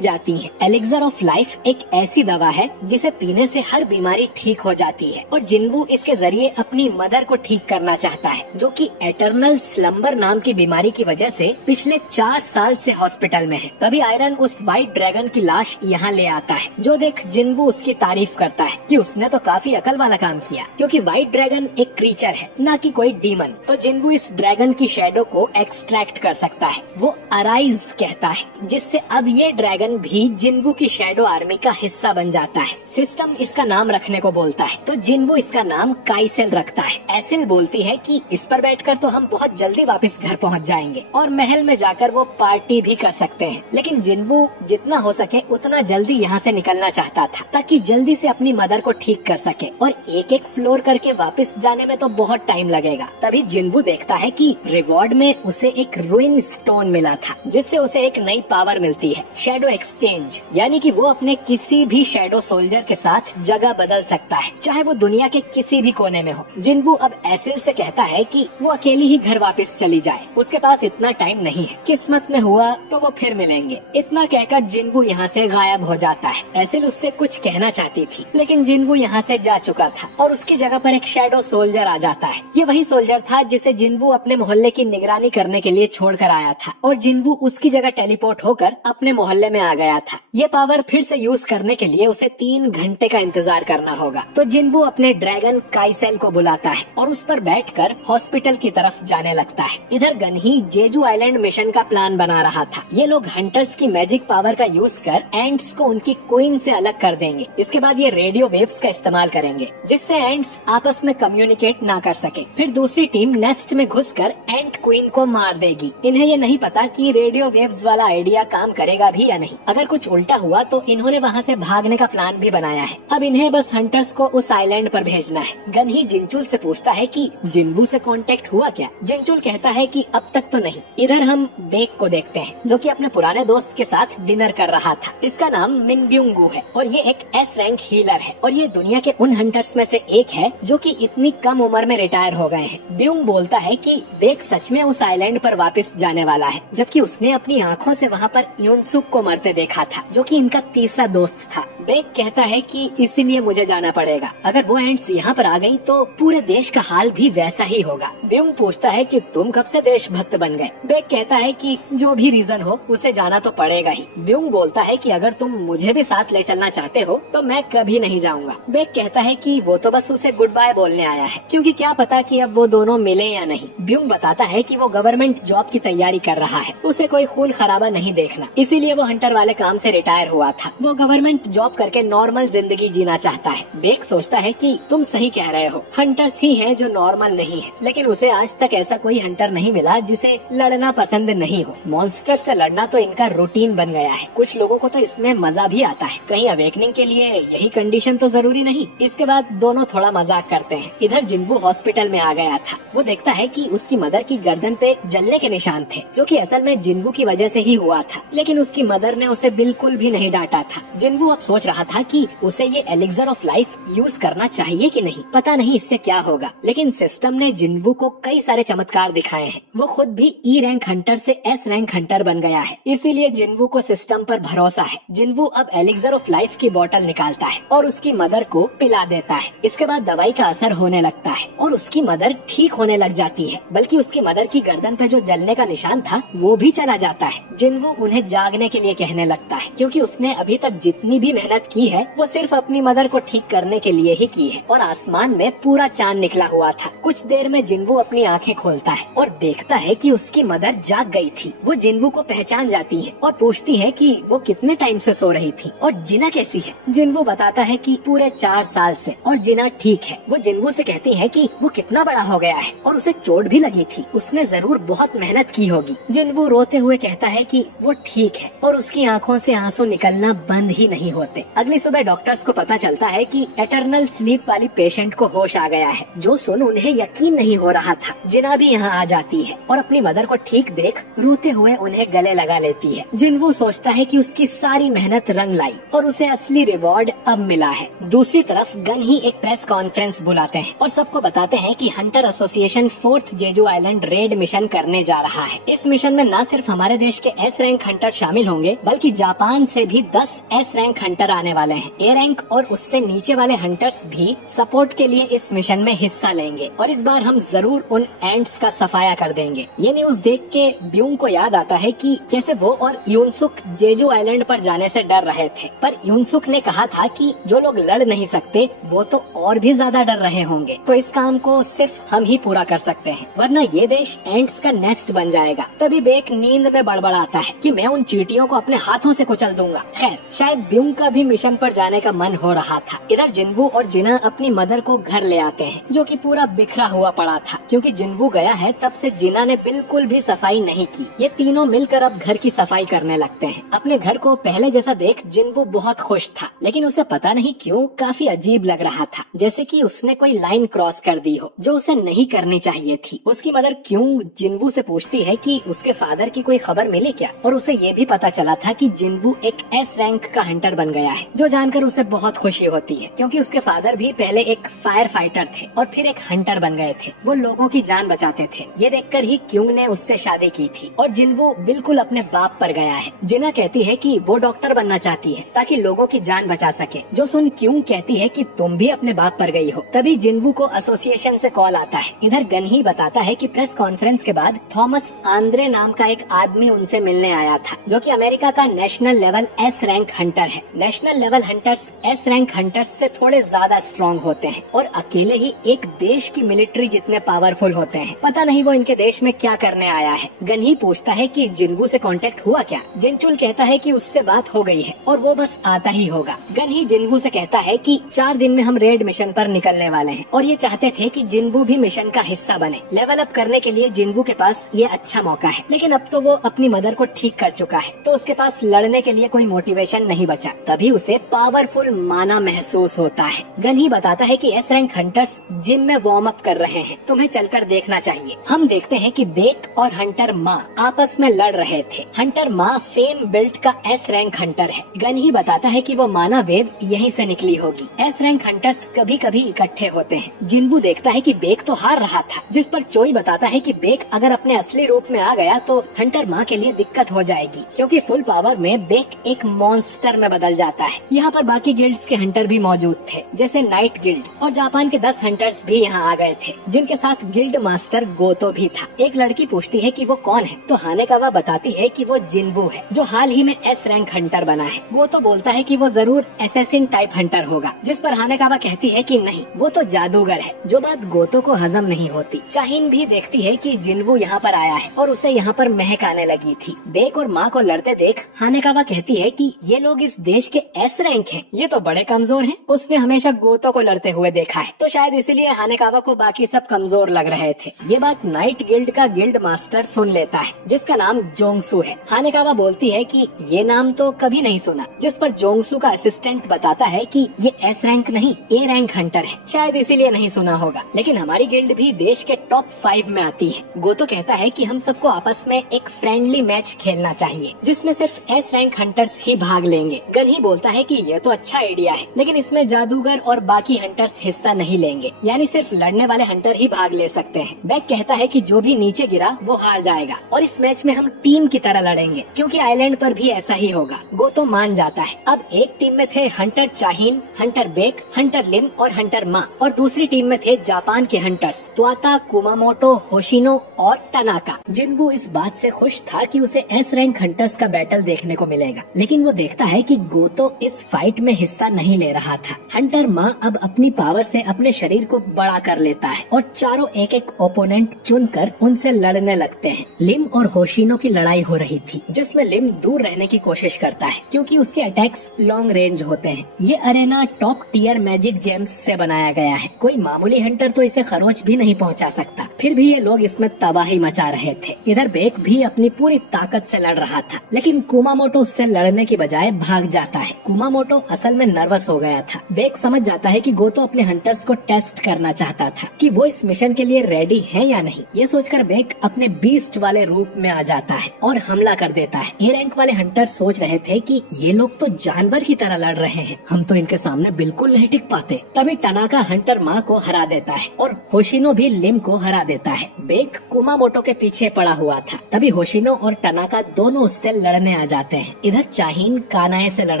जाती हैं। एलिक्सर ऑफ लाइफ एक ऐसी दवा है जिसे पीने से हर बीमारी ठीक हो जाती है और जिन्वू इसके जरिए अपनी मदर को ठीक करना चाहता है, जो कि एटर्नल स्लम्बर नाम की बीमारी की वजह से पिछले 4 साल से हॉस्पिटल में है। तभी आयरन उस व्हाइट ड्रैगन की लाश यहाँ ले आता है, जो देख जिन्वू उसकी तारीफ करता है कि उसने तो काफी अकल वाला काम किया, क्योंकि व्हाइट ड्रैगन एक क्रीचर है, न कि कोई डीमन। तो जिन्वू इस ड्रैगन की शैडो को एक्सट्रैक्ट कर सकता है, वो अराइज कहता है, जिससे अब ये ड्रैगन भी जिन्वू की शैडो आर्मी का हिस्सा बन जाता है। सिस्टम इसका नाम रखने को बोलता है तो जिन्वू इसका नाम काइसेल रखता है। एसिल बोलती है कि इस पर बैठकर तो हम बहुत जल्दी वापस घर पहुंच जाएंगे और महल में जाकर वो पार्टी भी कर सकते हैं, लेकिन जिन्वू जितना हो सके उतना जल्दी यहाँ से निकलना चाहता था ताकि जल्दी से अपनी मदर को ठीक कर सके, और एक एक फ्लोर करके वापस जाने में तो बहुत टाइम लगेगा। तभी जिन्वू देखता है कि रिवॉर्ड में उसे एक रूइन स्टोन मिला था, जिससे उसे एक नई पावर मिलती है, शैडो एक्सचेंज, यानी कि वो अपने किसी भी शैडो सोल्जर के साथ जगह बदल सकता है, चाहे वो दुनिया के किसी भी कोने में हो। जिन्वू अब एसिल से कहता है कि वो अकेली ही घर वापस चली जाए, उसके पास इतना टाइम नहीं है, किस्मत में हुआ तो वो फिर मिलेंगे। इतना कहकर जिन्वू यहाँ से गायब हो जाता है। एसिल उससे कुछ कहना चाहती थी, लेकिन जिन्वू यहाँ से जा चुका था और उसकी जगह पर एक शैडो सोल्जर आ जाता है। ये वही सोल्जर था जिसे जिन्वू अपने मोहल्ले की निगरानी करने के लिए छोड़ कर आया था और जिन्वू उसकी जगह टेलीपोर्ट होकर अपने मोहल्ले में आ गया था। ये पावर फिर से यूज करने के लिए उसे 3 घंटे का इंतजार करना होगा। तो जिन्वू अपने ड्रैगन काइसेल को बुलाता है और उस पर बैठकर हॉस्पिटल की तरफ जाने लगता है। इधर गनही जेजू आइलैंड मिशन का प्लान बना रहा था। ये लोग हंटर्स की मैजिक पावर का यूज कर एंट्स को उनकी क्वीन से अलग कर देंगे। इसके बाद ये रेडियो वेव्स का इस्तेमाल करेंगे, जिससे एंट्स आपस में कम्युनिकेट ना कर सके। फिर दूसरी टीम नेस्ट में घुसकर एंट क्वीन को मार देगी। इन्हें ये नहीं पता कि रेडियो वेव्स वाला आइडिया काम करेगा भी या नहीं। अगर कुछ उल्टा हुआ तो इन्होंने वहाँ से भागने का प्लान भी बनाया है। अब इन्हें बस हंटर्स को उस आइलैंड पर भेजना है। गनही जिनचुल से पूछता है कि जिन्वू से कांटेक्ट हुआ क्या। जिनचुल कहता है कि अब तक तो नहीं। इधर हम बेक को देखते हैं, जो कि अपने पुराने दोस्त के साथ डिनर कर रहा था। इसका नाम मिनब्यूंगू है और ये एक S रैंक हीलर है और ये दुनिया के उन हंटर्स में से एक है जो कि इतनी कम उम्र में रिटायर हो गए हैं। ब्यूंग बोलता है कि बेक सच में उस आइलैंड पर वापस जाने वाला है, जबकि उसने अपनी आंखों से वहाँ पर यूनसुक को मरते देखा था, जो कि इनका तीसरा दोस्त था। बेक कहता है कि इसीलिए मुझे जाना पड़ेगा। अगर वो एंट्स यहाँ पर आ गयी तो पूरे देश का हाल भी वैसा ही होगा। ब्यूंग पूछता है कि तुम कब से देशभक्त बन गए। बेक कहता है कि जो भी रीजन हो उसे जाना तो पड़ेगा ही। ब्यूंग बोलता है कि अगर तुम मुझे भी साथ ले चलना चाहते हो तो मैं कभी नहीं जाऊंगा। बेक कहता है कि वो तो बस उसे गुड बाय बोलने आया है, क्योंकि क्या पता कि अब वो दोनों मिले या नहीं। ब्यूंग बताता है कि वो गवर्नमेंट जॉब की तैयारी कर रहा है, उसे कोई खून खराबा नहीं देखना, इसीलिए वो हंटर वाले काम से रिटायर हुआ था। वो गवर्नमेंट जॉब करके नॉर्मल जिंदगी जीना चाहता है। बेक सोचता है कि तुम सही कह रहे हो, हंटर्स ही हैं जो नॉर्मल नहीं है, लेकिन उसे आज तक ऐसा कोई हंटर नहीं मिला जिसे लड़ना पसंद नहीं हो। मॉन्स्टर से लड़ना तो इनका रूटीन बन गया है। कुछ लोगों को तो इसमें मजा भी आता है। कहीं अवेकनिंग के लिए यही कंडीशन तो जरूरी नहीं। इसके बाद दोनों थोड़ा मजाक करते हैं। इधर जिन्वू हॉस्पिटल में आ गया था। वो देखता है कि उसकी मदर की गर्दन पे जलने के निशान थे, जो कि असल में जिन्वू की वजह से ही हुआ था। लेकिन उसकी मदर ने उसे बिल्कुल भी नहीं डांटा था। जिन्वू अब सोच रहा था कि उसे ये एलिक्सर ऑफ लाइफ यूज करना चाहिए कि नहीं, पता नहीं इससे क्या होगा। लेकिन सिस्टम ने जिन्वू को कई सारे चमत्कार दिखाए हैं। वो खुद भी ई रैंक हंटर से एस रैंक हंटर बन गया है, इसीलिए जिन्वू को सिस्टम पर भरोसा है। जिन्वू अब एलिक्सर ऑफ लाइफ की बोतल निकालता है और उसकी मदर को पिला देता है। इसके बाद दवाई का असर होने लगता है और उसकी मदर ठीक होने लग जाती है, बल्कि उसकी मदर की गर्दन पे जो जलने का निशान था वो भी चला जाता है। जिन्वू उन्हें जागने के लिए कहने लगता है, क्योंकि उसने अभी तक जितनी भी मेहनत की है वो सिर्फ अपनी मदर को ठीक करने के लिए ही की है। और आसमान में पूरा चांद निकला हुआ था। कुछ देर में जिन्वू अपनी आंखें खोलता है और देखता है कि उसकी मदर जाग गई थी। वो जिन्वू को पहचान जाती है और पूछती है कि वो कितने टाइम से सो रही थी और जिना कैसी है। जिन्वू बताता है कि पूरे 4 साल से, और जिना ठीक है। वो जिन्वू से कहती है कि वो कितना बड़ा हो गया है और उसे चोट भी लगी थी, उसने जरूर बहुत मेहनत की होगी। जिन्वू रोते हुए कहता है कि वो ठीक है और उसकी आंखों से आंसू निकलना बंद ही नहीं होते। अगली सुबह डॉक्टर्स को पता चलता है कि एटर्नल स्लीप वाली पेशेंट को होश आ गया है, जो सुन उन्हें यकीन नहीं हो रहा था। जिना भी यहाँ आ जाती है और अपनी मदर को ठीक देख रोते हुए उन्हें गले लगा लेती है। जिन्वू सोचता है कि उसकी सारी मेहनत रंग लाई और उसे असली रिवॉर्ड अब मिला है। दूसरी तरफ गन ही एक प्रेस कॉन्फ्रेंस बुलाते हैं और सबको बताते हैं कि hunter association 4th Jeju island raid mission करने जा रहा है। इस मिशन में न सिर्फ हमारे देश के एस रैंक हंटर शामिल होंगे, बल्कि जापान से भी 10 एस रैंक हंटर आने वाले हैं। ए रैंक और उससे नीचे वाले हंटर्स भी सपोर्ट के लिए इस मिशन में हिस्सा लेंगे और इस बार हम जरूर उन एंट्स का सफाया कर देंगे। ये न्यूज देख के ब्यूंग को याद आता है कि कैसे वो और यूनसुक जेजू आइलैंड पर जाने से डर रहे थे, पर यूनसुक ने कहा था कि जो लोग लड़ नहीं सकते वो तो और भी ज्यादा डर रहे होंगे, तो इस काम को सिर्फ हम ही पूरा कर सकते हैं, वरना ये देश एंट्स का नेस्ट बन जाएगा। तभी बेक नींद में बड़बड़ाता है कि मैं उन चींटियों को अपने हाथों से कुचल दूंगा। खैर, शायद ब्यूंग का भी मिशन पर जाने का मन हो रहा था। इधर जिन्वू और जिना अपनी मदर को घर ले आते हैं, जो कि पूरा बिखरा हुआ पड़ा था, क्योंकि जिन्वू गया है तब से जिना ने बिल्कुल भी सफाई नहीं की। ये तीनों मिलकर अब घर की सफाई करने लगते हैं। अपने घर को पहले जैसा देख जिन्वू बहुत खुश था, लेकिन उसे पता नहीं क्यों काफी अजीब लग रहा था, जैसे कि उसने कोई लाइन क्रॉस कर दी हो जो उसे नहीं करनी चाहिए थी। उसकी मदर क्यों जिन्वू से पूछती है कि उसके फादर की कोई खबर मिली क्या, और उसे ये भी पता चला था कि जिन्वू एक एस रैंक का हंटर बन गया है, जो जानकर उसे बहुत खुशी होती है, क्योंकि उसके फादर भी पहले एक फायर फाइटर थे और फिर एक हंटर बन गए थे। वो लोगों की जान बचाते थे। ये देखकर ही क्यूंग ने उससे शादी की थी और जिन्वू बिल्कुल अपने बाप पर गया है। जिना कहती है कि वो डॉक्टर बनना चाहती है ताकि लोगों की जान बचा सके, जो सुन क्यूंग कहती है कि तुम भी अपने बाप पर गई हो। तभी जिन्वू को एसोसिएशन से कॉल आता है। इधर गन ही बताता है कि प्रेस कॉन्फ्रेंस के बाद थॉमस आंद्रे नाम का एक आदमी उनसे मिलने आया था, जो कि अमेरिका का national level S rank hunter है। National level hunters S rank hunters से थोड़े ज्यादा स्ट्रॉन्ग होते हैं और अकेले ही एक देश की मिलिट्री जितने पावरफुल होते हैं। पता नहीं वो इनके देश में क्या करने आया है। गन ही पूछता है कि जिन्वू से कांटेक्ट हुआ क्या। जिनचुल कहता है कि उससे बात हो गई है और वो बस आता ही होगा। गन ही जिन्वू से कहता है कि 4 दिन में हम रेड मिशन पर निकलने वाले हैं और ये चाहते थे कि जिन्वू भी मिशन का हिस्सा बने। लेवल अप करने के लिए जिन्वू के पास ये अच्छा मौका है, लेकिन अब तो वो अपनी मदर को ठीक कर चुका है, तो उसके पास लड़ने के लिए कोई मोटिवेशन नहीं बचा। तभी उसे पावरफुल माना महसूस होता है। गन ही बताता है कि एस रैंक हंटर्स जिम में वार्म अप कर रहे हैं, तुम्हें चलकर देखना चाहिए। हम देखते हैं कि बेक और हंटर माँ आपस में लड़ रहे थे। हंटर माँ फेम बिल्ट का एस रैंक हंटर है। गन ही बताता है कि वो माना वेब यहीं से निकली होगी। एस रैंक हंटर्स कभी कभी इकट्ठे होते हैं। जिन्वू देखता है कि बेक तो हार रहा था, जिस पर चोई बताता है कि बेक अगर अपने असली रूप में आ गया तो हंटर माँ के लिए दिक्कत हो जाएगी, क्योंकि फुल पावर में बेक एक मॉन्स्टर में बदल जाता है। यहाँ पर बाकी गिल्ड्स के हंटर भी मौजूद थे, जैसे नाइट गिल्ड, और जापान के 10 हंटर्स भी यहाँ आ गए थे, जिनके साथ गिल्ड मास्टर गोतो भी था। एक लड़की पूछती है कि वो कौन है, तो हानेकावा बताती है कि वो जिन्वू है, जो हाल ही में एस रैंक हंटर बना है। गोतो बोलता है कि वो जरूर एसेसिन टाइप हंटर होगा, जिस पर हानेकावा कहती है कि नहीं, वो तो जादूगर है, जो बात गोतो को हजम नहीं होती। चाहिन भी देखती है कि जिन्वू यहाँ पर आया है और उसे यहाँ पर महक आने लगी थी। बेक और माँ को लड़ते देख हानेकावा कहती है कि ये लोग इस देश के एस रैंक हैं, ये तो बड़े कमजोर हैं। उसने हमेशा गोतो को लड़ते हुए देखा है, तो शायद इसीलिए हानेकावा को बाकी सब कमजोर लग रहे थे। ये बात नाइट गिल्ड का गिल्ड मास्टर सुन लेता है, जिसका नाम जोंगसू है। हानेकावा बोलती है कि ये नाम तो कभी नहीं सुना, जिस पर जोंगसू का असिस्टेंट बताता है कि ये एस रैंक नहीं ए रैंक हंटर है, शायद इसीलिए नहीं सुना होगा, लेकिन हमारी गिल्ड भी देश के टॉप 5 में आती है। गोतो कहता है कि हम सबको आपस में एक फ्रेंडली मैच खेलना चाहिए जिसमें सिर्फ एस रैंक हंटर्स ही भाग लेंगे। गन ही बोलता है कि ये तो अच्छा आइडिया है, लेकिन इसमें जादूगर और बाकी हंटर्स हिस्सा नहीं लेंगे, यानी सिर्फ लड़ने वाले हंटर ही भाग ले सकते हैं। बैक कहता है कि जो भी नीचे गिरा वो हार जाएगा और इस मैच में हम टीम की तरह लड़ेंगे क्योंकि आइलैंड पर भी ऐसा ही होगा। गोतो मान जाता है। अब एक टीम में थे हंटर चाहिन, हंटर बेक, हंटर लिम और हंटर मा, और दूसरी टीम में थे जापान के हंटर्स त्वाता, कुमामोटो, होशिनो और टनाका। जिन्वू इस बात से खुश था कि उसे एस रैंक हंटर्स का बैटल देखने को मिलेगा, लेकिन वो देखता है कि गोतो इस फाइट में हिस्सा नहीं ले रहा था। हंटर मा अब अपनी पावर से अपने शरीर को बड़ा कर लेता है और चारों एक एक ओपोनेंट चुनकर उनसे लड़ने लगते हैं। लिम और होशिनो की लड़ाई हो रही थी जिसमें लिम दूर रहने की कोशिश करता है क्योंकि उसके अटैक्स लॉन्ग रेंज होते हैं। ये arena top tier magic gems से बनाया गया है, कोई मामूली हंटर तो इसे खरोच भी नहीं पहुंचा सकता। फिर भी ये लोग इसमें तबाही मचा रहे थे। इधर बेक भी अपनी पूरी ताकत से लड़ रहा था, लेकिन कुमामोटो उससे लड़ने की बजाय भाग जाता है। कुमामोटो असल में नर्वस हो गया था। बेक समझ जाता है कि गोतो अपने हंटर्स को टेस्ट करना चाहता था कि वो इस मिशन के लिए रेडी है या नहीं। ये सोचकर बेक अपने बीस्ट वाले रूप में आ जाता है और हमला कर देता है। ए रैंक वाले हंटर सोच रहे थे कि ये लोग तो जानवर की तरह लड़ रहे हैं, हम तो इनके सामने बिल्कुल नहीं टिक पाते। तभी टनाका हंटर माँ को हरा देता है और होशिनो भी लिम को हरा देता है। बेक कुमामोटो के पीछे पड़ा हुआ था। तभी होशिनो और टनाका दोनों उससे लड़ने आ जाते हैं। इधर चाहिन कानाए से लड़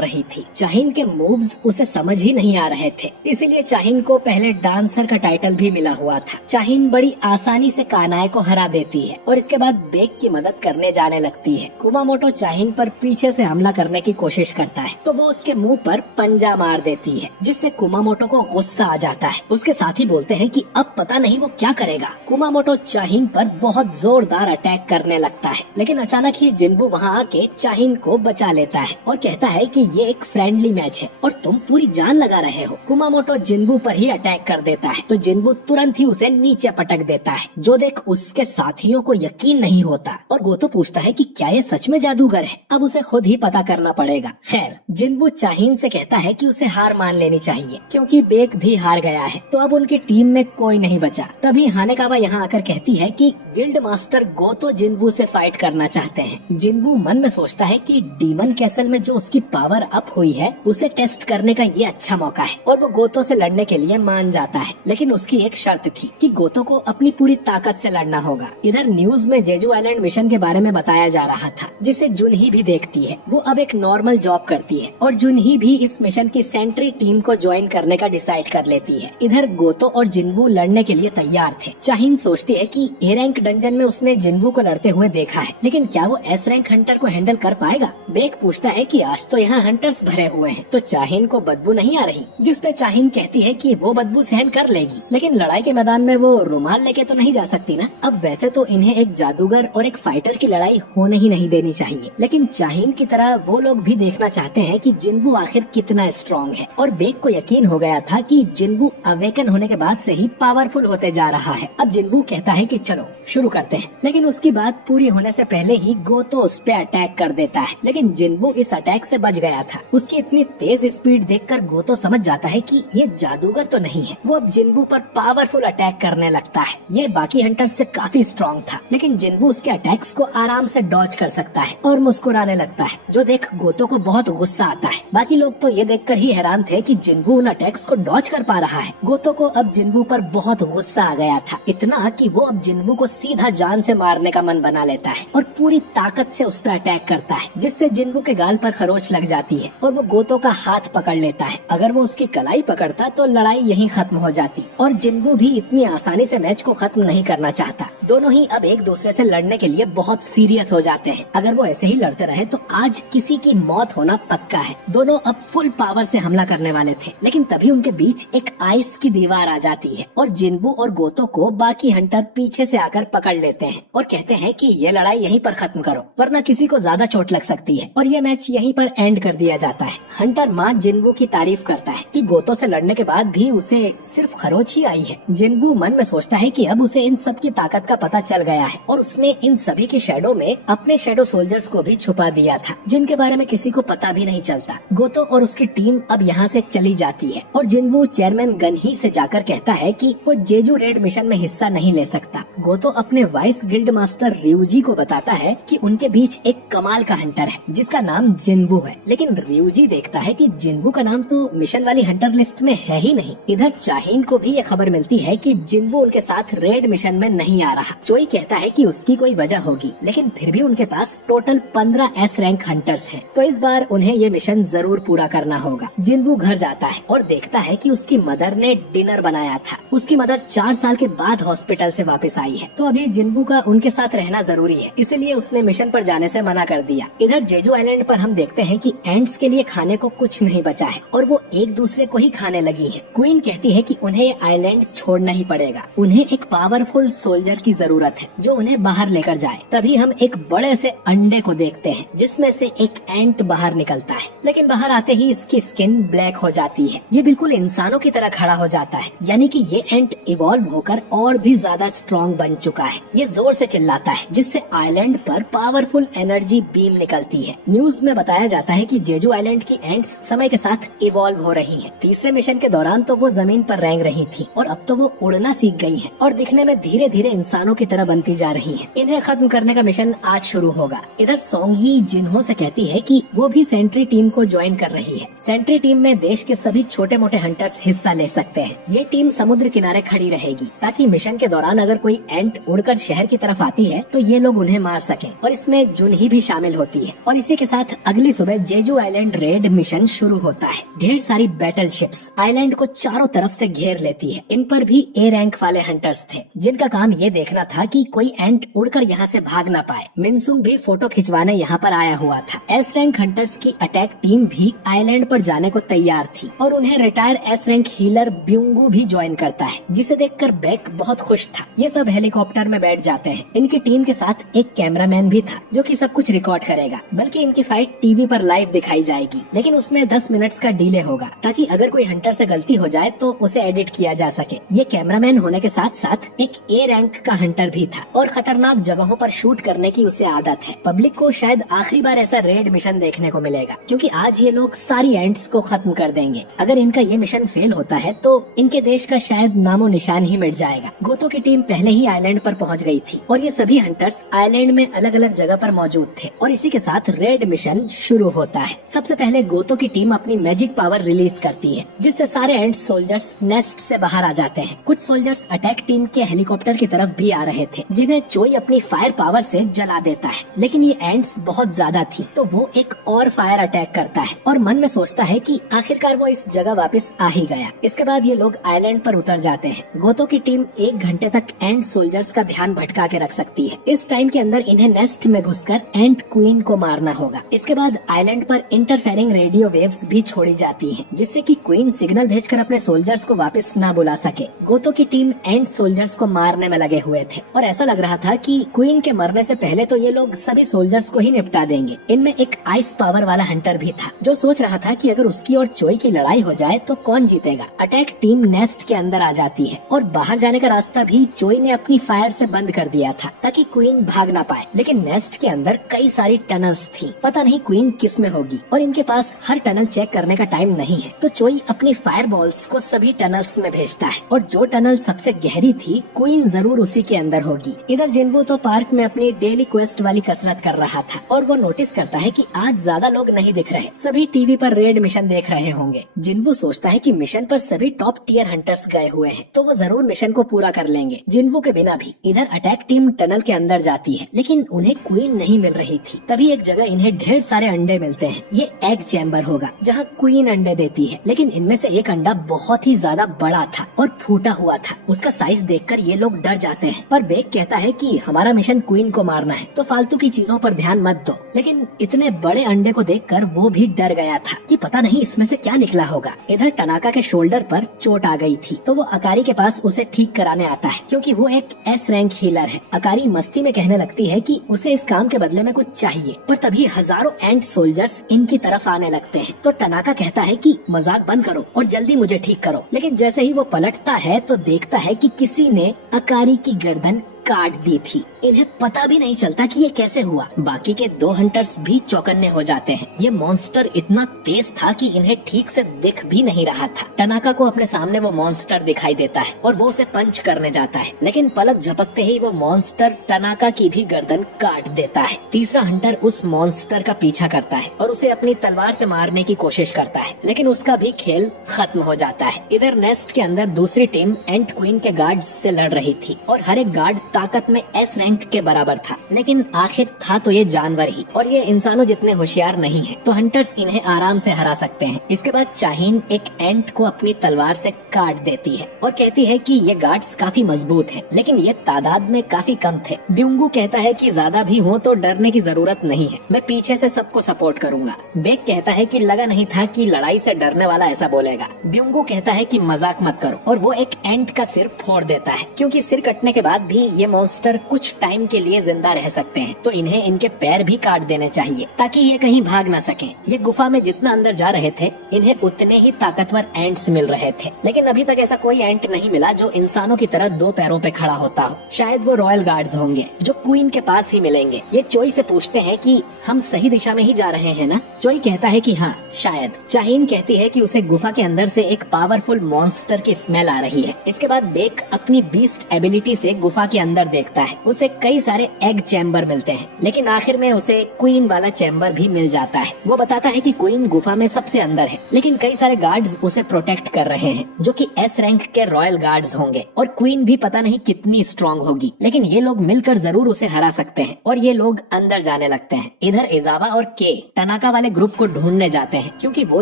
रही थी। चाहिन के मूव्स उसे समझ ही नहीं आ रहे थे, इसीलिए चाहिन को पहले डांसर का टाइटल भी मिला हुआ था। चाहिन बड़ी आसानी से कानाए को हरा देती है और इसके बाद बेक की मदद करने जाने लगती है। कुमामोटो चाहिन पर पीछे से हमला करने की कोशिश करता है तो वो उसके मुंह पर पंजा मार देती है, जिससे कुमामोटो को गुस्सा आ जाता है। उसके साथी बोलते हैं कि अब पता नहीं वो क्या करेगा। कुमामोटो चाहिन पर बहुत जोरदार अटैक करने लगता है, लेकिन अचानक ही जिन्वू वहाँ आके चाहिन को बचा लेता है और कहता है कि ये एक फ्रेंडली मैच है और तुम पूरी जान लगा रहे हो। कुमामोटो जिन्वू पर ही अटैक कर देता है तो जिन्वू तुरंत ही उसे नीचे पटक देता है, जो देख उसके साथियों को यकीन नहीं होता और गोतो पूछता है कि क्या ये सच में जादूगर है। अब उसे खुद ही पता करना पड़ेगा। खैर, जिन्वू चाहिन से कहता है कि उसे हार मान लेनी चाहिए क्योंकि बेक भी हार गया है, तो अब उनकी टीम में कोई नहीं बचा। तभी हानेकावा यहाँ आकर कहती है कि गिल्ड मास्टर गोतो जिन्वू से फाइट करना चाहते हैं। जिन्वू मन में सोचता है कि डीमन कैसल में जो उसकी पावर अप हुई है उसे टेस्ट करने का ये अच्छा मौका है और वो गोतो से लड़ने के लिए मान जाता है, लेकिन उसकी एक शर्त थी कि गोतो को अपनी पूरी ताकत से लड़ना होगा। इधर न्यूज में जेजू आइलैंड मिशन के बारे में बताया जा रहा था जिसे जुनही भी देखती है। वो अब एक नॉर्मल जॉब करती है और जुनही भी इस मिशन की सेंट्री टीम को ज्वाइन करने का डिसाइड कर लेती है। इधर गोतो और जिन्वू लड़ने के लिए तैयार थे। चाहिन सोचती है कि ए रैंक डंजन में उसने जिन्वू को लड़ते हुए देखा है, लेकिन क्या वो एस रैंक हंटर को हैंडल कर पाएगा। बेक पूछता है कि आज तो यहाँ हंटर्स भरे हुए हैं, तो चाहिन को बदबू नहीं आ रही, जिसपे चाहिन कहती है कि वो बदबू सहन कर लेगी, लेकिन लड़ाई के मैदान में वो रुमाल लेके तो नहीं जा सकती ना। अब वैसे तो इन्हें एक जादूगर और एक फाइटर की लड़ाई होने ही नहीं देनी चाहिए, लेकिन चाहिन की तरह वो लोग भी देखना चाहते हैं कि जिन्वू आखिर कितना स्ट्रॉन्ग है। और बेक को यकीन हो गया था कि जिन्वू अवेकन होने के बाद से ही पावरफुल होते जा रहा है। अब जिन्वू कहता है कि चलो शुरू करते हैं, लेकिन उसकी बात पूरी होने से पहले ही गोतो उस पे अटैक कर देता है, लेकिन जिन्वू इस अटैक से बच गया था। उसकी इतनी तेज स्पीड देखकर गोतो समझ जाता है कि ये जादूगर तो नहीं है। वो अब जिन्वू पर पावरफुल अटैक करने लगता है। ये बाकी हंटर्स से काफी स्ट्रॉन्ग था, लेकिन जिन्वू उसके अटैक्स को आराम से डॉज कर सकता है और मुस्कुराने लगता है, जो देख गोतो को बहुत गुस्सा आता है। बाकी लोग तो ये देखकर ही हैरान थे कि जिन्वू उन अटैक्स को डॉज कर पा रहा है। गोतो को अब जिन्वू पर बहुत गुस्सा आ गया था, इतना कि वो अब जिन्वू को सीधा जान से मारने का मन बना लेता है और पूरी ताकत से उस पर अटैक करता है, जिससे जिन्वू के गाल पर खरोच लग जाती है और वो गोतो का हाथ पकड़ लेता है। अगर वो उसकी कलाई पकड़ता तो लड़ाई यहीं खत्म हो जाती और जिन्वू भी इतनी आसानी से मैच को खत्म नहीं करना चाहता। दोनों ही अब एक दूसरे से लड़ने के लिए बहुत सीरियस हो जाते हैं। अगर वो ऐसे ही लड़ते रहे तो आज किसी की मौत होना पक्का है। दोनों अब फुल पावर से हमला करने वाले थे, लेकिन तभी उनके बीच एक आइस की दीवार आ जाती है और जिन्वू और गोतो को बाकी हंटर पीछे से आकर पकड़ लेते हैं और कहते हैं कि ये लड़ाई यहीं पर खत्म करो, वरना किसी को ज्यादा चोट लग सकती है, और ये मैच यहीं पर एंड कर दिया जाता है। हंटर माँ जिन्वू की तारीफ करता है कि गोतो से लड़ने के बाद भी उसे सिर्फ खरोच ही आई है। जिन्वू मन में सोचता है कि अब उसे इन सब की ताकत का पता चल गया है और उसने इन सभी की शैडो में अपने शैडो सोल्जर्स को भी छुपा दिया था, जिनके बारे में किसी को पता भी भी नहीं चलता। गोतो और उसकी टीम अब यहाँ से चली जाती है और जिन्वू चेयरमैन गनही से जाकर कहता है कि वो जेजू रेड मिशन में हिस्सा नहीं ले सकता। गोतो अपने वाइस गिल्ड मास्टर रियूजी को बताता है कि उनके बीच एक कमाल का हंटर है जिसका नाम जिन्वू है, लेकिन रियूजी देखता है कि जिन्वू का नाम तो मिशन वाली हंटर लिस्ट में है ही नहीं। इधर चाहीन को भी ये खबर मिलती है कि जिन्वू उनके साथ रेड मिशन में नहीं आ रहा। चोई कहता है कि उसकी कोई वजह होगी, लेकिन फिर भी उनके पास टोटल 15 एस रैंक हंटर्स हैं, तो इस बार उन्हें ये मिशन जरूर पूरा करना होगा। जिन्वू घर जाता है और देखता है कि उसकी मदर ने डिनर बनाया था। उसकी मदर 4 साल के बाद हॉस्पिटल से वापस आई है, तो अभी जिन्वू का उनके साथ रहना जरूरी है, इसलिए उसने मिशन पर जाने से मना कर दिया। इधर जेजू आइलैंड पर हम देखते हैं कि एंट्स के लिए खाने को कुछ नहीं बचा है और वो एक दूसरे को ही खाने लगी है। क्वीन कहती है कि उन्हें ये आइलैंड छोड़ना ही पड़ेगा, उन्हें एक पावरफुल सोल्जर की जरूरत है जो उन्हें बाहर लेकर जाए। तभी हम एक बड़े से अंडे को देखते हैं जिसमें से एक एंट बाहर निकलता है, लेकिन बाहर आते ही इसकी स्किन ब्लैक हो जाती है। ये बिल्कुल इंसानों की तरह खड़ा हो जाता है, यानी कि ये एंट इवॉल्व होकर और भी ज्यादा स्ट्रॉन्ग बन चुका है। ये जोर से चिल्लाता है जिससे आइलैंड पर पावरफुल एनर्जी बीम निकलती है। न्यूज में बताया जाता है कि जेजू आइलैंड की एंट्स समय के साथ इवॉल्व हो रही है। तीसरे मिशन के दौरान तो वो जमीन पर रेंग रही थी और अब तो वो उड़ना सीख गई है और दिखने में धीरे धीरे इंसानों की तरह बनती जा रही है। इन्हें खत्म करने का मिशन आज शुरू होगा। इधर सोंगयी जिन्हो से कहती है कि वो भी सेंट्री टीम को ज्वाइन कर रही है। सेंट्री टीम में देश के सभी छोटे मोटे हंटर्स हिस्सा ले सकते हैं। ये टीम समुद्र किनारे खड़ी रहेगी ताकि मिशन के दौरान अगर कोई एंट उड़कर शहर की तरफ आती है तो ये लोग उन्हें मार सकें, और इसमें जुनही भी शामिल होती है। और इसी के साथ अगली सुबह जेजू आइलैंड रेड मिशन शुरू होता है। ढेर सारी बैटल शिप्स आइलैंड को चारों तरफ से घेर लेती है। इन पर भी ए रैंक वाले हंटर्स थे जिनका काम ये देखना था कि कोई एंट उड़कर यहाँ से भाग ना पाए। मिनसुंग भी फोटो खिंचवाने यहाँ पर आया हुआ था। एस रैंक हंटर्स की अटैक टीम भी आइलैंड पर जाने को तैयार थी और उन्हें रिटायर एस रैंक हीलर ब्यूंगू भी ज्वाइन करता है, जिसे देखकर बेक बहुत खुश था। ये सब हेलीकॉप्टर में बैठ जाते हैं। इनकी टीम के साथ एक कैमरामैन भी था जो कि सब कुछ रिकॉर्ड करेगा, बल्कि इनकी फाइट टीवी पर लाइव दिखाई जाएगी, लेकिन उसमें 10 मिनट्स का डिले होगा ताकि अगर कोई हंटर से गलती हो जाए तो उसे एडिट किया जा सके। ये कैमरामैन होने के साथ साथ एक ए रैंक का हंटर भी था और खतरनाक जगहों पर शूट करने की उसे आदत है। पब्लिक को शायद आखिरी बार ऐसा रेड मिशन देखने को मिलेगा, क्योंकि आज ये लोग सारी एंट्स को खत्म कर देंगे। अगर इनका ये मिशन फेल होता है तो इनके देश का शायद नामो निशान ही मिट जाएगा। गोतो की टीम पहले ही आइलैंड पर पहुंच गई थी और ये सभी हंटर्स आइलैंड में अलग अलग जगह पर मौजूद थे और इसी के साथ रेड मिशन शुरू होता है। सबसे पहले गोतो की टीम अपनी मैजिक पावर रिलीज करती है, जिससे सारे एंट सोल्जर्स नेस्ट से बाहर आ जाते हैं। कुछ सोल्जर्स अटैक टीम के हेलीकॉप्टर की तरफ भी आ रहे थे, जिन्हें चोई अपनी फायर पावर से जला देता है, लेकिन ये एंट्स बहुत ज्यादा थी तो वो एक और फायर अटैक करता है और मन में सोचता है कि आखिरकार वो इस जगह वापस आ ही गया। इसके बाद ये लोग आइलैंड पर उतर जाते हैं। गोतो की टीम 1 घंटे तक एंट सोल्जर्स का ध्यान भटका के रख सकती है। इस टाइम के अंदर इन्हें नेस्ट में घुसकर एंट क्वीन को मारना होगा। इसके बाद आइलैंड पर इंटरफेरिंग रेडियो वेव्स भी छोड़ी जाती हैं, जिससे कि क्वीन सिग्नल भेजकर अपने सोल्जर्स को वापस ना बुला सके। गोतो की टीम एंट सोल्जर्स को मारने में लगे हुए थे और ऐसा लग रहा था कि क्वीन के मरने से पहले तो ये लोग सभी सोल्जर्स को ही निपटा देंगे। इनमें एक आइस पावर वाला हंटर भी था जो सोच रहा था कि अगर उसकी और चोई की लड़ाई हो जाए तो कौन जीतेगा। अटैक टीम नेस्ट के अंदर आ जाती है और बाहर जाने का रास्ता भी चोई ने अपनी फायर से बंद कर दिया था ताकि क्वीन भाग ना पाए, लेकिन नेस्ट के अंदर कई सारी टनल्स थी। पता नहीं क्वीन किस में होगी और इनके पास हर टनल चेक करने का टाइम नहीं है, तो चोई अपनी फायर बॉल्स को सभी टनल्स में भेजता है और जो टनल सबसे गहरी थी क्वीन जरूर उसी के अंदर होगी। इधर जिन्वू तो पार्क में अपनी डेली क्वेस्ट वाली कसरत कर रहा था और वो नोटिस करता है कि आज ज्यादा लोग नहीं दिख रहे, सभी टीवी पर रेड मिशन देख रहे होंगे। जिन्वू सोचता है कि मिशन पर सभी टॉप टियर हंटर्स गए हुए हैं तो वो जरूर मिशन को पूरा कर लेंगे, जिन्वू के बिना भी। इधर अटैक टीम टनल के अंदर जाती है, लेकिन उन्हें क्वीन नहीं मिल रही थी। तभी एक जगह इन्हें ढेर सारे अंडे मिलते हैं। ये एग चैम्बर होगा जहाँ क्वीन अंडे देती है, लेकिन इनमें से एक अंडा बहुत ही ज्यादा बड़ा था और फूटा हुआ था। उसका साइज देखकर ये लोग डर जाते हैं, पर बेक कहता है कि हमारा मिशन क्वीन को मारना है तो फालतू की चीजों पर ध्यान मत दो। लेकिन इतने बड़े अंडे को देखकर वो भी डर गया था कि पता नहीं इसमें से क्या निकला होगा। इधर टनाका के शोल्डर पर चोट आ गई थी तो वो अकारी के पास उसे ठीक कराने आता है, क्योंकि वो एक एस रैंक हीलर है। अकारी मस्ती में कहने लगती है कि उसे इस काम के बदले में कुछ चाहिए, पर तभी हजारों एंट सोल्जर्स इनकी तरफ आने लगते हैं। तो टनाका कहता है कि मजाक बंद करो और जल्दी मुझे ठीक करो, लेकिन जैसे ही वो पलटता है तो देखता है कि किसी ने अकारी की गर्दन काट दी थी। इन्हें पता भी नहीं चलता कि ये कैसे हुआ। बाकी के 2 हंटर्स भी चौकन्ने हो जाते हैं। ये मॉन्स्टर इतना तेज था कि इन्हें ठीक से दिख भी नहीं रहा था। टनाका को अपने सामने वो मॉन्स्टर दिखाई देता है और वो उसे पंच करने जाता है, लेकिन पलक झपकते ही वो मॉन्स्टर टनाका की भी गर्दन काट देता है। तीसरा हंटर उस मॉन्स्टर का पीछा करता है और उसे अपनी तलवार से मारने की कोशिश करता है, लेकिन उसका भी खेल खत्म हो जाता है। इधर नेस्ट के अंदर दूसरी टीम एंट क्वीन के गार्ड्स से लड़ रही थी और हर एक गार्ड ताकत में एस रैंक के बराबर था, लेकिन आखिर था तो ये जानवर ही और ये इंसानों जितने होशियार नहीं है, तो हंटर्स इन्हें आराम से हरा सकते हैं। इसके बाद चाहीन एक एंट को अपनी तलवार से काट देती है और कहती है कि ये गार्ड्स काफी मजबूत हैं, लेकिन ये तादाद में काफी कम थे। ब्यूंगू कहता है कि ज्यादा भी हो तो डरने की जरूरत नहीं है, मैं पीछे से सबको सपोर्ट करूंगा। बेक कहता है कि लगा नहीं था कि लड़ाई से डरने वाला ऐसा बोलेगा। ब्यूंगू कहता है कि मजाक मत करो और वो एक एंट का सिर फोड़ देता है, क्योंकि सिर कटने के बाद भी ये मॉन्स्टर कुछ टाइम के लिए जिंदा रह सकते हैं, तो इन्हें इनके पैर भी काट देने चाहिए ताकि ये कहीं भाग न सके। ये गुफा में जितना अंदर जा रहे थे इन्हें उतने ही ताकतवर एंट्स मिल रहे थे, लेकिन अभी तक ऐसा कोई एंट नहीं मिला जो इंसानों की तरह 2 पैरों पे खड़ा होता हो। शायद वो रॉयल गार्ड्स होंगे जो क्वीन के पास ही मिलेंगे। ये चोई से पूछते हैं कि हम सही दिशा में ही जा रहे हैं ना? चोई कहता है कि हाँ शायद। चाहीन कहती है कि उसे गुफा के अंदर से एक पावरफुल मॉन्स्टर की स्मेल आ रही है। इसके बाद बेक अपनी बीस्ट एबिलिटी से गुफा के अंदर देखता है। उसे कई सारे एग चैम्बर मिलते हैं, लेकिन आखिर में उसे क्वीन वाला चैम्बर भी मिल जाता है। वो बताता है कि क्वीन गुफा में सबसे अंदर है, लेकिन कई सारे गार्ड्स उसे प्रोटेक्ट कर रहे हैं जो कि एस रैंक के रॉयल गार्ड्स होंगे और क्वीन भी पता नहीं कितनी स्ट्रॉन्ग होगी, लेकिन ये लोग मिलकर जरूर उसे हरा सकते हैं और ये लोग अंदर जाने लगते हैं। इधर इजावा और के टनाका वाले ग्रुप को ढूंढने जाते हैं, क्योंकि वो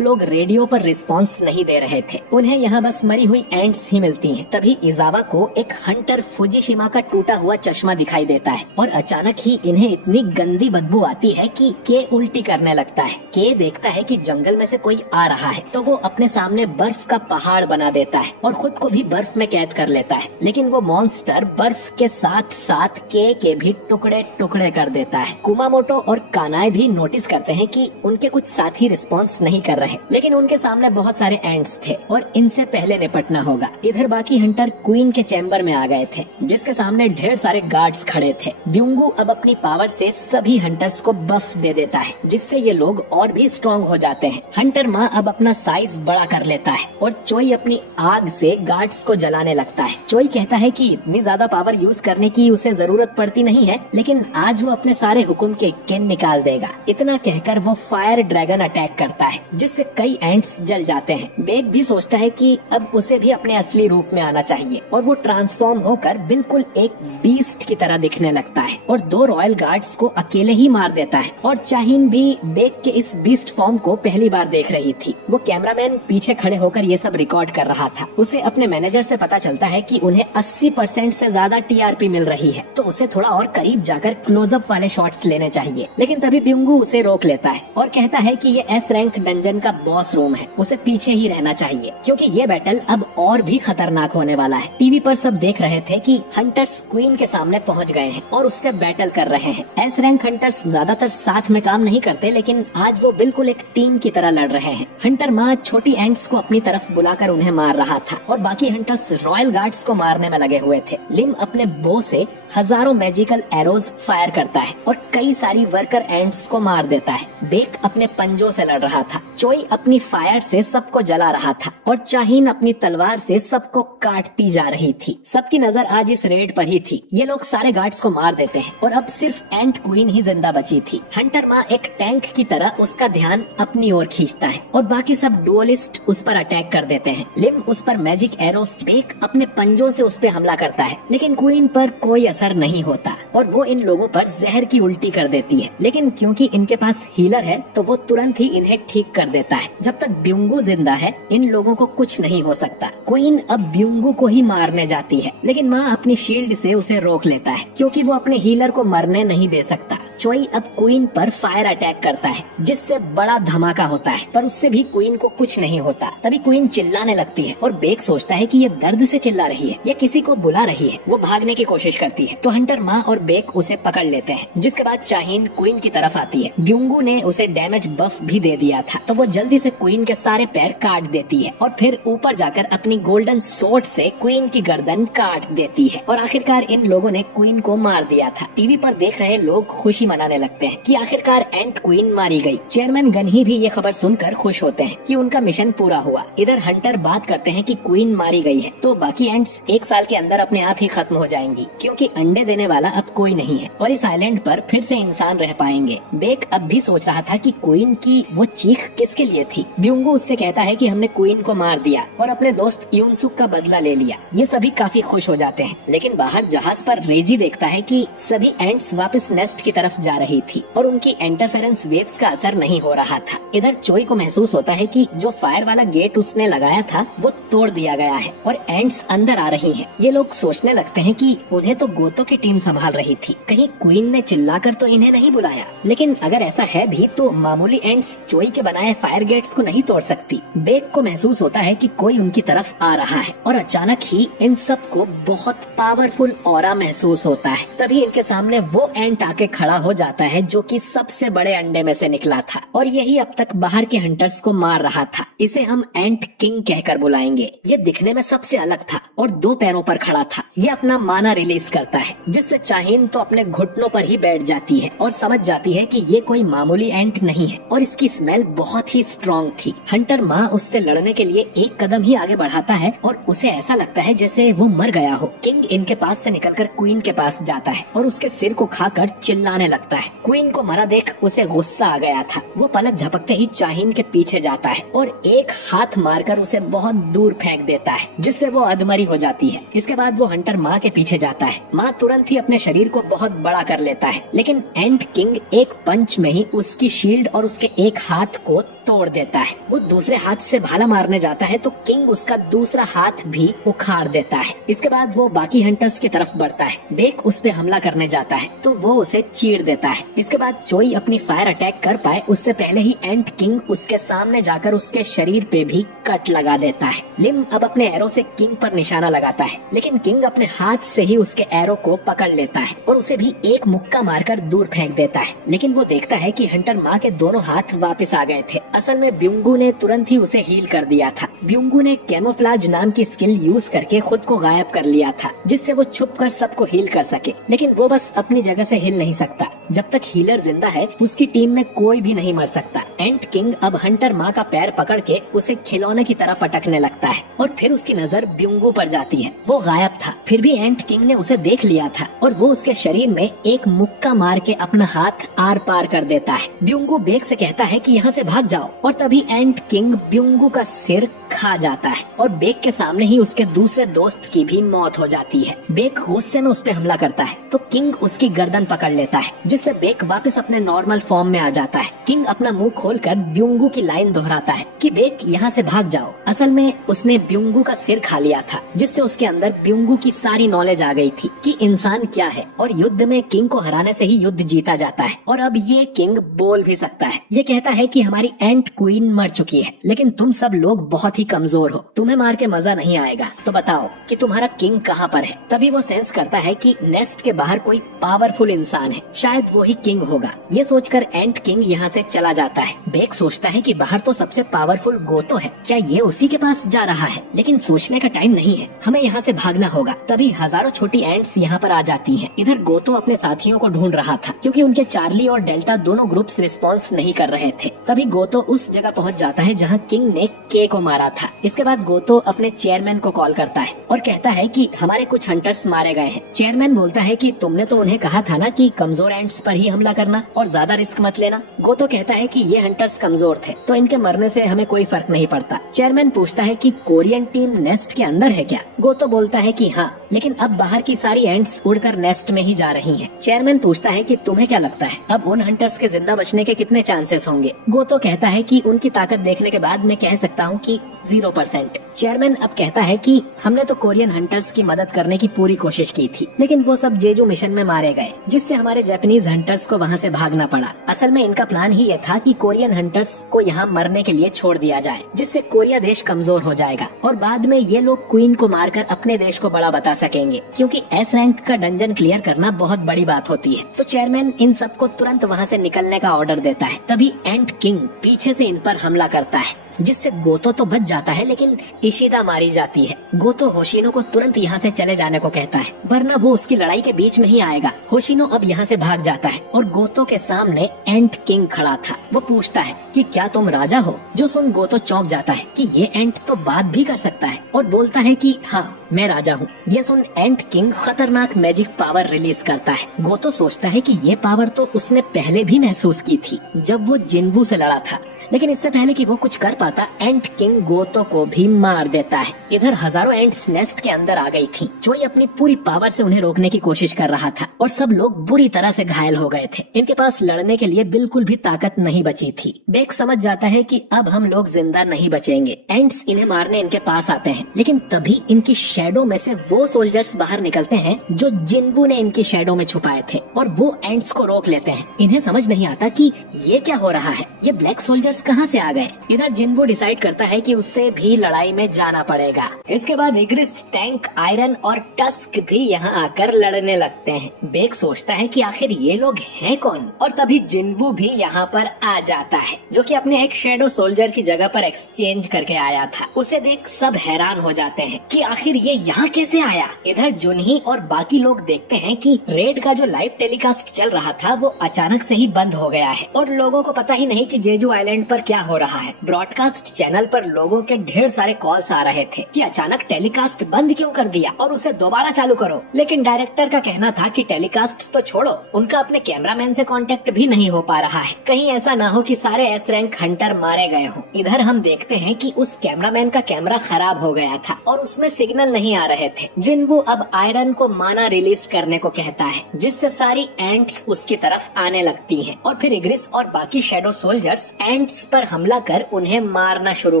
लोग रेडियो पर रिस्पॉन्स नहीं दे रहे थे। उन्हें यहाँ बस मरी हुई एंट्स ही मिलती हैं। तभी इजावा को एक हंटर फुजिशिमा का टूटा हुआ चश्मा दिखाई देता है और अचानक ही इन्हें इतनी गंदी बदबू आती है कि के उल्टी करने लगता है। के देखता है कि जंगल में से कोई आ रहा है, तो वो अपने सामने बर्फ का पहाड़ बना देता है और खुद को भी बर्फ में कैद कर लेता है, लेकिन वो मॉन्स्टर बर्फ के साथ साथ के भी टुकड़े टुकड़े कर देता है। कुमामोटो और कानाए भी नोटिस करते हैं कि उनके कुछ साथी रिस्पॉन्स नहीं कर रहे, लेकिन उनके सामने बहुत सारे एंट्स थे और इनसे पहले निपटना होगा। इधर बाकी हंटर क्वीन के चैम्बर में आ गए थे, जिसके सामने ढेर सारे गार्ड्स खड़े थे। ब्यूंगू अब अपनी पावर से सभी हंटर्स को बफ दे देता है, जिससे ये लोग और भी स्ट्रॉन्ग हो जाते हैं। हंटर माँ अब अपना साइज बड़ा कर लेता है और चोई अपनी आग से गार्ड्स को जलाने लगता है। चोई कहता है कि इतनी ज्यादा पावर यूज करने की उसे जरूरत पड़ती नहीं है, लेकिन आज वो अपने सारे हुक्म के किन निकाल देगा। इतना कहकर वो फायर ड्रैगन अटैक करता है, जिससे कई एंट्स जल जाते हैं। बेग भी सोचता है कि अब उसे भी अपने असली रूप में आना चाहिए और वो ट्रांसफॉर्म होकर बिल्कुल एक बीस्ट की तरह दिखने लगता है और 2 रॉयल गार्ड्स को अकेले ही मार देता है। और चाहीन भी बेग के इस बीस्ट फॉर्म को पहली बार देख रही थी। वो कैमरामैन पीछे खड़े होकर ये सब रिकॉर्ड कर रहा था। उसे अपने मैनेजर से पता चलता है कि उन्हें 80% से ज्यादा टीआरपी मिल रही है, तो उसे थोड़ा और करीब जाकर क्लोजअप वाले शॉट्स लेने चाहिए। लेकिन तभी ब्यूंगू उसे रोक लेता है और कहता है कि ये एस रैंक डंजन का बॉस रूम है, उसे पीछे ही रहना चाहिए, क्योंकि ये बैटल अब और भी खतरनाक होने वाला है। टीवी पर सब देख रहे थे कि हंटर्स क्वीन के सामने पहुंच गए हैं और उससे बैटल कर रहे हैं। एस रैंक हंटर्स ज्यादातर साथ में काम नहीं करते, लेकिन आज वो बिल्कुल एक टीम की तरह लड़ रहे हैं। हंटर माँ छोटी एंट्स को अपनी तरफ बुलाकर उन्हें मार रहा था और बाकी हंटर्स रॉयल गार्ड्स को मारने में लगे हुए थे। लिम अपने बो से हजारों मैजिकल एरोज फायर करता है और कई सारी वर्कर एंट्स को मार देता है। बेक अपने पंजों से लड़ रहा था, चोई अपनी फायर से सबको जला रहा था और चाहीन अपनी तलवार से सबको काटती जा रही थी। सबकी नजर आज इस रेड पर ही थी। ये लोग सारे गार्ड्स को मार देते हैं और अब सिर्फ एंट क्वीन ही जिंदा बची थी। हंटर माँ एक टैंक की तरह उसका ध्यान अपनी ओर खींचता है और बाकी सब डुअलिस्ट उस पर अटैक कर देते हैं। लिम उस पर मैजिक एरोस, बेक अपने पंजों से उस पर हमला करता है, लेकिन क्वीन पर कोई असर नहीं होता और वो इन लोगों पर जहर की उल्टी कर देती है। लेकिन क्योंकि इनके पास हीलर है तो वो तुरंत ही इन्हें ठीक कर देता है। जब तक ब्यूंगू जिंदा है इन लोगों को कुछ नहीं हो सकता। क्वीन अब ब्यूंगू को ही मारने जाती है, लेकिन माँ अपनी शील्ड से उसे रोक लेता है, क्योंकि वो अपने हीलर को मरने नहीं दे सकता। चोई अब क्वीन पर फायर अटैक करता है, जिससे बड़ा धमाका होता है, पर उससे भी क्वीन को कुछ नहीं होता। तभी क्वीन चिल्लाने लगती है और बेक सोचता है कि ये दर्द से चिल्ला रही है या किसी को बुला रही है। वो भागने की कोशिश करती है तो हंटर माँ और बेक उसे पकड़ लेते हैं, जिसके बाद चाहीन क्वीन की तरफ आती है। ब्यूंगू ने उसे डैमेज बफ भी दे दिया था, तो वो जल्दी से क्वीन के सारे पैर काट देती है और फिर ऊपर जाकर अपनी गोल्डन सोर्ड से क्वीन की गर्दन काट देती है। और आखिरकार इन लोगों ने क्वीन को मार दिया था। टीवी पर देख रहे लोग खुशी मनाने लगते हैं कि आखिरकार एंट क्वीन मारी गई। चेयरमैन गनही भी ये खबर सुनकर खुश होते हैं कि उनका मिशन पूरा हुआ। इधर हंटर बात करते हैं कि क्वीन मारी गई है तो बाकी एंट्स 1 साल के अंदर अपने आप ही खत्म हो जाएंगी, क्योंकि अंडे देने वाला अब कोई नहीं है और इस आइलैंड पर फिर से इंसान रह पाएंगे। बेक अब भी सोच रहा था कि क्वीन की वो चीख किसके लिए थी। ब्यूंगू उससे कहता है कि हमने क्वीन को मार दिया और अपने दोस्त यूनसुक का बदला ले लिया। ये सभी काफी खुश हो जाते हैं, लेकिन बाहर जहाज पर रेजी देखता है कि सभी एंट्स वापस नेस्ट की तरफ जा रही थी और उनकी इंटरफेरेंस वेव्स का असर नहीं हो रहा था। इधर चोई को महसूस होता है कि जो फायर वाला गेट उसने लगाया था वो तोड़ दिया गया है और एंट्स अंदर आ रही हैं। ये लोग सोचने लगते हैं कि उन्हें तो गोतो की टीम संभाल रही थी, कहीं क्वीन ने चिल्लाकर तो इन्हें नहीं बुलाया। लेकिन अगर ऐसा है भी तो मामूली एंट्स चोई के बनाए फायर गेट्स को नहीं तोड़ सकती। बेक को महसूस होता है कि कोई उनकी तरफ आ रहा है और अचानक ही इन सब को बहुत पावरफुल ऑरा महसूस होता है। तभी इनके सामने वो एंट आके खड़ा हो जाता है जो कि सबसे बड़े अंडे में से निकला था और यही अब तक बाहर के हंटर्स को मार रहा था। इसे हम एंट किंग कहकर बुलाएंगे। ये दिखने में सबसे अलग था और 2 पैरों पर खड़ा था। ये अपना माना रिलीज करता है, जिससे चाहीन तो अपने घुटनों पर ही बैठ जाती है और समझ जाती है कि ये कोई मामूली एंट नहीं है और इसकी स्मेल बहुत ही स्ट्रॉन्ग थी। हंटर माँ उससे लड़ने के लिए 1 कदम ही आगे बढ़ाता है और उसे ऐसा लगता है जैसे वो मर गया हो। किंग इनके पास से निकलकर क्वीन के पास जाता है और उसके सिर को खाकर चिल्लाने लगता है। क्वीन को मरा देख उसे गुस्सा आ गया था। वो पलक झपकते ही चाहीन के पीछे जाता है और एक हाथ मारकर उसे बहुत दूर फेंक देता है, जिससे वो अधमरी हो जाती है। इसके बाद वो हंटर माँ के पीछे जाता है। माँ तुरंत ही अपने शरीर को बहुत बड़ा कर लेता है, लेकिन एंट किंग एक पंच में ही उसकी शील्ड और उसके एक हाथ को तोड़ देता है। वो दूसरे हाथ से भाला मारने जाता है तो किंग उसका दूसरा हाथ भी उखाड़ देता है। इसके बाद वो बाकी हंटर्स की तरफ बढ़ता है। बेक उस पे हमला करने जाता है तो वो उसे चीर देता है। इसके बाद चोई अपनी फायर अटैक कर पाए उससे पहले ही एंट किंग उसके सामने जाकर उसके शरीर पे भी कट लगा देता है। लिम अब अपने एरो से किंग पर निशाना लगाता है, लेकिन किंग अपने हाथ से ही उसके एरो को पकड़ लेता है और उसे भी एक मुक्का मारकर दूर फेंक देता है। लेकिन वो देखता है कि हंटर माँ के दोनों हाथ वापस आ गए थे। असल में ब्यूंगू ने तुरंत ही उसे हील कर दिया था। ब्यूंगू ने कैमोफ्लाज नाम की स्किल यूज करके खुद को गायब कर लिया था, जिससे वो छुप कर सबको हील कर सके। लेकिन वो बस अपनी जगह से हिल नहीं सकता। जब तक हीलर जिंदा है उसकी टीम में कोई भी नहीं मर सकता। एंट किंग अब हंटर माँ का पैर पकड़ के उसे खिलौने की तरह पटकने लगता है और फिर उसकी नजर ब्यूंगू पर जाती है। वो गायब था, फिर भी एंट किंग ने उसे देख लिया था और वो उसके शरीर में एक मुक्का मार के अपना हाथ आर पार कर देता है। ब्यूंगू बेक से कहता है कि यहाँ से भाग जाओ और तभी एंट किंग ब्यूंगू का सिर खा जाता है और बेक के सामने ही उसके दूसरे दोस्त की भी मौत हो जाती है। बेक गुस्से में उस पे हमला करता है तो किंग उसकी गर्दन पकड़ लेता है, जिससे बेक वापस अपने नॉर्मल फॉर्म में आ जाता है। किंग अपना मुंह खोलकर ब्यूंगू की लाइन दोहराता है कि बेक यहाँ से भाग जाओ। असल में उसने ब्यूंगू का सिर खा लिया था, जिससे उसके अंदर ब्यूंगू की सारी नॉलेज आ गई थी कि इंसान क्या है और युद्ध में किंग को हराने से ही युद्ध जीता जाता है। और अब ये किंग बोल भी सकता है। ये कहता है कि हमारी एंट क्वीन मर चुकी है, लेकिन तुम सब लोग बहुत ही कमजोर हो, तुम्हें मार के मजा नहीं आएगा, तो बताओ कि तुम्हारा किंग कहाँ पर है। तभी वो सेंस करता है कि नेस्ट के बाहर कोई पावरफुल इंसान है, शायद वो ही किंग होगा। ये सोचकर एंट किंग यहाँ से चला जाता है। बेक सोचता है कि बाहर तो सबसे पावरफुल गोतो है, क्या ये उसी के पास जा रहा है? लेकिन सोचने का टाइम नहीं है, हमें यहाँ से भागना होगा। तभी हजारों छोटी एंट्स यहाँ पर आ जाती हैं। इधर गोतो अपने साथियों को ढूंढ रहा था, क्योंकि उनके चार्ली और डेल्टा दोनों ग्रुप्स रिस्पॉन्स नहीं कर रहे थे। तभी गोतो उस जगह पहुँच जाता है जहाँ किंग ने के को मारा था। इसके बाद गोतो अपने चेयरमैन को कॉल करता है और कहता है कि हमारे कुछ हंटर्स मारे गए हैं। चेयरमैन बोलता है कि तुमने तो उन्हें कहा था ना कि कमजोर एंट्स पर ही हमला करना और ज्यादा रिस्क मत लेना। गोतो कहता है कि ये हंटर्स कमजोर थे तो इनके मरने से हमें कोई फर्क नहीं पड़ता। चेयरमैन पूछता है कि कोरियन टीम नेस्ट के अंदर है क्या? गोतो बोलता है कि हाँ, लेकिन अब बाहर की सारी एंट्स उड़कर नेस्ट में ही जा रही हैं। चेयरमैन पूछता है कि तुम्हें क्या लगता है अब उन हंटर्स के जिंदा बचने के कितने चांसेस होंगे? गोतो कहता है कि उनकी ताकत देखने के बाद मैं कह सकता हूँ कि 0%। चेयरमैन अब कहता है कि हमने तो कोरियन हंटर्स की मदद करने की पूरी कोशिश की थी, लेकिन वो सब जेजू मिशन में मारे गए, जिससे हमारे जापानीज हंटर्स को वहाँ से भागना पड़ा। असल में इनका प्लान ही ये था कि कोरियन हंटर्स को यहाँ मरने के लिए छोड़ दिया जाए, जिससे कोरिया देश कमजोर हो जाएगा और बाद में ये लोग क्वीन को मारकर अपने देश को बड़ा बता सकेंगे, क्योंकि एस रैंक का डंजन क्लियर करना बहुत बड़ी बात होती है। तो चेयरमैन इन सबको तुरंत वहाँ से निकलने का ऑर्डर देता है। तभी एंट किंग पीछे से इन पर हमला करता है, जिससे गोतो तो बच जाता है, लेकिन इशिदा मारी जाती है। गोतो होशिनो को तुरंत यहाँ से चले जाने को कहता है, वरना वो उसकी लड़ाई के बीच में ही आएगा। होशिनो अब यहाँ से भाग जाता है और गोतो के सामने एंट किंग खड़ा था। वो पूछता है कि क्या तुम राजा हो? जो सुन गोतो चौंक जाता है कि ये एंट तो बात भी कर सकता है और बोलता है कि हाँ मैं राजा हूँ। ये सुन एंट किंग खतरनाक मैजिक पावर रिलीज करता है। गोतो सोचता है कि ये पावर तो उसने पहले भी महसूस की थी जब वो जिन्वू से लड़ा था, लेकिन इससे पहले कि वो कुछ कर पाता एंट किंग गोतो को भी मार देता है। इधर हजारों एंट्स नेस्ट के अंदर आ गई थी। चोई अपनी पूरी पावर से उन्हें रोकने की कोशिश कर रहा था और सब लोग बुरी तरह से घायल हो गए थे। इनके पास लड़ने के लिए बिल्कुल भी ताकत नहीं बची थी। बेक समझ जाता है कि अब हम लोग जिंदा नहीं बचेंगे। एंट्स इन्हें मारने इनके पास आते हैं, लेकिन तभी इनकी शैडो में से वो सोल्जर्स बाहर निकलते हैं जो जिन्वू ने इनकी शैडो में छुपाए थे और वो एंट्स को रोक लेते हैं। इन्हें समझ नहीं आता कि ये क्या हो रहा है, ये ब्लैक सोल्जर्स कहाँ से आ गए। इधर जिन्वू डिसाइड करता है कि उससे भी लड़ाई में जाना पड़ेगा। इसके बाद इग्रिस, टैंक, आयरन और टस्क भी यहाँ आकर लड़ने लगते हैं। बेक सोचता है कि आखिर ये लोग हैं कौन, और तभी जिन्वू भी यहाँ पर आ जाता है, जो कि अपने एक शेडो सोल्जर की जगह पर एक्सचेंज करके आया था। उसे देख सब हैरान हो जाते हैं कि आखिर ये यहाँ कैसे आया। इधर जुनही और बाकी लोग देखते हैं कि रेड का जो लाइव टेलीकास्ट चल रहा था वो अचानक से ही बंद हो गया है और लोगों को पता ही नहीं कि जेजू आइलैंड पर क्या हो रहा है। ब्रॉडकास्ट चैनल पर लोगों के ढेर सारे कॉल्स आ रहे थे कि अचानक टेलीकास्ट बंद क्यों कर दिया और उसे दोबारा चालू करो, लेकिन डायरेक्टर का कहना था कि टेलीकास्ट तो छोड़ो, उनका अपने कैमरामैन से कांटेक्ट भी नहीं हो पा रहा है, कहीं ऐसा ना हो कि सारे एस रैंक हंटर मारे गए हों। इधर हम देखते हैं कि उस कैमरामैन का कैमरा खराब हो गया था और उसमें सिग्नल नहीं आ रहे थे। जिन्वू अब आयरन को माना रिलीज करने को कहता है, जिससे सारी एंट्स उसकी तरफ आने लगती हैं और फिर इग्रिस और बाकी शेडो सोल्जर्स एंट्स पर हमला कर उन्हें मारना शुरू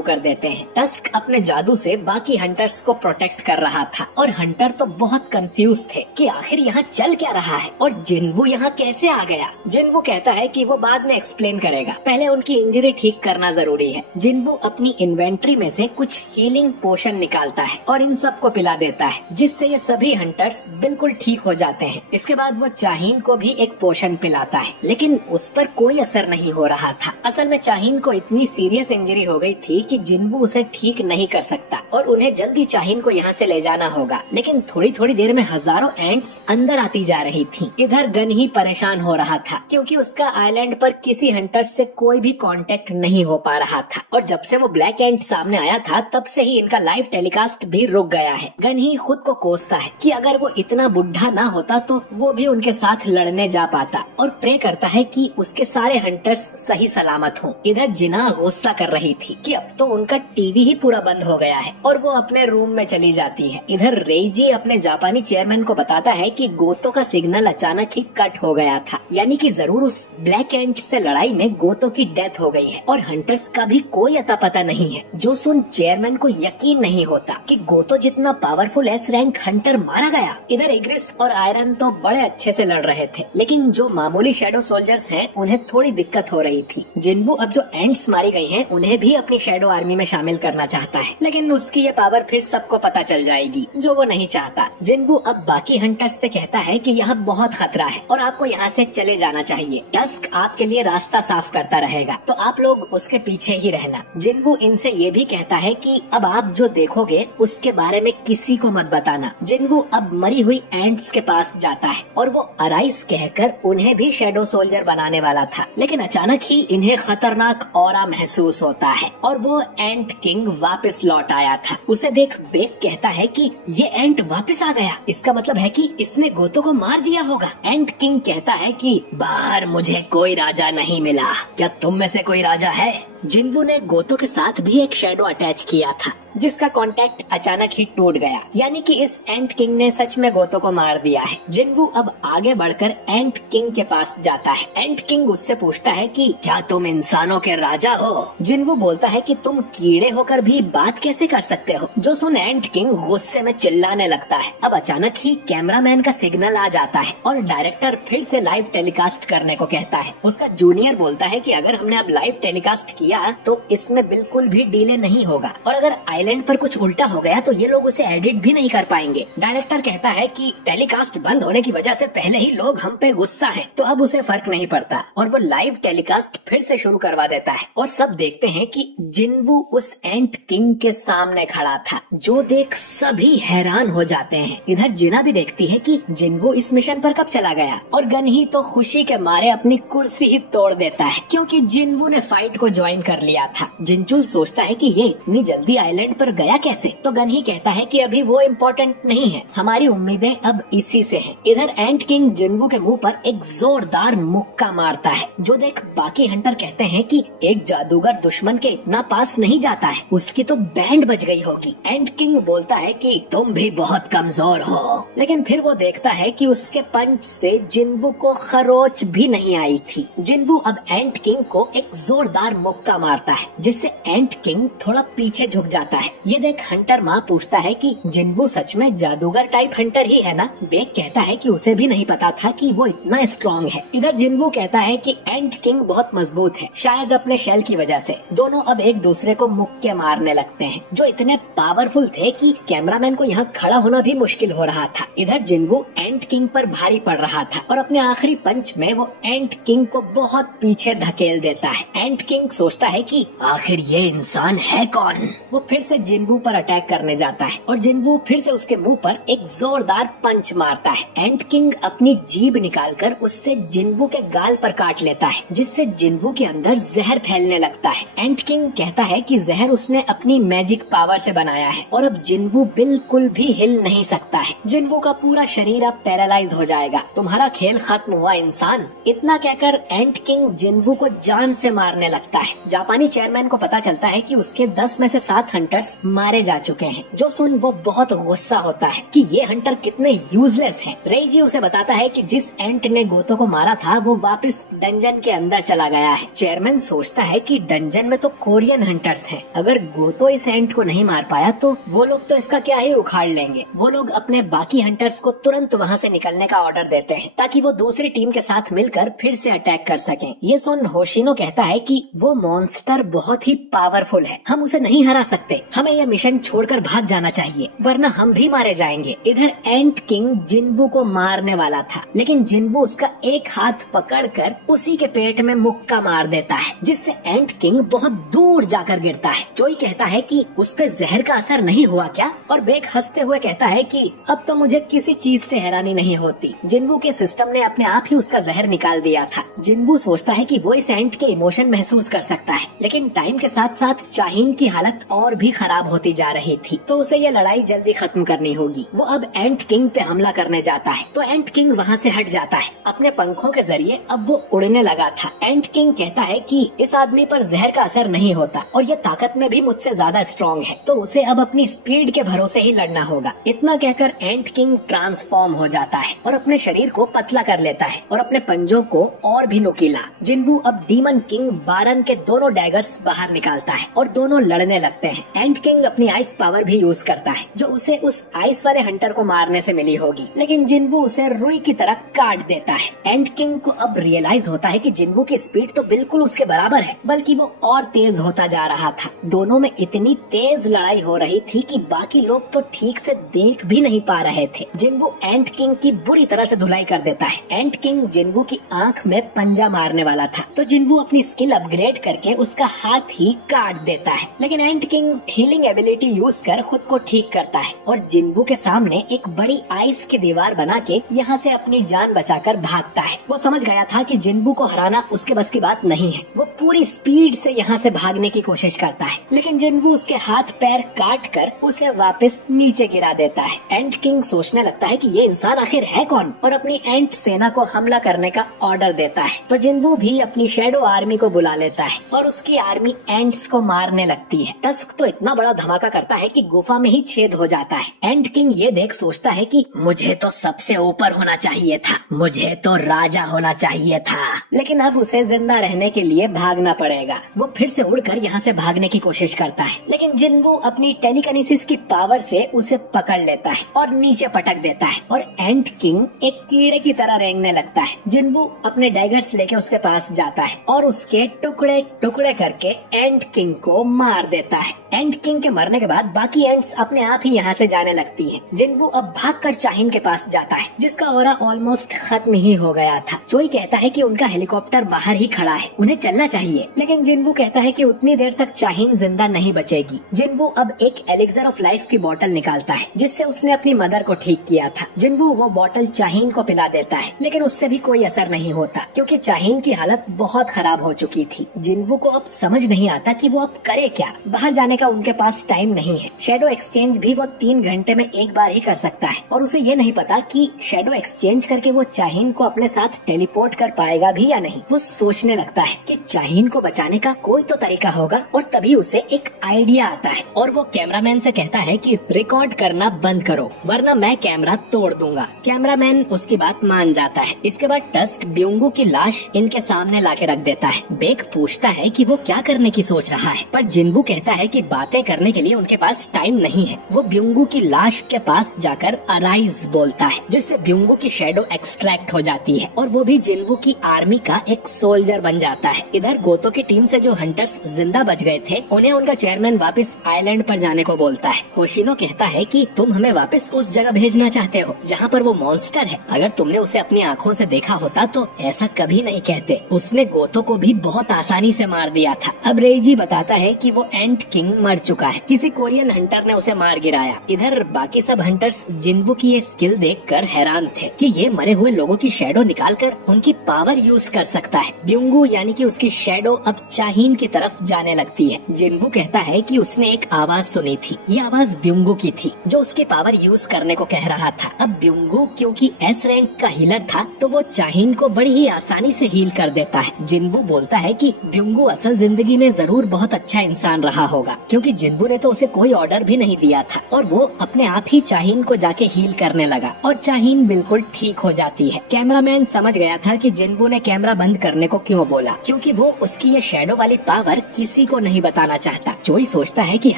कर देते हैं। टस्क अपने जादू से बाकी हंटर्स को प्रोटेक्ट कर रहा था और हंटर तो बहुत कंफ्यूज थे कि आखिर यहाँ चल क्या रहा है और जिन्वू यहाँ कैसे आ गया। जिन्वू कहता है कि वो बाद में एक्सप्लेन करेगा, पहले उनकी इंजरी ठीक करना जरूरी है। जिन्वू अपनी इन्वेंट्री में से कुछ हीलिंग पोशन निकालता है और इन सबको पिला देता है, जिससे ये सभी हंटर्स बिल्कुल ठीक हो जाते हैं। इसके बाद वो चाहीन को भी एक पोशन पिलाता है, लेकिन उस पर कोई असर नहीं हो रहा था। असल में चाहीन को इतनी सीरियस इंजरी हो गई थी कि जिन्वू उसे ठीक नहीं कर सकता और उन्हें जल्दी चाहीन को यहाँ से ले जाना होगा, लेकिन थोड़ी थोड़ी देर में हजारों एंट्स अंदर आती जा रही थी। इधर गन ही परेशान हो रहा था क्योंकि उसका आइलैंड पर किसी हंटर से कोई भी कांटेक्ट नहीं हो पा रहा था और जब से वो ब्लैक एंट सामने आया था तब से ही इनका लाइव टेलीकास्ट भी रुक गया है। गन ही खुद को कोसता है कि अगर वो इतना बुढ़ा ना होता तो वो भी उनके साथ लड़ने जा पाता और प्रे करता है कि उसके सारे हंटर्स सही सलामत हों। इधर जिना गुस्सा कर रही थी कि अब तो उनका टीवी ही पूरा बंद हो गया है और वो अपने रूम में चली जाती है। इधर रेइजी अपने जापानी चेयरमैन को बताता है कि गोतो का सिग्नल अचानक ही कट हो गया था, यानी कि जरूर उस ब्लैक एंट से लड़ाई में गोतो की डेथ हो गई है और हंटर्स का भी कोई अता पता नहीं है। जो सुन चेयरमैन को यकीन नहीं होता कि गोतो जितना पावरफुल एस रैंक हंटर मारा गया। इधर इग्रिस और आयरन तो बड़े अच्छे से लड़ रहे थे, लेकिन जो मामूली शेडो सोल्जर्स हैं उन्हें थोड़ी दिक्कत हो रही थी। जिन्वू अब जो एंट्स मारी गई हैं उन्हें भी अपनी शेडो आर्मी में शामिल करना चाहता है, लेकिन उसकी ये पावर फिर सबको पता चल जाएगी, जो वो नहीं चाहता। जिन्वू अब बाकी हंटर्स से कहता है कि यहाँ बहुत खतरा है और आपको यहाँ से चले जाना चाहिए। टस्क आपके लिए रास्ता साफ करता रहेगा, तो आप लोग उसके पीछे ही रहना। जिन्वू इनसे ये भी कहता है कि अब आप जो देखोगे उसके बारे में किसी को मत बताना। जिन्वू अब मरी हुई एंट्स के पास जाता है और वो अराइज कहकर उन्हें भी शेडो सोल्जर बनाने वाला था, लेकिन अचानक ही इन्हें खतरनाक ऑरा महसूस होता है और वो एंट किंग वापस लौट आया था। उसे देख बेक कहता है कि ये एंट वापस आ गया, इसका मतलब है कि इसने गोतो को मार दिया होगा। एंट किंग कहता है कि बाहर मुझे कोई राजा नहीं मिला, क्या तुम में से कोई राजा है? जिन्वू ने गोतो के साथ भी एक शेडो अटैच किया था जिसका कांटेक्ट अचानक ही टूट गया। यानी कि इस एंट किंग ने सच में गोतो को मार दिया है। जिन्वू अब आगे बढ़कर एंट किंग के पास जाता है। एंट किंग उससे पूछता है कि क्या तुम इंसानों के राजा हो? जिन्वू बोलता है कि तुम कीड़े होकर भी बात कैसे कर सकते हो? जो सुन एंट किंग गुस्से में चिल्लाने लगता है। अब अचानक ही कैमरामैन का सिग्नल आ जाता है और डायरेक्टर फिर से लाइव टेलीकास्ट करने को कहता है। उसका जूनियर बोलता है कि अगर हमने अब लाइव टेलीकास्ट किया तो इसमें बिल्कुल भी डिले नहीं होगा, और अगर आइलैंड पर कुछ उल्टा हो गया तो ये लोग उसे एडिट भी नहीं कर पाएंगे। डायरेक्टर कहता है कि टेलीकास्ट बंद होने की वजह से पहले ही लोग हम पे गुस्सा है, तो अब उसे फर्क नहीं पड़ता और वो लाइव टेलीकास्ट फिर से शुरू करवा देता है। और सब देखते हैं कि जिन्वू उस एंट किंग के सामने खड़ा था, जो देख सभी हैरान हो जाते हैं। इधर जिना भी देखती है कि जिन्वू इस मिशन पर कब चला गया, और गनही तो खुशी के मारे अपनी कुर्सी ही तोड़ देता है क्योंकि जिन्वू ने फाइट को ज्वाइन कर लिया था। जिनचुल सोचता है कि ये इतनी जल्दी आइलैंड पर गया कैसे, तो गनही कहता है कि अभी वो इम्पोर्टेंट नहीं है, हमारी उम्मीदें अब इसी से हैं। इधर एंट किंग जिन्वू के मुंह पर एक जोरदार मुक्का मारता है, जो देख बाकी हंटर कहते हैं कि एक जादूगर दुश्मन के इतना पास नहीं जाता है, उसकी तो बैंड बज गई होगी। एंट किंग बोलता है कि तुम भी बहुत कमजोर हो, लेकिन फिर वो देखता है कि उसके पंच से जिन्वू को खरोच भी नहीं आई थी। जिन्वू अब एंट किंग को एक जोरदार मुक्का मारता है, जिससे एंट किंग थोड़ा पीछे झुक जाता है। ये देख हंटर माँ पूछता है कि जिन्वू सच में जादूगर टाइप हंटर ही है ना? बेक कहता है कि उसे भी नहीं पता था कि वो इतना स्ट्रॉन्ग है। इधर जिन्वू कहता है कि एंट किंग बहुत मजबूत है, शायद अपने शेल की वजह से। दोनों अब एक दूसरे को मुक्के मारने लगते हैं, जो इतने पावरफुल थे कि कैमरामैन को यहाँ खड़ा होना भी मुश्किल हो रहा था। इधर जिन्वू एंट किंग पर भारी पड़ रहा था और अपने आखिरी पंच में वो एंट किंग को बहुत पीछे धकेल देता है। एंट किंग सोचता है कि आखिर ये इंसान है कौन? वो फिर से जिन्वू पर अटैक करने जाता है और जिन्वू फिर से उसके मुंह पर एक जोरदार पंच मारता है। एंट किंग अपनी जीभ निकालकर उससे जिन्वू के गाल पर काट लेता है, जिससे जिन्वू के अंदर जहर फैलने लगता है। एंट किंग कहता है कि जहर उसने अपनी मैजिक पावर से बनाया है और अब जिन्वू बिल्कुल भी हिल नहीं सकता है। जिन्वू का पूरा शरीर अब पैरालाइज हो जाएगा। तुम्हारा खेल खत्म हुआ इंसान। इतना कहकर एंट किंग जिन्वू को जान से मारने लगता है। जापानी चेयरमैन को पता चलता है कि उसके 10 में से 7 हंटर्स मारे जा चुके हैं, जो सुन वो बहुत गुस्सा होता है कि ये हंटर कितने यूजलेस हैं। रेइजी उसे बताता है कि जिस एंट ने गोतो को मारा था वो वापस डंजन के अंदर चला गया है। चेयरमैन सोचता है कि डंजन में तो कोरियन हंटर्स हैं। अगर गोतो इस एंट को नहीं मार पाया तो वो लोग तो इसका क्या ही उखाड़ लेंगे। वो लोग अपने बाकी हंटर्स को तुरंत वहाँ से निकलने का ऑर्डर देते हैं ताकि वो दूसरी टीम के साथ मिलकर फिर से अटैक कर सकें। ये सुन होशिनो कहता है कि वो मॉन्स्टर बहुत ही पावरफुल है, हम उसे नहीं हरा सकते, हमें यह मिशन छोड़कर भाग जाना चाहिए वरना हम भी मारे जाएंगे। इधर एंट किंग जिन्वू को मारने वाला था, लेकिन जिन्वू उसका एक हाथ पकड़कर उसी के पेट में मुक्का मार देता है, जिससे एंट किंग बहुत दूर जाकर गिरता है। जोई कहता है कि उस पे जहर का असर नहीं हुआ क्या, और बेक हंसते हुए कहता है कि अब तो मुझे किसी चीज से हैरानी नहीं होती, जिन्वू के सिस्टम ने अपने आप ही उसका जहर निकाल दिया था। जिन्वू सोचता है कि वो इस एंट के इमोशन महसूस कर सकता है, लेकिन टाइम के साथ साथ चाहीन की हालत और भी खराब होती जा रही थी, तो उसे ये लड़ाई जल्दी खत्म करनी होगी। वो अब एंट किंग पे हमला करने जाता है, तो एंट किंग वहाँ से हट जाता है। अपने पंखों के जरिए अब वो उड़ने लगा था। एंट किंग कहता है कि इस आदमी पर जहर का असर नहीं होता और ये ताकत में भी मुझसे ज्यादा स्ट्रॉन्ग है, तो उसे अब अपनी स्पीड के भरोसे ही लड़ना होगा। इतना कहकर एंट किंग ट्रांसफॉर्म हो जाता है और अपने शरीर को पतला कर लेता है और अपने पंजों को और भी नुकीला। जिन्वू अब डीमन किंग बारन के दोनों डैगर्स बाहर निकालता है और दोनों लड़ने लगते हैं। एंट किंग अपनी आइस पावर भी यूज करता है, जो उसे उस आइस वाले हंटर को मारने से मिली होगी, लेकिन जिन्वू उसे रुई की तरह काट देता है। एंट किंग को अब रियलाइज होता है कि जिन्वू की स्पीड तो बिल्कुल उसके बराबर है, बल्कि वो और तेज होता जा रहा था। दोनों में इतनी तेज लड़ाई हो रही थी कि बाकी लोग तो ठीक से देख भी नहीं पा रहे थे। जिन्वू एंट किंग की बुरी तरह से धुलाई कर देता है। एंट किंग जिन्वू की आंख में पंजा मारने वाला था, तो जिन्वू अपनी स्किल अपग्रेड करके उसका हाथ ही काट देता है, लेकिन एंट किंग हीलिंग एबिलिटी यूज कर खुद को ठीक करता है और जिन्वू के सामने एक बड़ी आइस की दीवार बना के यहाँ से अपनी जान बचाकर भागता है। वो समझ गया था कि जिन्वू को हराना उसके बस की बात नहीं है। वो पूरी स्पीड से यहाँ से भागने की कोशिश करता है, लेकिन जिन्वू उसके हाथ पैर काट कर उसे वापस नीचे गिरा देता है। एंट किंग सोचने लगता है कि ये इंसान आखिर है कौन, और अपनी एंट सेना को हमला करने का ऑर्डर देता है। तो जिन्वू भी अपनी शैडो आर्मी को बुला लेता है और उसकी आर्मी एंट्स को मारने लगती है। टस्क तो इतना बड़ा धमाका करता है कि गुफा में ही छेद हो जाता है। एंट किंग ये देख सोचता है कि मुझे तो सबसे ऊपर होना चाहिए था, मुझे तो राजा होना चाहिए था, लेकिन अब उसे जिंदा रहने के लिए भागना पड़ेगा। वो फिर से उड़कर यहाँ से भागने की कोशिश करता है, लेकिन जिन्वू अपनी टेलीकिनेसिस की पावर से उसे पकड़ लेता है और नीचे पटक देता है और एंट किंग एक कीड़े की तरह रेंगने लगता है। जिन्वू अपने डैगर्स लेके उसके पास जाता है और उसके टुकड़े टुकड़े करके एंट किंग को मार देता है। एंट किंग के मरने के बाद बाकी एंट्स अपने आप ही यहाँ से जाने लगती हैं। जिन्वू अब भागकर चाहिन के पास जाता है, जिसका ऑरा ऑलमोस्ट खत्म ही हो गया था। चोई कहता है कि उनका हेलीकॉप्टर बाहर ही खड़ा है, उन्हें चलना चाहिए, लेकिन जिन्वू कहता है कि उतनी देर तक चाहिन जिंदा नहीं बचेगी। जिन्वू अब एक एलिक्सर ऑफ लाइफ की बोतल निकालता है, जिससे उसने अपनी मदर को ठीक किया था। जिन्वू वो बोतल चाहिन को पिला देता है, लेकिन उससे भी कोई असर नहीं होता, क्योंकि चाहिन की हालत बहुत खराब हो चुकी थी। जिन्वू को अब समझ नहीं आता कि वो अब करे क्या। बाहर जाने का उनके पास टाइम नहीं है। शैडो एक्सचेंज भी वो 3 घंटे में एक बार ही कर सकता है, और उसे ये नहीं पता कि शैडो एक्सचेंज करके वो चाहिन को अपने साथ टेलीपोर्ट कर पाएगा भी या नहीं। वो सोचने लगता है कि चाहिन को बचाने का कोई तो तरीका होगा, और तभी उसे एक आइडिया आता है और वो कैमरामैन से कहता है कि रिकॉर्ड करना बंद करो, वरना मैं कैमरा तोड़ दूंगा। कैमरामैन उसकी बात मान जाता है। इसके बाद टस्क ब्यूंगू की लाश इनके सामने लाके रख देता है। बेक पूछता है कि वो क्या करने की सोच रहा है, पर जिन्वू कहता है कि बातें करने के लिए उनके पास टाइम नहीं है। वो ब्यूंगू की लाश के पास जाकर अराइज बोलता है, जिससे ब्यूंगू की शैडो एक्सट्रैक्ट हो जाती है और वो भी जिन्वू की आर्मी का एक सोल्जर बन जाता है। इधर गोतो की टीम से जो हंटर्स जिंदा बच गए थे, उन्हें उनका चेयरमैन वापस आइलैंड पर जाने को बोलता है। होशिनो कहता है कि तुम हमें वापस उस जगह भेजना चाहते हो जहाँ पर वो मॉन्स्टर है। अगर तुमने उसे अपनी आँखों से देखा होता तो ऐसा कभी नहीं कहते। उसने गोतो को भी बहुत आसानी से मार दिया था। अब रेइजी बताता है कि वो एंट किंग मर चुका है, किसी कोरियन हंटर ने उसे मार गिराया। इधर बाकी सब हंटर्स जिन्वू की ये स्किल देखकर हैरान थे कि ये मरे हुए लोगों की शैडो निकालकर उनकी पावर यूज कर सकता है। ब्यूंगू यानी कि उसकी शैडो अब चाहिन की तरफ जाने लगती है। जिन्वू कहता है कि उसने एक आवाज सुनी थी, ये आवाज ब्यूंगू की थी जो उसकी पावर यूज करने को कह रहा था। अब ब्यूंगू क्योंकि एस रैंक का हीलर था, तो वो चाहिन को बड़ी ही आसानी से हील कर देता है। जिन्वू बोलता है कि ब्यूंगू असल जिंदगी में जरूर बहुत अच्छा इंसान रहा होगा, क्योंकि जिन्वू ने तो उसे कोई ऑर्डर भी नहीं दिया था और वो अपने आप ही चाहिन को जाके हील करने लगा और चाहिन बिल्कुल ठीक हो जाती है। कैमरामैन समझ गया था कि जिन्वू ने कैमरा बंद करने को क्यों बोला, क्योंकि वो उसकी ये शैडो वाली पावर किसी को नहीं बताना चाहता। चोई सोचता है कि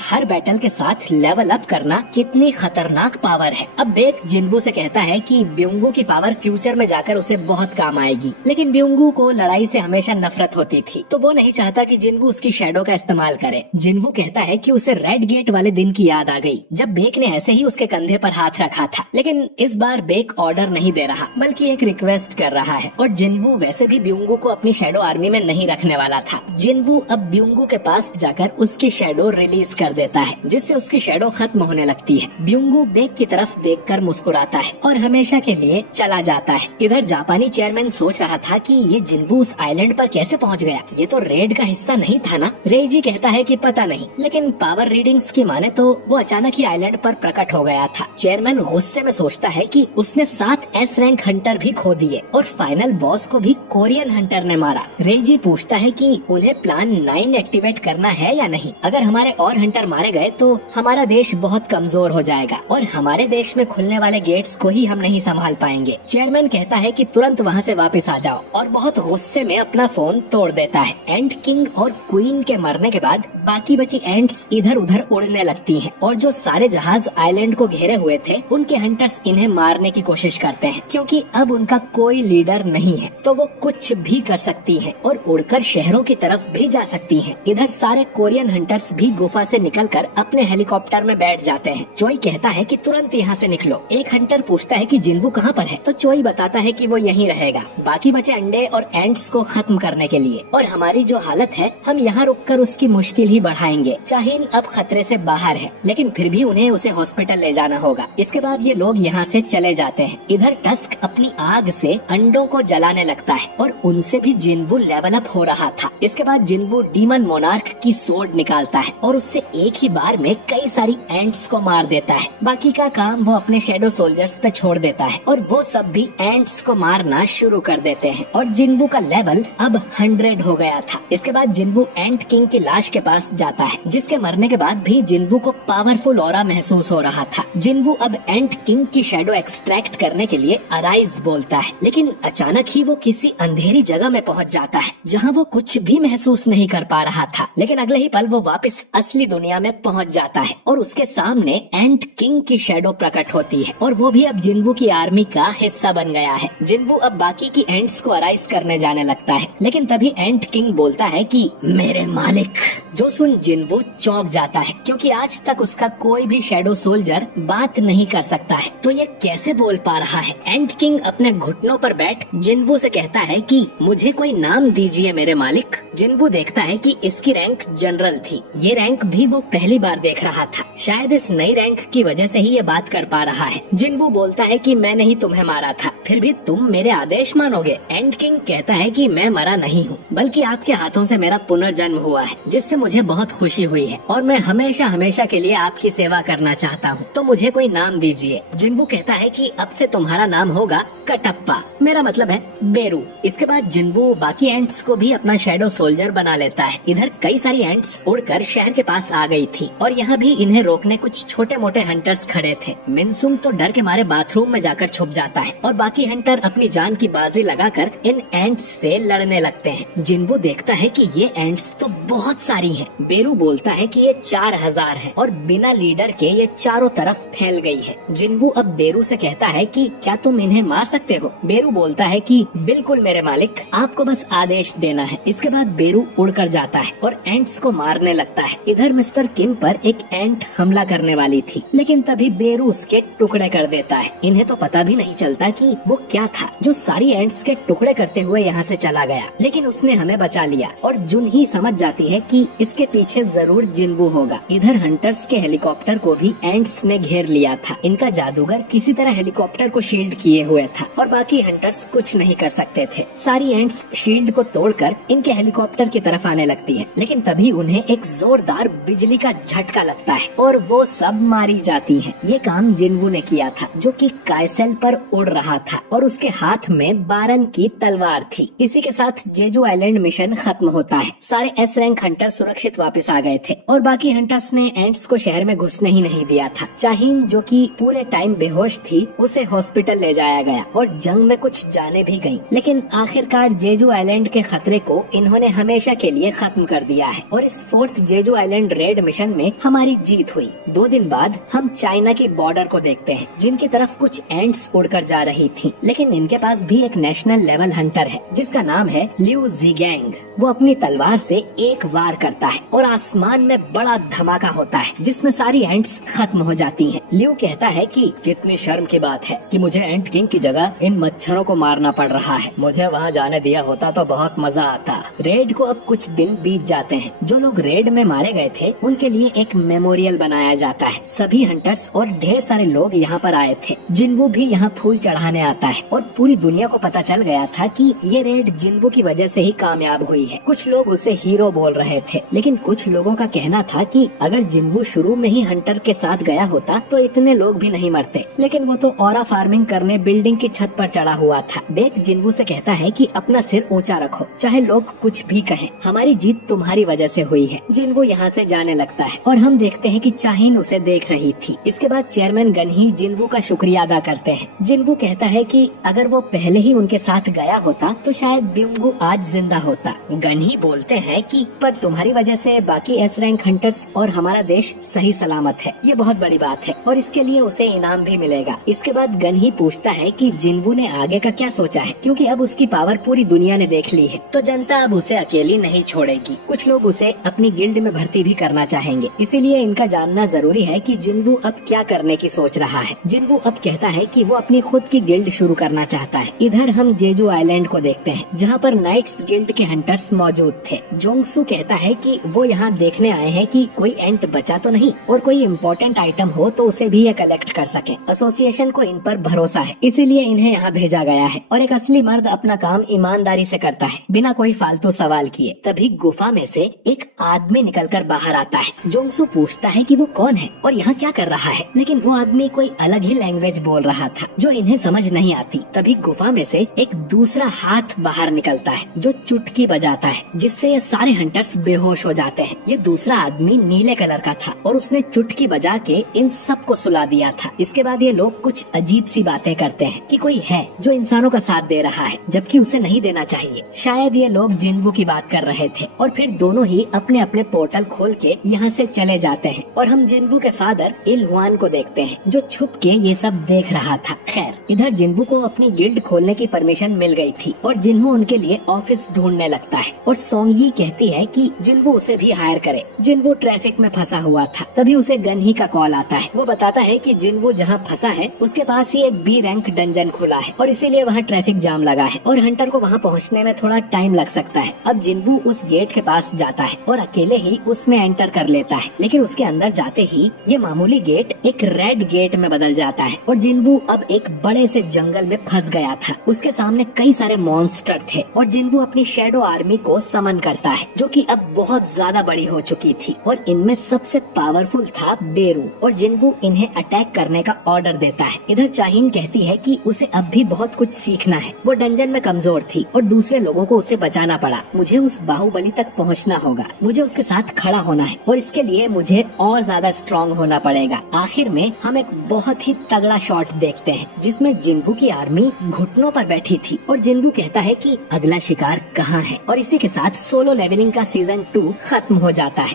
हर बैटल के साथ लेवल अप करना कितनी खतरनाक पावर है। अब बेक जिन्वू से कहता है कि ब्यूंगू की पावर फ्यूचर में जाकर उसे बहुत काम आएगी, लेकिन ब्यूंगू को लड़ाई से हमेशा नफरत होती थी, तो वो नहीं चाहता कि जिन्वू उसकी शैडो का इस्तेमाल करे। जिन्वू कहता है कि उसे रेड गेट वाले दिन की याद आ गई, जब बेक ने ऐसे ही उसके कंधे पर हाथ रखा था, लेकिन इस बार बेक ऑर्डर नहीं दे रहा, बल्कि एक रिक्वेस्ट कर रहा है। और जिन्वू वैसे भी ब्यूंगू को अपनी शैडो आर्मी में नहीं रखने वाला था। जिन्वू अब ब्यूंगू के पास जाकर उसकी शैडो रिलीज कर देता है, जिससे उसकी शैडो खत्म होने लगती है। ब्यूंगू बेक की तरफ देखकर मुस्कुराता है और हमेशा के लिए चला जाता है। इधर जापानी चेयरमैन सोच रहा था कि ये जिन्वू उस आइलैंड पर कैसे पहुंच गया, ये तो रेड का हिस्सा नहीं था ना। रेइजी कहता है कि पता नहीं, लेकिन पावर रीडिंग्स की माने तो वो अचानक ही आइलैंड पर प्रकट हो गया था। चेयरमैन गुस्से में सोचता है कि उसने 7 एस रैंक हंटर भी खो दिए और फाइनल बॉस को भी कोरियन हंटर ने मारा। रेइजी पूछता है कि उन्हें प्लान 9 एक्टिवेट करना है या नहीं। अगर हमारे और हंटर मारे गए तो हमारा देश बहुत कमजोर हो जाएगा और हमारे देश में खुलने वाले गेट्स को ही हम नहीं संभाल पाएंगे। चेयरमैन कहता है कि तुरंत वहाँ से वापस आ जाओ और बहुत गुस्से में अपना फोन तोड़ देता है। एंट किंग और क्वीन के मरने के बाद बाकी बची एंट्स इधर उधर उड़ने लगती हैं और जो सारे जहाज आइलैंड को घेरे हुए थे, उनके हंटर्स इन्हें मारने की कोशिश करते हैं, क्योंकि अब उनका कोई लीडर नहीं है, तो वो कुछ भी कर सकती हैं और उड़कर शहरों की तरफ भी जा सकती हैं। इधर सारे कोरियन हंटर्स भी गुफा से निकलकर अपने हेलीकॉप्टर में बैठ जाते हैं। चोई कहता है कि तुरंत यहाँ से निकलो। एक हंटर पूछता है कि जिन्वू कहाँ पर है, तो चोई बताता है कि वो यहीं रहेगा, बाकी बचे अंडे और एंट्स को खत्म करने के लिए, और हमारी जो हालत है हम यहाँ रुककर उसकी मुश्किल ही बढ़ाएंगे। चाहिन अब खतरे से बाहर है, लेकिन फिर भी उन्हें उसे हॉस्पिटल ले जाना होगा। इसके बाद ये लोग यहाँ से चले जाते हैं। इधर टस्क अपनी आग से अंडों को जलाने लगता है और उनसे भी जिन्वू लेवल अप हो रहा था। इसके बाद जिन्वू डीमन मोनार्क की सोर्ड निकालता है और उससे एक ही बार में कई सारी एंट्स को मार देता है। बाकी का काम वो अपने शैडो सोल्जर्स पे छोड़ देता है और वो सब भी एंट्स को मारना शुरू कर देते हैं और जिन्वू का लेवल अब 100 हो गया था। इसके बाद जिन्वू एंट किंग की लाश के पास जाता है, जिस इसके मरने के बाद भी जिन्वू को पावरफुल ऑरा महसूस हो रहा था। जिन्वू अब एंट किंग की शैडो एक्सट्रैक्ट करने के लिए अराइज बोलता है, लेकिन अचानक ही वो किसी अंधेरी जगह में पहुंच जाता है जहां वो कुछ भी महसूस नहीं कर पा रहा था। लेकिन अगले ही पल वो वापस असली दुनिया में पहुंच जाता है और उसके सामने एंट किंग की शैडो प्रकट होती है और वो भी अब जिन्वू की आर्मी का हिस्सा बन गया है। जिन्वू अब बाकी की एंट्स को अराइज करने जाने लगता है, लेकिन तभी एंट किंग बोलता है कि मेरे मालिक, जो सुन जिन्वू चौंक जाता है क्योंकि आज तक उसका कोई भी शैडो सोल्जर बात नहीं कर सकता है, तो ये कैसे बोल पा रहा है। एंट किंग अपने घुटनों पर बैठ जिन्वू से कहता है कि मुझे कोई नाम दीजिए मेरे मालिक। जिन्वू देखता है कि इसकी रैंक जनरल थी। ये रैंक भी वो पहली बार देख रहा था। शायद इस नई रैंक की वजह से ही ये बात कर पा रहा है। जिन्वू बोलता है कि मैंने ही तुम्हें मारा था, फिर भी तुम मेरे आदेश मानोगे। एंट किंग कहता है कि मैं मरा नहीं हूँ, बल्कि आपके हाथों से मेरा पुनर्जन्म हुआ है, जिससे मुझे बहुत खुशी हुई है और मैं हमेशा हमेशा के लिए आपकी सेवा करना चाहता हूँ, तो मुझे कोई नाम दीजिए। जिन्वू कहता है कि अब से तुम्हारा नाम होगा कटप्पा, मेरा मतलब है बेरू। इसके बाद जिन्वू बाकी एंट्स को भी अपना शैडो सोल्जर बना लेता है। इधर कई सारी एंट्स उड़कर शहर के पास आ गई थी और यहाँ भी इन्हें रोकने कुछ छोटे मोटे हंटर्स खड़े थे। मिनसुंग तो डर के मारे बाथरूम में जाकर छुप जाता है और बाकी हंटर अपनी जान की बाजी लगाकर इन एंट्स से लड़ने लगते हैं। जिन्वू देखता है कि ये एंट्स तो बहुत सारी हैं। बेरू बोलता है कि ये 4000 है और बिना लीडर के ये चारों तरफ फैल गई है। जिन्वू अब बेरू से कहता है कि क्या तुम इन्हें मार सकते हो। बेरू बोलता है कि बिल्कुल मेरे मालिक, आपको बस आदेश देना है। इसके बाद बेरू उड़कर जाता है और एंट्स को मारने लगता है। इधर मिस्टर किम पर एक एंट हमला करने वाली थी, लेकिन तभी बेरू उसके टुकड़े कर देता है। इन्हें तो पता भी नहीं चलता कि वो क्या था जो सारी एंट्स के टुकड़े करते हुए यहाँ से चला गया, लेकिन उसने हमें बचा लिया और जुन ही समझ जाती है कि इसके पीछे जरूर जिन्वू होगा। इधर हंटर्स के हेलीकॉप्टर को भी एंट्स ने घेर लिया था। इनका जादूगर किसी तरह हेलीकॉप्टर को शील्ड किए हुए था और बाकी हंटर्स कुछ नहीं कर सकते थे। सारी एंट्स शील्ड को तोड़कर इनके हेलीकॉप्टर की तरफ आने लगती है, लेकिन तभी उन्हें एक जोरदार बिजली का झटका लगता है और वो सब मारी जाती हैं। ये काम जिन्वू ने किया था, जो कि कायसेल पर उड़ रहा था और उसके हाथ में बारन की तलवार थी। इसी के साथ जेजू आइलैंड मिशन खत्म होता है। सारे एस रैंक हंटर सुरक्षित वापस आ गए थे और बाकी हंटर्स ने एंट्स को शहर में घुसने ही नहीं दिया था। चाहिन, जो कि पूरे टाइम बेहोश थी, उसे हॉस्पिटल ले जाया गया और जंग में कुछ जाने भी गई, लेकिन आखिरकार जेजू आइलैंड के खतरे को इन्होंने हमेशा के लिए खत्म कर दिया है और इस 4th Jeju island raid mission में हमारी जीत हुई। 2 दिन बाद हम चाइना की बॉर्डर को देखते हैं, जिनकी तरफ कुछ एंट्स उड़कर जा रही थी, लेकिन इनके पास भी एक नेशनल लेवल हंटर है जिसका नाम है लिu जीगैंग। वो अपनी तलवार से एक वार करता है और आसमान में बड़ा धमाका होता है जिसमें सारी एंट्स खत्म हो जाती हैं। लिu कहता है कि कितनी शर्म की बात है कि मुझे एंट किंग की जगह इन मच्छरों को मारना पड़ रहा है। मुझे वहाँ जाने दिया होता तो बहुत मजा आता। रेड को अब कुछ दिन बीत जाते हैं। जो लोग रेड में मारे गए थे उनके लिए एक मेमोरियल बनाया जाता है। सभी हंटर्स और ढेर सारे लोग यहाँ पर आए थे। जिन्वू भी यहाँ फूल चढ़ाने आता है और पूरी दुनिया को पता चल गया था कि ये रेड जिन्वू की वजह से ही कामयाब हुई है। कुछ लोग उसे हीरो बोल रहे थे, लेकिन कुछ लोगों का कहना था कि अगर जिन्वू शुरू में ही हंटर के साथ गया होता तो इतने लोग भी नहीं मरते, लेकिन वो तो ऑरा फार्मिंग करने बिल्डिंग की छत पर चढ़ा हुआ था। बेक जिन्वू से कहता है कि अपना सिर ऊंचा रखो, चाहे लोग कुछ भी कहें, हमारी जीत तुम्हारी वजह से हुई है। जिन्वू यहाँ से जाने लगता है और हम देखते हैं कि चाहिन उसे देख रही थी। इसके बाद चेयरमैन गनही जिन्वू का शुक्रिया अदा करते हैं। जिन्वू कहता है कि अगर वो पहले ही उनके साथ गया होता तो शायद ब्यूंगू आज जिंदा होता। गनही बोलते हैं कि पर तुम्हारी वजह से बाकी एस रैंक हंटर्स और हमारा देश सही सलामत है, ये बहुत बड़ी बात है और इसके लिए उसे इनाम भी मिलेगा। इसके बाद गनही पूछता है कि जिन्वू ने आगे का क्या सोचा है, क्योंकि अब उसकी पावर पूरी दुनिया ने देख ली है तो जनता अब उसे अकेली नहीं छोड़ेगी। कुछ लोग उसे अपनी गिल्ड में भर्ती भी करना चाहेंगे, इसीलिए इनका जानना जरूरी है कि जिन्वू अब क्या करने की सोच रहा है। जिन्वू अब कहता है कि वो अपनी खुद की गिल्ड शुरू करना चाहता है। इधर हम जेजू आइलैंड को देखते हैं, जहाँ पर नाइट्स गिल्ड के हंटर्स मौजूद थे। जोंगसू कहता है कि वो यहाँ देखने आए हैं कि कोई एंट बचा तो नहीं और कोई इम्पोर्टेंट आइटम हो तो उसे भी ये कलेक्ट कर सके। एसोसिएशन को इन पर भरोसा है, इसीलिए इन्हें यहाँ भेजा गया है और एक असली मर्द अपना काम ईमानदारी से करता है, बिना कोई फालतू सवाल किए। तभी गुफा में से एक आदमी निकलकर बाहर आता है। जोंगसू पूछता है कि वो कौन है और यहाँ क्या कर रहा है, लेकिन वो आदमी कोई अलग ही लैंग्वेज बोल रहा था जो इन्हें समझ नहीं आती। तभी गुफा में से एक दूसरा हाथ बाहर निकलता है जो चुटकी बजाता है, जिससे ये सारे हंटर्स बेहोश हो जाते हैं। ये दूसरा आदमी नीले कलर का था और उसने चुटकी बजा के इन सबको सुला दिया था। इसके बाद ये लोग कुछ अजीब सी बातें करते हैं कि कोई है जो इंसानों का साथ दे रहा है जबकि उसे नहीं देना चाहिए। शायद ये लोग जिन्वू की बात कर रहे थे और फिर दोनों ही अपने अपने पोर्टल खोल के यहाँ से चले जाते हैं और हम जिन्वू के फादर इल हुआन को देखते हैं जो छुप के ये सब देख रहा था। खैर, इधर जिन्वू को अपनी गिल्ड खोलने की परमिशन मिल गई थी और जिन्हू उनके लिए ऑफिस ढूंढने लगता है और सोंगी कहती है कि जिन्वू उसे भी हायर करे। जिन्वू ट्रैफिक में फंसा हुआ था, तभी उसे गनही का कॉल आता है। वो बताता है कि जिन्वू जहाँ फंसा है उसके पास ही एक बी रैंक डंजन खुला है और इसीलिए वहाँ ट्रैफिक जाम लगा है और हंटर को वहाँ पहुँचने में थोड़ा टाइम लग सकता है। अब जिन्वू उस गेट के पास जाता है और अकेले ही उसमें एंटर कर लेता है, लेकिन उसके अंदर जाते ही ये मामूली गेट एक रेड गेट में बदल जाता है और जिन्वू अब एक बड़े से जंगल में फंस गया था। उसके सामने कई सारे मॉन्स्टर थे और जिन्वू अपनी शैडो आर्मी को समन करता है जो कि अब बहुत ज्यादा बड़ी हो चुकी थी और इनमें सबसे पावरफुल था बेरू और जिन्वू इन्हें अटैक करने का ऑर्डर देता है। इधर चाहीन कहती है कि उसे अब भी बहुत कुछ सीखना है। वो डंजन में कमजोर थी और दूसरे लोगों को उसे बचाना पड़ा। मुझे उस बाहुबली तक पहुंचना होगा, मुझे उसके साथ खड़ा होना है और इसके लिए मुझे और ज्यादा स्ट्रॉन्ग होना पड़ेगा। आखिर में हम एक बहुत ही तगड़ा शॉट देखते हैं जिसमें जिन्वू की आर्मी घुटनों पर बैठी थी और जिन्वू कहता है कि अगला शिकार कहाँ है और इसी के साथ सोलो लेवलिंग का सीजन 2 खत्म हो जाता है।